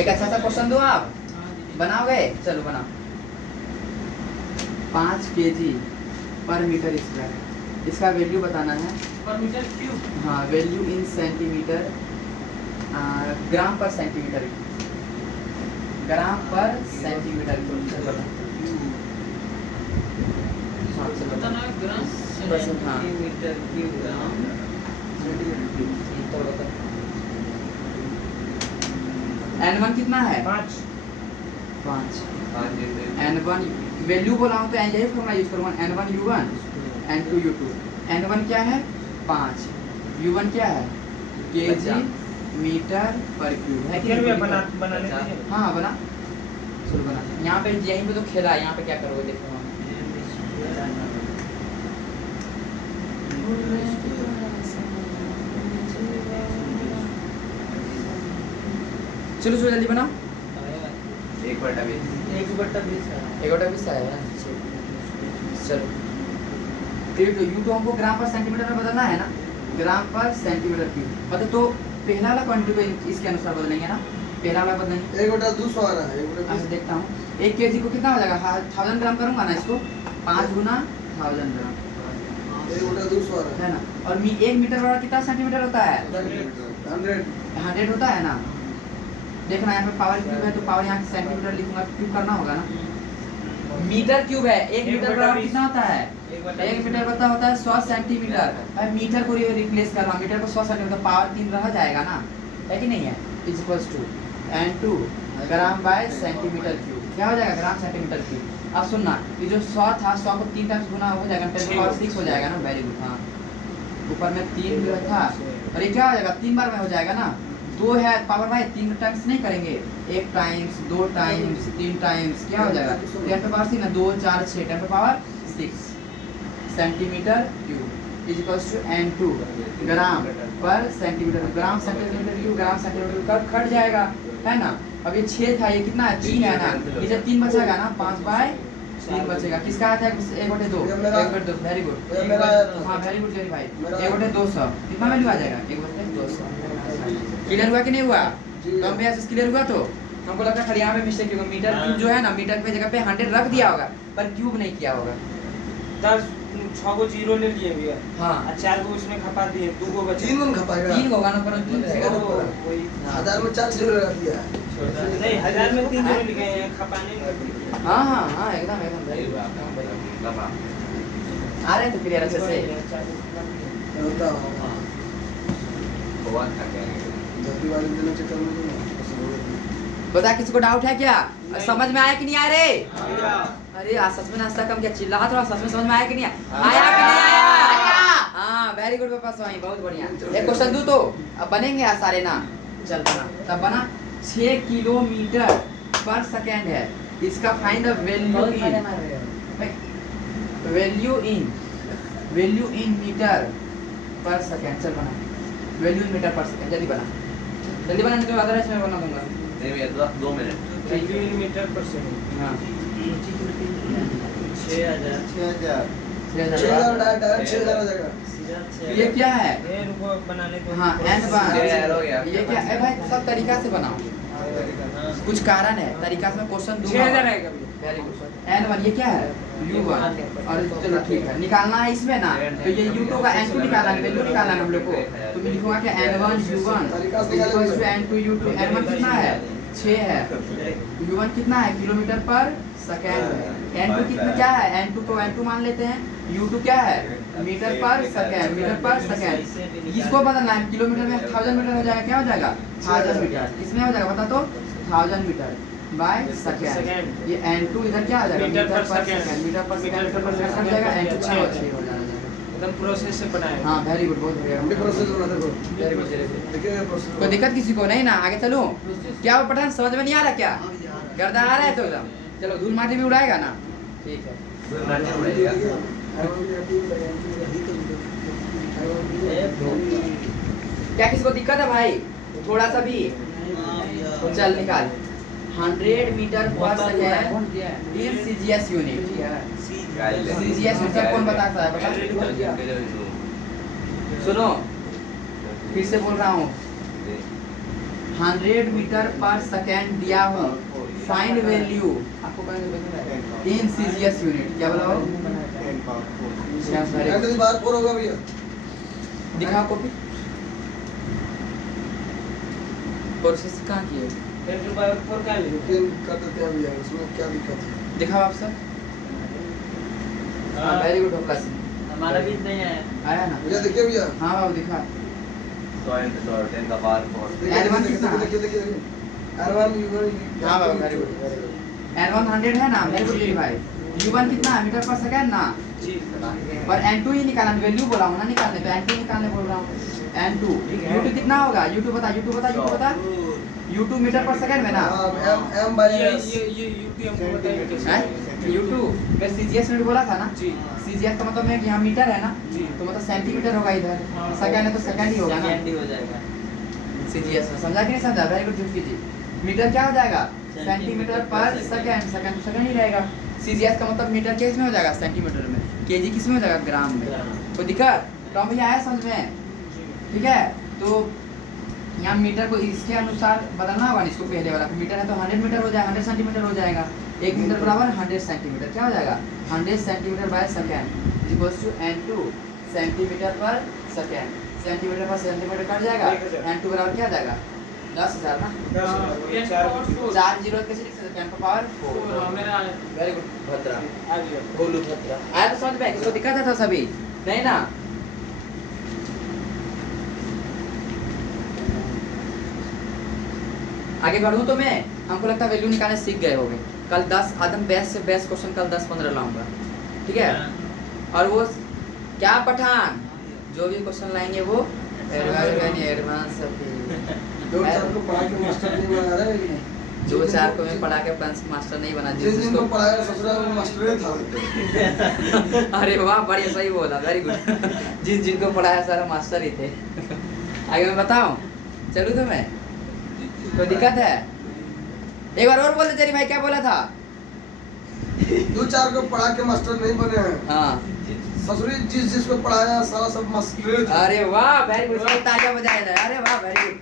एक अच्छा सा क्वेश्चन दो आप, बनाओगे, चलो बनाओ। 5 kg पर मीटर स्क्वायर, इसका वैल्यू बताना है। पर मीटर क्यूब। हाँ, वैल्यू इन सेंटीमीटर, ग्राम पर सेंटीमीटर, ग्राम पर सेंटीमीटर क्यूब। हाँ, चलो बताना ग्राम बस, हाँ। सेंटीमीटर क्यूब ग्राम तो बता। n1 कितना है 5। 5, 5 जैसे n1 वैल्यू बोला हूँ तो यही फॉर्मूला यूज करूँगा, n1 u1 n2 u2। n1 क्या है 5, u1 क्या है kg मीटर पर क्यूब है कि फिर भी नहीं? बना लेते हैं। हाँ बना, चलो बना। यहाँ पे यहीं पे तो खेला है, यहाँ पे क्या करोगे देखो। चलो जल्दी बनाओ। 1/20 1/20 है। 1/20 है। चलो फिर तो u2 हमको ग्राम पर सेंटीमीटर में बदलना है ना, ग्राम पर सेंटीमीटर क्यूब। मतलब तो पहला वाला क्वांटिटी को इसके अनुसार बदलेंगे ना, पहला वाला बदलेंगे। 1/200 आ रहा है, 1/20 अच्छा देखता हूँ, 1 kg को कितना हो जाएगा 1000 ग्राम करूँगा ना इसको, 5 गुना 1000 ग्राम 1/200 आ रहा है ना। और 1 मीटर वाला कितना सेंटीमीटर होता है, 100 100 होता है ना। देखना यहाँ पे पावर क्यूब है तो पावर यहाँ सेंटीमीटर लिखूंगा, क्यूब करना होगा ना। मीटर क्यूब है, 1 मीटर बराबर कितना होता है, 1 मीटर बता होता है 100 सेंटीमीटर। अब मीटर को रिप्लेस कर रहा हूँ, मीटर को 100 सेंटीमीटर, पावर 3 रह जाएगा ना, है कि नहीं है। Is equals to n2 gram by centimetre cube, क्या हो जाएगा ग्राम सेंटीमीटर क्यूब। अब सुनना, ये जो 100 था 100 को 3 टाइम्स गुना हो जाएगा, 10 पावर 6 हो जाएगा ना। वेरी गुड, हाँ ऊपर में 3 जो था, और ये क्या हो जाएगा 3 बार में हो जाएगा ना। 2 है पावर भाई 3 टाइम्स नहीं करेंगे, 1 टाइम्स 2 टाइम्स 3 टाइम्स, क्या हो जाएगा 10 पे पावर 6 ना, 2 4 6 10 पे power 6 centimetre cube is equals to n2 gram पर centimetre, gram centimetre cube gram centimetre कब खट जाएगा, है ना। अब ये 6 था, ये कितना है 3 है ना, ये जब 3 बचेगा ना 5/3 बचेगा। किसका आया था 1/2, 1/2, वेरी गुड। ये मेरा आया था। हाँ वेरी गुड जेरी भाई, मेरा- 1/200 कितना वैल्यू आ जाएगा 1/200। क्लियर हुआ कि नहीं हुआ, जी। तो हम भैया क्लियर हुआ। तो हमको लगता है खाली यहाँ पे मिस्टेक होगा, मीटर क्यूब जो है ना, मीटर पे जगह पे 100 रख दिया होगा पर क्यूब नहीं किया होगा। 6 को 0 ले लिए भैया, हाँ और 4 को उसमें खपा दिए, 2 को बचे। 3 गुना खपाएगा, 3 होगा ना, पर 3 रहेगा ना। वही 1000 में 4 0 रख दिया है। नहीं, 1000 में 3 0 लिखे हैं, खपाने में। हाँ हाँ हाँ एकदम एकदम very good, एकदम very good। आ रहे हैं तो क्लियर अच्छे से। होता है बहुत थक गए जल्दी वाले दिन में चक्कर में बता किसी को डाउट है क्या, समझ में आया कि नहीं आया रे। भैया, अरे यार सच में नाश्ता कम क्या चिल्ला थोड़ा, सच में समझ में आया कि नहीं आया कि नहीं आया। हाँ वेरी गुड पापा स्वामी, बहुत बढ़िया। एक क्वेश्चन दूं तो अब बनेंगे यार सारे ना, चल बना तब बना। 6 किलोमीटर पर सेकेंड है, इसका find the value in value in metre पर सेकेंड। चल बना वैल्यू इन मीटर पर सेकेंड, जल्दी बना जल्दी बना, नहीं तो अदरवाइज मैं बना दूंगा। नहीं भैया 2 मिनट मीटर पर सेकंड। हाँ 6000 6000 डायरेक्ट 6000 आ जाएगा। ये क्या है, ये रुको बनाने को। हाँ n1 यार हो गया। ये क्या है भाई, सब तरीका से बनाओ, कुछ कारण है तरीका से मैं क्वेश्चन दूंगा। 6000 आएगा भैया। Very good. n1 ये क्या है u1, और चलो ठीक है निकालना है इसमें ना, तो ये u2 का n2 निकालना है, वैल्यू निकालना है हम लोग को। तो मैं लिखूंगा कि n1 u1 n2 u2। n1 कितना है 6 है, u1 कितना है किलोमीटर पर सेकेंड। n2 कितना क्या है, n2 को n2 मान लेते हैं, u2 क्या है मीटर पर सेकेंड, मीटर पर सेकेंड। इसको बदलना है किलोमीटर में, 1000 मीटर हो जाएगा, क्या हो जाएगा 1000 मीटर। इसमें हो जाएगा बता तो 1000 मीटर बाय सेकेंड। ये n2 इधर क्या आ जाएगा मीटर पर सेकेंड, मीटर पर सेकेंड, मीटर पर सेकेंड जाएगा, n2 क्या हो जाएगा। एकदम प्रोसेस से बनाया। हाँ वेरी गुड, बहुत हम भी प्रोसेस बढ़िया, बनाते हैं। Very good very good. देखिए प्रोसेस कोई दिक्कत किसी को नहीं ना, आगे चलूं क्या वो पठान समझ में नहीं आ रहा क्या, गर्दा आ रहा है तो एकदम चलो धूल माटी भी उड़ाएगा ना, ठीक है। नाचे उड़ेगा। क्या किसी को दिक्कत है भाई थोड़ा सा भी, तो चल निकाल 100 मीटर पर second in CGS unit. CGS unit कौन बताता है बता, सुनो फिर से बोल रहा हूँ 100 मीटर पर सेकेंड दिया हूँ, find value in CGS unit. क्या बोला हो एंड बार पूरा होगा भैया। दिखाओ कॉपी, प्रोसेस कहाँ की है, 10⁻⁴ का ले। लेकिन कर देते हैं भैया, उसमें क्या दिक्कत है। दिखाओ आप सर। हाँ वेरी गुड होगा, हमारा भी इतना ही आया। आया ना। भैया देखिए भैया, हाँ बाबू दिखा। 100 into 10 का पावर 4। देखिए N1 देखिए कितना? देखिए देखिए R1 U1। हाँ बाबू very good very good. N1 100 है ना, वेरी गुड भाई। U1 कितना है मीटर पर सेकेंड ना, जी। और N2 ही निकालना, वैल्यू बोला हूँ ना निकालने, तो N2 निकालने बोल रहा हूँ। N2 U2 कितना होगा, U2 बता, U2 बता, U2 बता। U2 मीटर पर सेकेंड में ना, M बाय ये S। यूटीएम को बताइए कैसे हैं? U2 मैं सीजीएस यूनिट बोला था ना, जी। सीजीएस का मतलब है कि यहाँ मीटर है ना, जी। तो मतलब सेंटीमीटर होगा इधर, हाँ। सेकेंड है तो सेकेंड ही होगा ना सेकेंड ही हो जाएगा। सीजीएस में। समझा कि नहीं समझा, वेरी गुड जुटकी जी। मीटर क्या हो जाएगा सेंटीमीटर पर सेकेंड, सेकेंड सेकेंड ही रहेगा। सीजीएस का मतलब मीटर के इसमें हो जाएगा सेंटीमीटर में, केजी किस में हो जाएगा ग्राम में। कोई दिक्कत तो हम भैया आया समझ में, ठीक है। तो यहाँ मीटर को इसके अनुसार बदलना होगा, इसको पहले वाला मीटर है तो 100 मीटर हो जाएगा, 100 सेंटीमीटर हो जाएगा। 1 मीटर बराबर 100 सेंटीमीटर, क्या हो जाएगा 100 centimetre by second equals to N2 centimetre पर सेकेंड। सेंटीमीटर पर सेंटीमीटर कट जाएगा, 1000। N2 बराबर क्या आ जाएगा 10,000 ना। 4 जीरो कैसे लिख सकते हैं, 10 पावर 4। मेरा वेरी गुड भद्रा, आ गया। गोलू भद्रा आया तो समझ में, किसको दिक्कत है तो सभी नहीं ना। आगे बढ़ूं तो मैं, हमको लगता है वैल्यू निकालने सीख गए होंगे। कल 10 आदम बेस्ट से बेस्ट क्वेश्चन कल 10-15 लाऊंगा, ठीक है। और वो क्या पठान जो भी क्वेश्चन लाएंगे वो एडवांस दो चार को पढ़ा के मास्टर नहीं बना रहा है। 2-4 को मैं पढ़ा के मास्टर नहीं बना, जिस दिन को पढ़ाया ससुराल में मास्टर ही था। अरे वाह बढ़िया सही बोला, वेरी गुड। जिनको पढ़ाया सारा मास्टर ही थे। आगे मैं बताऊं, चलूं तो मैं, कोई दिक्कत है एक बार और बोल दे, तेरी भाई क्या बोला था। दो चार को पढ़ा के मास्टर नहीं बने हैं। हाँ ससुरी जिसको पढ़ाया सारा सब मास्टर ही था। अरे वाह वेरी गुड, सब तालियां बजाए थे। अरे वाह वेरी गुड,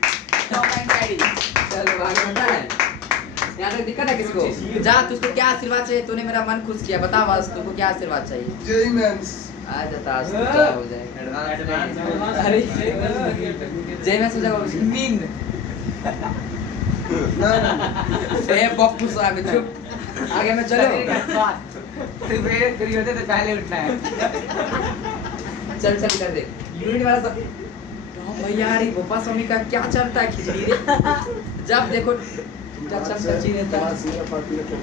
चलो आगे बता है। यहाँ तक दिक्कत है किसको, जा तुझको क्या आशीर्वाद चाहिए, तूने मेरा मन खुश किया, बता बस तुमको क्या आशीर्वाद चाहिए। जेई मेंस आ जाता आज तो क्या हो जाएगा। अरे जय मैं सोचा नींद ए पप्पू साहब चुप, आगे में चलो फ्री होते तो पहले उठना है। चल चल कर दे यूनिट वाला सब। तो भैया यार ये गोपा स्वामी का क्या चलता है खिचड़ी रे, जब देखो चल सची रहता है।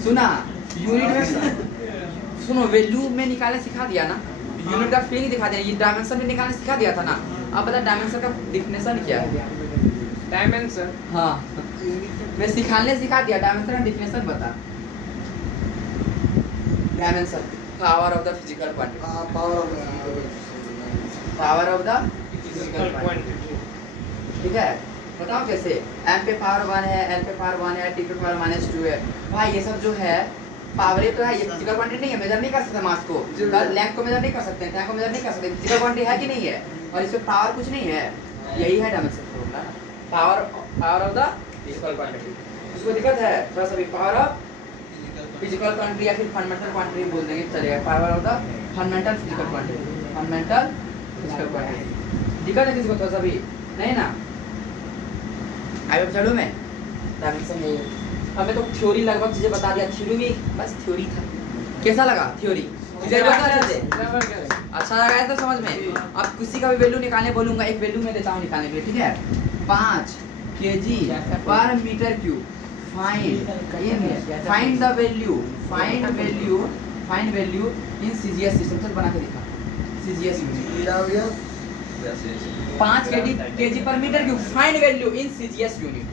सुना यूनिट में सुनो, वैल्यू में निकालने सिखा दिया ना, यूनिट का फीलिंग दिखा दिया, ये डायमेंशन में निकालने सिखा दिया था ना। अब बता डायमेंशन का डिफिनेशन क्या है। डायमेंशन हाँ मैं सिखाने सिखा दिया, डायमेंशन का डिफिनेशन बता। Dimension power of the physical quantity, power of the physical quantity, ठीक है। बताओ कैसे, m पे पावर 1 है, n पे पावर 1 है, t पे पावर -2 है। भाई ये सब जो है पावर तो है, ये फिजिकल क्वांटिटी नहीं है, मेजर नहीं कर सकते मास को, लेंथ को मेजर नहीं कर सकते, टाइम को मेजर नहीं कर सकते, फिजिकल क्वांटिटी है कि नहीं है। और इसमें पावर कुछ नहीं है, यही है dimension formula, power of the physical quantity. इसको दिक्कत है थोड़ा सा भी, पावर ऑफ फिजिकल क्वांटिटी या फिर फंडामेंटल क्वांटिटी बोल देंगे चलेगा, power of the fundamental physical quantity, fundamental physical quantity. दिक्कत है किसी को थोड़ा सा भी नहीं ना। आगे चलूं मैं, डायमेंशन यही है। हमें तो थ्योरी लगभग चीजें बता दिया, थ्योरी में बस थ्योरी था। कैसा लगा थ्योरी? अच्छा लगा है तो समझ में। अब किसी का भी वैल्यू निकालने बोलूंगा, एक वैल्यू मैं देता हूँ निकालने के लिए, ठीक है? 5 kg पर मीटर क्यूब। Find the value, find value in CGS system. चल बना के दिखा सीजीएस यूनिट। क्या हो गया? 5 kg पर मीटर क्यूब, find value in CGS unit.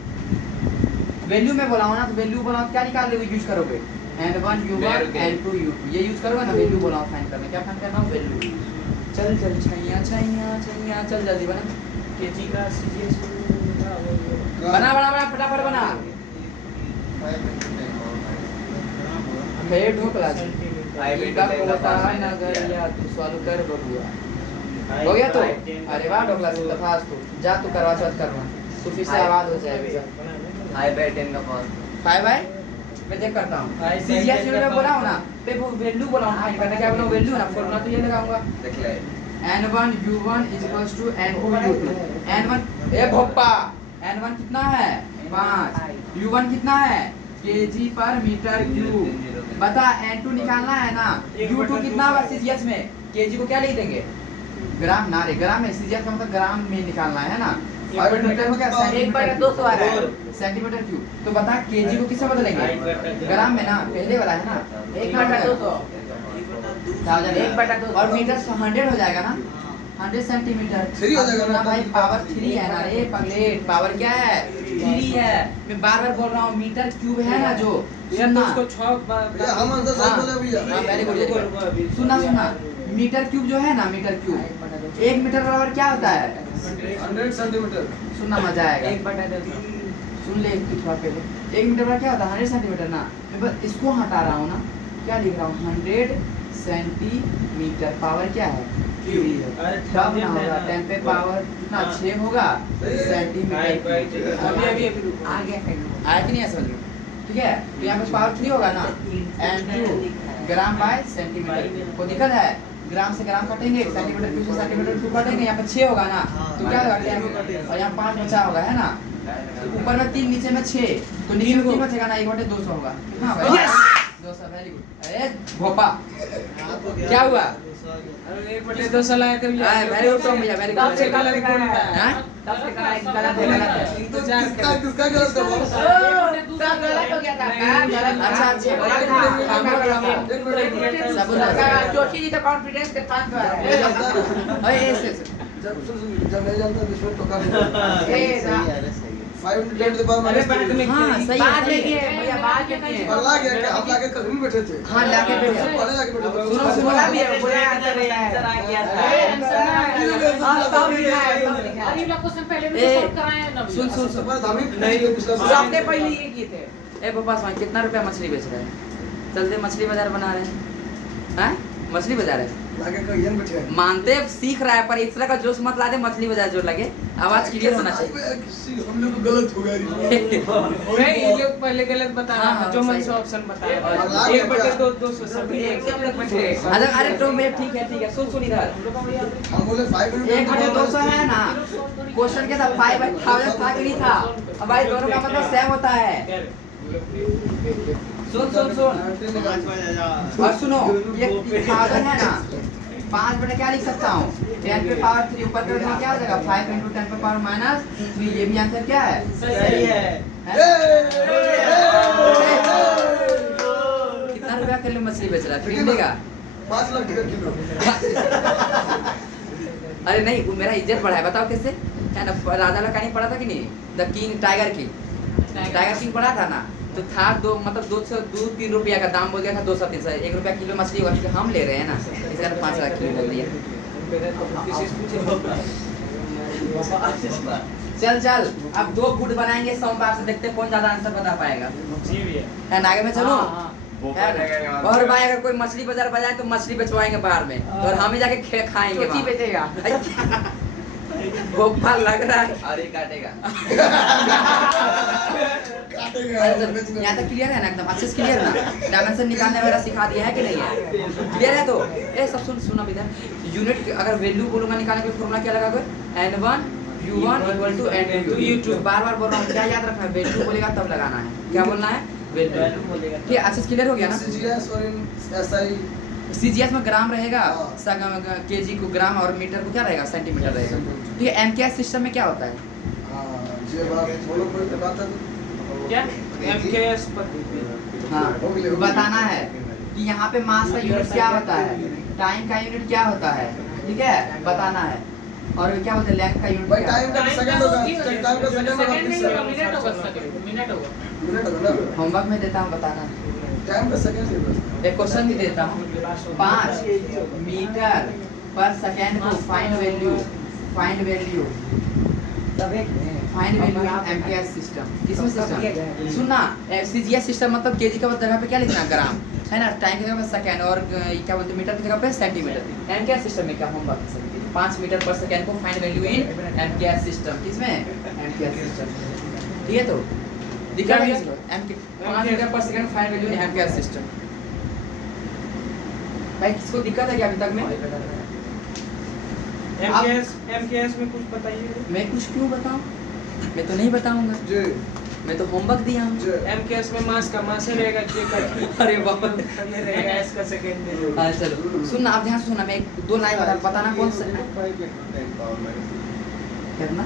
Value में बोला हूं ना, तो वैल्यू बोला क्या निकाल रहे हो, यूज करोगे n1 u1 n2 u2, ये यूज करोगे ना। वैल्यू बोला फाइंड करना, क्या फाइंड करना है? वैल्यू। चल चल छैया चल जल्दी बना केजी का सीजीएस बना फटाफट बना। हेड हो क्लास का होता नगरिया, तू सॉल्व कर बबुआ। हो गया तो? अरे वाह डोकला से तथास तू जा, तू करवा चौथ करवा, तू फिर से आवाज हो जाएगी। हाई बाय 10 का पावर 5 बाय मैं चेक करता हूं। सीजीएस यूनिट में बोला हूं ना, पे वो वैल्यू बोला हूं फाइंड करना। क्या बोला? वैल्यू ना, फॉर्मूला तो ये लगाऊंगा देख ले। n1 u1 = n2 u2। n1 ए भोप्पा, n1 कितना है? 5। u1 कितना है? kg पर मीटर क्यूब। बता n2 निकालना है ना। u2 कितना होगा सीजीएस में? kg को क्या लिख देंगे? ग्राम ना रे, ग्राम में सीजीएस का मतलब ग्राम में निकालना है ना। और मीटर में क्या? 1/200 आ रहा है, सेंटीमीटर क्यूब। तो बता kg को किससे बदलेंगे? ग्राम में ना, पहले वाला है ना। 1/200 और मीटर 100 हो जाएगा ना, 100 सेंटीमीटर। 3 हो जाएगा ना भाई, पावर 3 है ना रे पगलेट, पावर क्या है? 3 है। मैं बार बोल रहा हूँ, मीटर क्यूब है ना जो, सुनना उसको छौक भैया हम आंसर सही बोले भैया। हाँ, very good। सुनना मीटर क्यूब जो है ना, मीटर क्यूब 1 मीटर बराबर क्या होता है? 100 सेंटीमीटर। सुनना मजा आएगा, सुन ले थोड़ा पहले। 1 मीटर बराबर क्या होता है? 100 सेंटीमीटर ना। मैं बस इसको हटा रहा हूँ ना, क्या लिख रहा हूँ? 100 सेंटीमीटर। पावर क्या है? तब ना होगा 10 पे पावर कितना? 6 होगा सेंटीमीटर। अभी आ गया कि नहीं है समझ में? ठीक है, तो यहाँ पे पावर 3 होगा ना, n2 ग्राम बाय सेंटीमीटर। को दिक्कत है? ग्राम से ग्राम कटेंगे, सेंटीमीटर क्यूब से सेंटीमीटर क्यूब कटेंगे। यहाँ पे 6 होगा ना, तो क्या होगा 10 और यहाँ 5 बचा होगा, है ना। तो ऊपर में 3, नीचे में 6, तो नीचे में 3 बचेगा ना, 1/200 होगा। कितना होगा? 200। Very good. अरे भोपा क्या हुआ? 1/200 लाए थे भैया। वेरी गुड भैया, वेरी गुड। सबसे गलत कौन है? हाँ? किसका गलत था? जोशी जी तो कॉन्फिडेंस के साथ जब नहीं जानता विश्व तो कर 5 मिनट के बाद अरे बाद में हाँ, सही है, बाद सही में है। भैया बाद में किए। और लाके हम लाके कहीं नहीं बैठे थे। हाँ, लाके बैठे थे। पहले लाके बैठे थे। सुनो, सुनो। बोला भी है, बोला आंसर आ गया था। सब लिखा है, सब लिखा है। अरे ये लोग क्वेश्चन पहले भी ए, सॉल्व कराए हैं ना भैया। सुन सुन उसके सुन। बाद हम ही नहीं, नहीं पिछला तो आपने पहले ये किए थे। ए पापा स्वामी, कितना रुपया मछली बेच रहे हैं? चलते मछली बाजार बना रहे हैं। हैं? मछली बाजार है। लाके कहीं बैठे हैं। मानते सीख रहा है, पर इस तरह का जोश मत ला दे, मछली बाजार जोर लगे। आवाज क्लियर होना चाहिए। हम लोग को गलत हो गया नहीं, ये लोग पहले गलत बताया, हाँ, हाँ, जो मन सही। से ऑप्शन बताया। और लाख 1/200 सब एक सब लोग बैठे। अरे तो मैं ठीक है, सुन इधर। हम बोले 5 मिनट 1/200 है ना, क्वेश्चन के साथ 5/1000 था कि नहीं था? अब भाई दोनों का मतलब सेम होता है। सुन और सुनो, ये 1000 है ना, 5 बटे क्या लिख सकता हूँ? 10 पे पावर 3 ऊपर कर दूँ, क्या हो जाएगा? 5 × 10 पे पावर -3। ये भी आंसर क्या है? सही है। कितना रुपया किलो मछली बेच रहा है? फिर देगा 5 लाख टका किलो। अरे नहीं, वो मेरा इज्जत बढ़ा है। बताओ कैसे? क्या ना, राजा का कहानी पढ़ा था कि नहीं? द किंग टाइगर किंग पढ़ा था ना, तो था मतलब 2-3 रुपया का दाम बोल दिया था। 200-300 1 रुपया किलो मछली होगा, क्योंकि हम ले रहे हैं ना, इसका 5 लाख किलो बोल दिया। चल अब 2 गुट बनाएंगे सोमवार से, देखते हैं कौन ज्यादा आंसर बता पाएगा। जी भैया। है ना, आगे में चलो। वो है ना? और भाई अगर कोई मछली बाजार बजाए तो मछली बेचवाएंगे बाहर में, और हम ही जाके खाएंगे वहाँ। बेचेगा। भोपा लग रहा है। अरे काटेगा। यहाँ तक क्लियर है ना? एकदम अच्छे से क्लियर ना? डायमेंशन निकालने वगैरह सिखा दिया है कि नहीं है? क्लियर है तो? ए सब सुन अब इधर। यूनिट अगर वैल्यू बोलूंगा निकालने के लिए फॉर्मूला क्या लगा? n1 u1 = n2 u2। बार बोल रहा हूँ, क्या याद रखना है? वैल्यू बोलेगा तब लगाना है। क्या बोलना है? बोलेगा। ठीक है, अच्छे से क्लियर हो गया ना? CGS और इन SI सीजीएस में ग्राम रहेगा, हाँ। केजी को ग्राम और मीटर को क्या रहेगा, सेंटीमीटर रहेगा। ठीक है, एमकेएस सिस्टम में क्या होता है? जे बात बोलो कोई बात है तो क्या MKS पद्धति हाँ, हो गया, हो गया। बताना है कि यहाँ पे मास का यूनिट क्या होता है, टाइम का यूनिट क्या होता है, ठीक है, बताना है। और क्या बोलते हैं, लेंथ का यूनिट भाई क्या टाइम होता का है? सेकंड होगा, टाइम का सेकंड होगा, मिनट होगा, मिनट होगा। मिनट होगा ना, होमवर्क में देता हूँ, बताना। टाइम का सेकंड ही बस। एक क्वेश्चन भी देता हूँ, 5 मीटर पर सेकेंड को find value in MKS system. किसमें सिस्टम? सुनना, सीजीएस सिस्टम मतलब केजी का जगह पे क्या लिखना, ग्राम है ना, टाइम की जगह पे सेकेंड, और क्या बोलते हैं, मीटर की जगह पे सेंटीमीटर। एमकेएस सिस्टम में क्या होमवर्क कर सकते हैं? 5 मीटर पर सेकेंड को find value in MKS system. किसमें? MKS system. ठीक है, तो दिखा है इसको, 5 मीटर पर second find value in MKS system. भाई किसको दिक्कत है क्या अभी तक में? MKS में कुछ बताइए। मैं कुछ क्यों बताऊं? मैं तो नहीं बताऊंगा, जी मैं तो होमवर्क दिया हूँ। जी MKS में मास का मास ही रहेगा, J का अरे बाबा, ये रहेगा, S का सेकंड। हाँ चलो सुनना, आप ध्यान से सुनना, मैं 2 लाइन बताना कौन सा करना।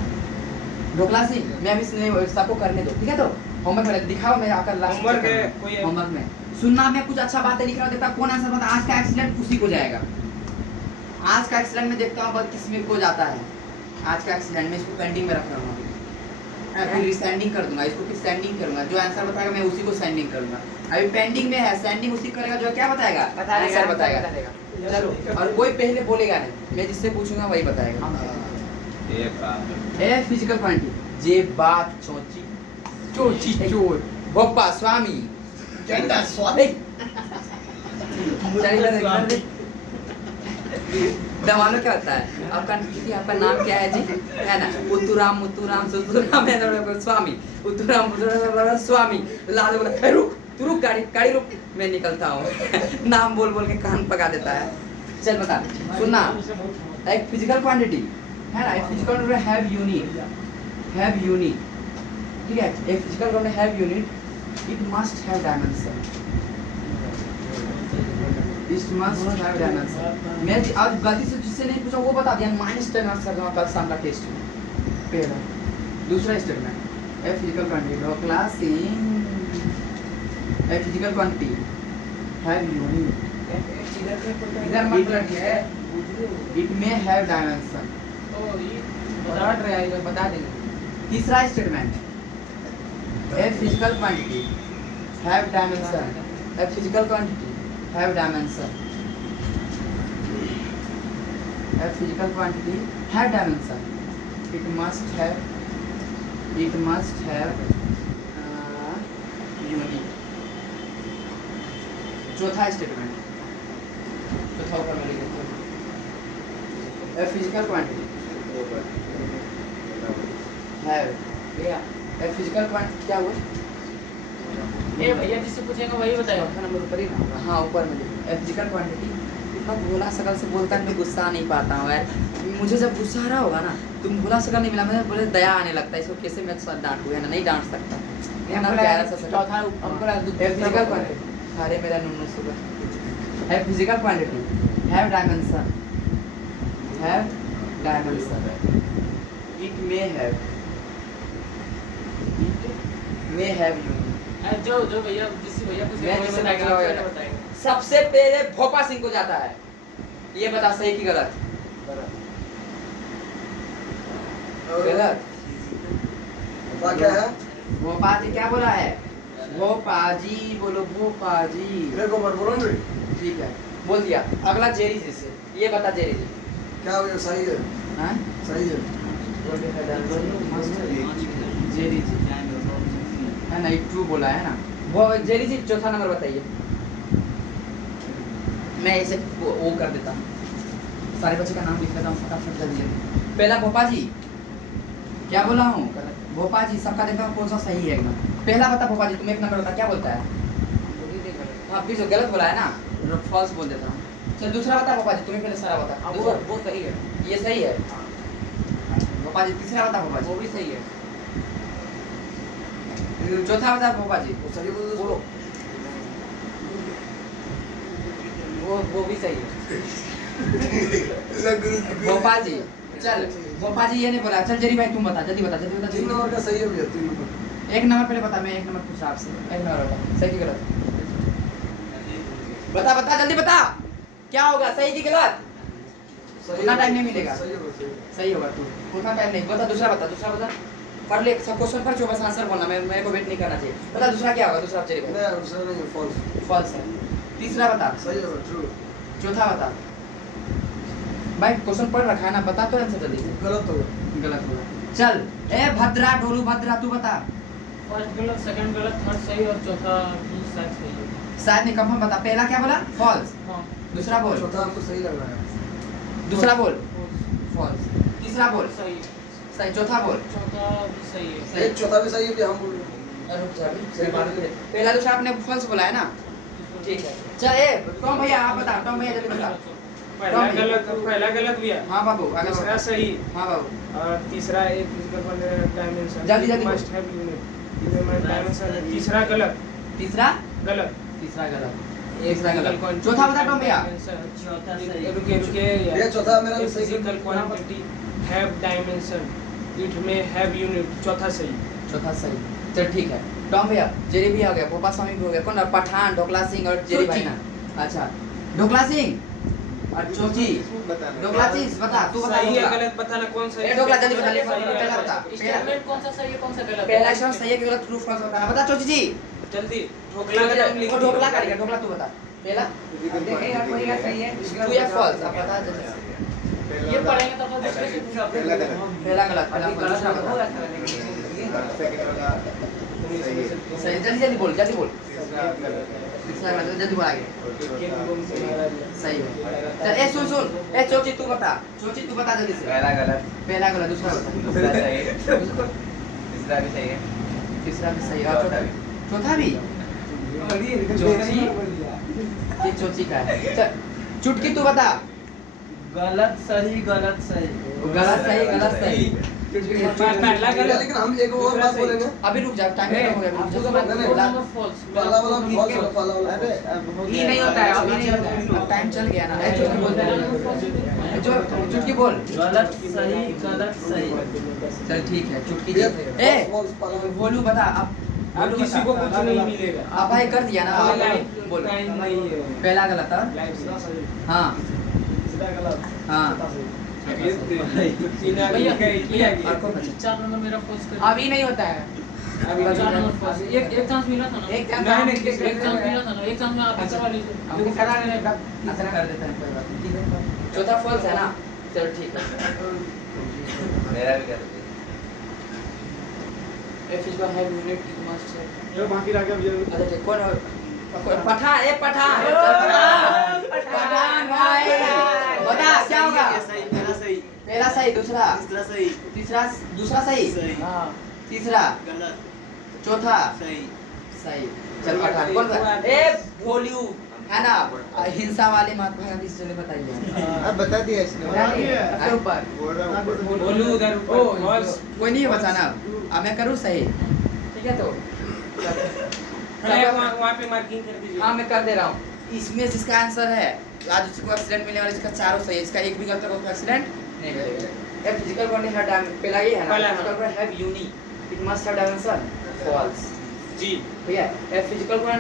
ढोकला सिंह, मैं अभी सबको करने दो, ठीक है, तो होमवर्क में दिखाओ, मैं आकर लास्ट होमवर्क है कोई है? होमवर्क में सुनना, मैं कुछ अच्छा बातें लिख रहा हूँ, देखता कौन आंसर बता। आज का एक्सीडेंट उसी को जाएगा। आज का एक्सीडेंट में देखता हूँ किस में को जाता है। आज का एक्सीडेंट में इसको पेंडिंग में रख रहा हूँ, फिर रिसेंडिंग कर दूंगा इसको, फिर सेंडिंग करूंगा। जो आंसर बताएगा मैं उसी को सेंडिंग करूंगा। अभी पेंडिंग में है, सेंडिंग उसी करेगा जो क्या बताएगा, आंसर बताएगा। चलो, और कोई पहले बोलेगा नहीं, मैं जिससे पूछूंगा वही बताएगा। ए फिजिकल क्वांटिटी, जे बात चोची चोची चोर बप्पा स्वामी झंडा स्वामी दवानो क्या होता है आपका? आपका नाम क्या है जी, है ना? उत्तुराम मुत्तुराम सुतुराम है ना, स्वामी उत्तुराम मुत्तुराम स्वामी। लाल बोला रुक, तू रुक, गाड़ी रुक, मैं निकलता हूँ। नाम बोल बोल के कान पका देता है। चल बता, सुनना, एक फिजिकल क्वांटिटी है ना, एक फिजिकल क्वांटिटी हैव यूनिट, ठीक है, एक physical quantity have unit, it must have dimension, it must have dimension. मैं आज गलती से जिससे नहीं पूछा वो बता दिया, -10 मार्क्स कर दूंगा कल शाम का टेस्ट में। पहला, दूसरा statement, A physical quantity classing, A physical quantity have unit, इधर मत रखिए, इट मे हैव डायमेंशन। बता देंगे। तीसरा statement, A physical quantity have dimension, A physical quantity have dimension, A physical quantity have dimension, it must have unit. चौथा statement, चौथा ऊपर में लिखा है, ए physical quantity have, A physical quantity क्या हुआ? ये भैया जिससे पूछेंगे वही बताएगा। चौथा नंबर ऊपर ही ना, हाँ ऊपर में लिखा, ए फिजिकल क्वांटिटी। इतना भोला शकल से बोलता है, मैं गुस्सा नहीं पाता हूँ यार। मुझे जब गुस्सा आ रहा होगा ना, तुम भोला शकल नहीं मिला, मुझे बोले दया आने लगता है, इसको कैसे मैं डांटूँ, है ना, नहीं डांट सकता। मेरा नाम प्यारा सा शकल। चौथा ए फिजिकल क्वांटिटी, अरे मेरा नुनू सुबह, ए physical quantity have dimension, it may have unit. जो भैया जिससे भैया पूछेंगे मैं वही जिससे बताएगा, टकराओ आपको यार। बताएगा। सबसे पहले भोपा सिंह को जाता है, ये बता सही की गलत? गलत। बात क्या है? भोपा जी क्या बोला है? भोपा जी बोलो, भोपा जी। मेरे को मत बोलो रे। ठीक है, बोल दिया। अगला जेरी जी से, ये बता जेरी जी। क्या हुआ? सही है, हाँ सही है। जेरी जी है ना, ट्रू बोला है ना। वो जेरी जी चौथा नंबर बताइए। मैं ऐसे वो कर देता हूँ, सारे बच्चे का नाम लिख देता हूँ फटाफट जल्दी जल्दी। पहला भोपा जी, क्या बोला हूँ? भोपा जी, सबका देखता हूँ कौन सा सही है एकदम। पहला बता भोपा जी, तुम एक नंबर बता, क्या बोलता है? हाँ फिर जो गलत बोला है ना, फॉल्स बोल देता हूँ। चल दूसरा बता भोपा जी, तुम्हें पहले सारा बता। वो सही है, ये सही है भोपा जी। तीसरा बता भोपा जी। वो भी सही है। फिर चौथा बता भोपा जी। वो सही बोल दो वो भी सही है। भोपा जी चल, भोपा जी ये नहीं बोला। चल जरी भाई तुम बता, जल्दी बता, जल्दी बता, 3 जल्दी। नंबर का सही है भैया, 3 नंबर। एक नंबर पहले बता, मैं एक नंबर पूछा आपसे। एक नंबर बता, सही की गलत? बता बता, जल्दी बता, क्या होगा, सही की गलत? उतना टाइम नहीं मिलेगा। सही होगा, सही। सही होगा तू, उतना टाइम नहीं। बता दूसरा, बता दूसरा, बता। पढ़ ले, सब क्वेश्चन पढ़, जो बस आंसर बोलना, मेरे को वेट नहीं करना चाहिए। बता दूसरा क्या होगा, दूसरा जरी भाई। नहीं आंसर नहीं है, फॉल्स। फॉल्स है। तीसरा बता। सही होगा, ट्रू। चौथा बता। भाई क्वेश्चन पढ़ रखा है ना, बता तो आंसर जल्दी से। गलत होगा। गलत होगा। चल ए भद्रा, ढोलू भद्रा, तू बता। फर्स्ट गलत, सेकंड गलत, थर्ड सही और चौथा भी शायद सही है। शायद नहीं, कंफर्म बता। पहला क्या बोला? फॉल्स। हाँ दूसरा बोल। चौथा हमको सही लग रहा है। दूसरा बोल। फॉल्स। तीसरा बोल। सही। सही। चौथा बोल। चौथा भी सही है। एक चौथा भी सही है, भी हम बोल रहे हैं। रुक जा अभी, सही बात है। पहला दूसरा आपने फॉल्स बोला है ना? ठीक है। चल ए टॉम भैया आप बता, टॉम भैया जल्दी बता। पहला गलत भी है। हाँ बाबू आगे दूसरा बढ़ो। सही हाँ बाबू। और तीसरा एक फिजिकल डायमेंशन जल्दी, जल्दी बोल। Must have unit dimension. तीसरा गलत। तीसरा गलत। तीसरा गलत। तीसरा गलत। चौथा बता टॉम भैया। चौथा सही। रुके रुके भैया चौथा मेरा भी सही physical quantity have dimension, it में हैव यूनिट। चौथा सही। चौथा सही। चल ठीक है। टॉम भैया, जेरी भी हो गया, गोपा स्वामी भी हो गया। कौन? पठान, ढोकला सिंह और जेरी भाई ना। अच्छा, ढोकला सिंह और चोची। ढोकला सिंह बता, तू बता। सही है ढोकला। गलत बताना कौन सही ए ढोकला जल्दी बता, ले सही है, पहला बता। स्टेटमेंट कौन सा सही है कौन सा गलत है? पहला शब्द सही है कि गलत, ट्रू फॉल्स बताना। बता चोची जी। जल्दी ढोकला का नाम लिख वो ढोकला का लिखा, ढोकला तू बता। पहला देखेगा कोई का सही है, तू या फॉल्स अब बता जल्दी से। ये पढ़ेंगे तो फिर दूसरे से पूछा। पहला गलत, पहला फॉल्स, दूसरा बता। सही, जल्दी जल्दी बोल, जल्दी बोल। तीसरा गलत, जल्दी बोल आगे। सही है। चल ए सुन सुन, ए चोची तू बता, चोची तू बता जल्दी से। पहला गलत, पहला गलत, दूसरा बता। दूसरा सही, तीसरा भी सही है, तीसरा भी सही और चौथा भी। चोची, ये चोची का है। चल चुटकी तू बता। गलत सही गलत सही। गलत सही, गलत सही। पहला गलत। लेकिन हम एक और बात बोलेंगे। अभी रुक जा, टाइम खत्म हो गया। रुक जा। पहला वाला फॉल्स होगा, पहला वाला false। ये नहीं होता है, अभी नहीं होता है, अब टाइम चल गया ना। ए चुटकी बोल दे, जो चुटकी बोल। गलत सही गलत सही। चल ठीक है, चुटकी भैया, जी। ए false, पहला वाला- बोलू बता अब। अब किसी को कुछ नहीं मिलेगा। अब भाई कर दिया ना, अब लाइन बोल। लाइन नहीं है। पहला गलत है। लाइन हाँ हाँ। भैया किया और कौन बचा? 4 नंबर मेरा फॉल्स कर। अभी नहीं होता है। अभी 4 नंबर फॉल्स। एक चांस मिला था ना। एक चांस नहीं नहीं, नहीं एक चांस मिला था ना। एक चांस में आप करवा लीजिए। हमको करा नहीं, ऐसा कर देते हैं, कोई बात नहीं। ठीक है, चौथा फॉल्स है ना। चल ठीक है। मेरा भी कर दे। If is one have unit, it must have. ये बाकी रह गया। अच्छा ठीक, कौन पठान? ए पठान, पठान भाई बता क्या होगा? पहला सही पहला सही, दूसरा तीसरा सही तीसरा, दूसरा सही, हाँ तीसरा, गलत चौथा सही। सही। चल पठान कौन सा? ए वॉल्यू है ना, हिंसा वाले महात्मा गांधी से चले बताइए। अब बता दिया इसने, बता दिए? अरे ऊपर बोलू उधर ओ ऊपर फॉल्स। कोई नहीं है बचाना। अब मैं करूँ सही, ठीक है? तो वहाँ पे मार्किंग कर दीजिए। हाँ मैं कर दे रहा हूँ। इसमें जिसका आंसर है, आज उसको एक्सीडेंट मिलने वाला, इसका चारों सही है, इसका एक भी गलत होगा तो एक्सीडेंट नहीं मिलेगा। ए फिजिकल क्वांटिटी है डायमेंशन, पहला ही है ना। पहला, हाँ। Physical quantity have unit, it must have dimension. False जी भैया। A physical quantity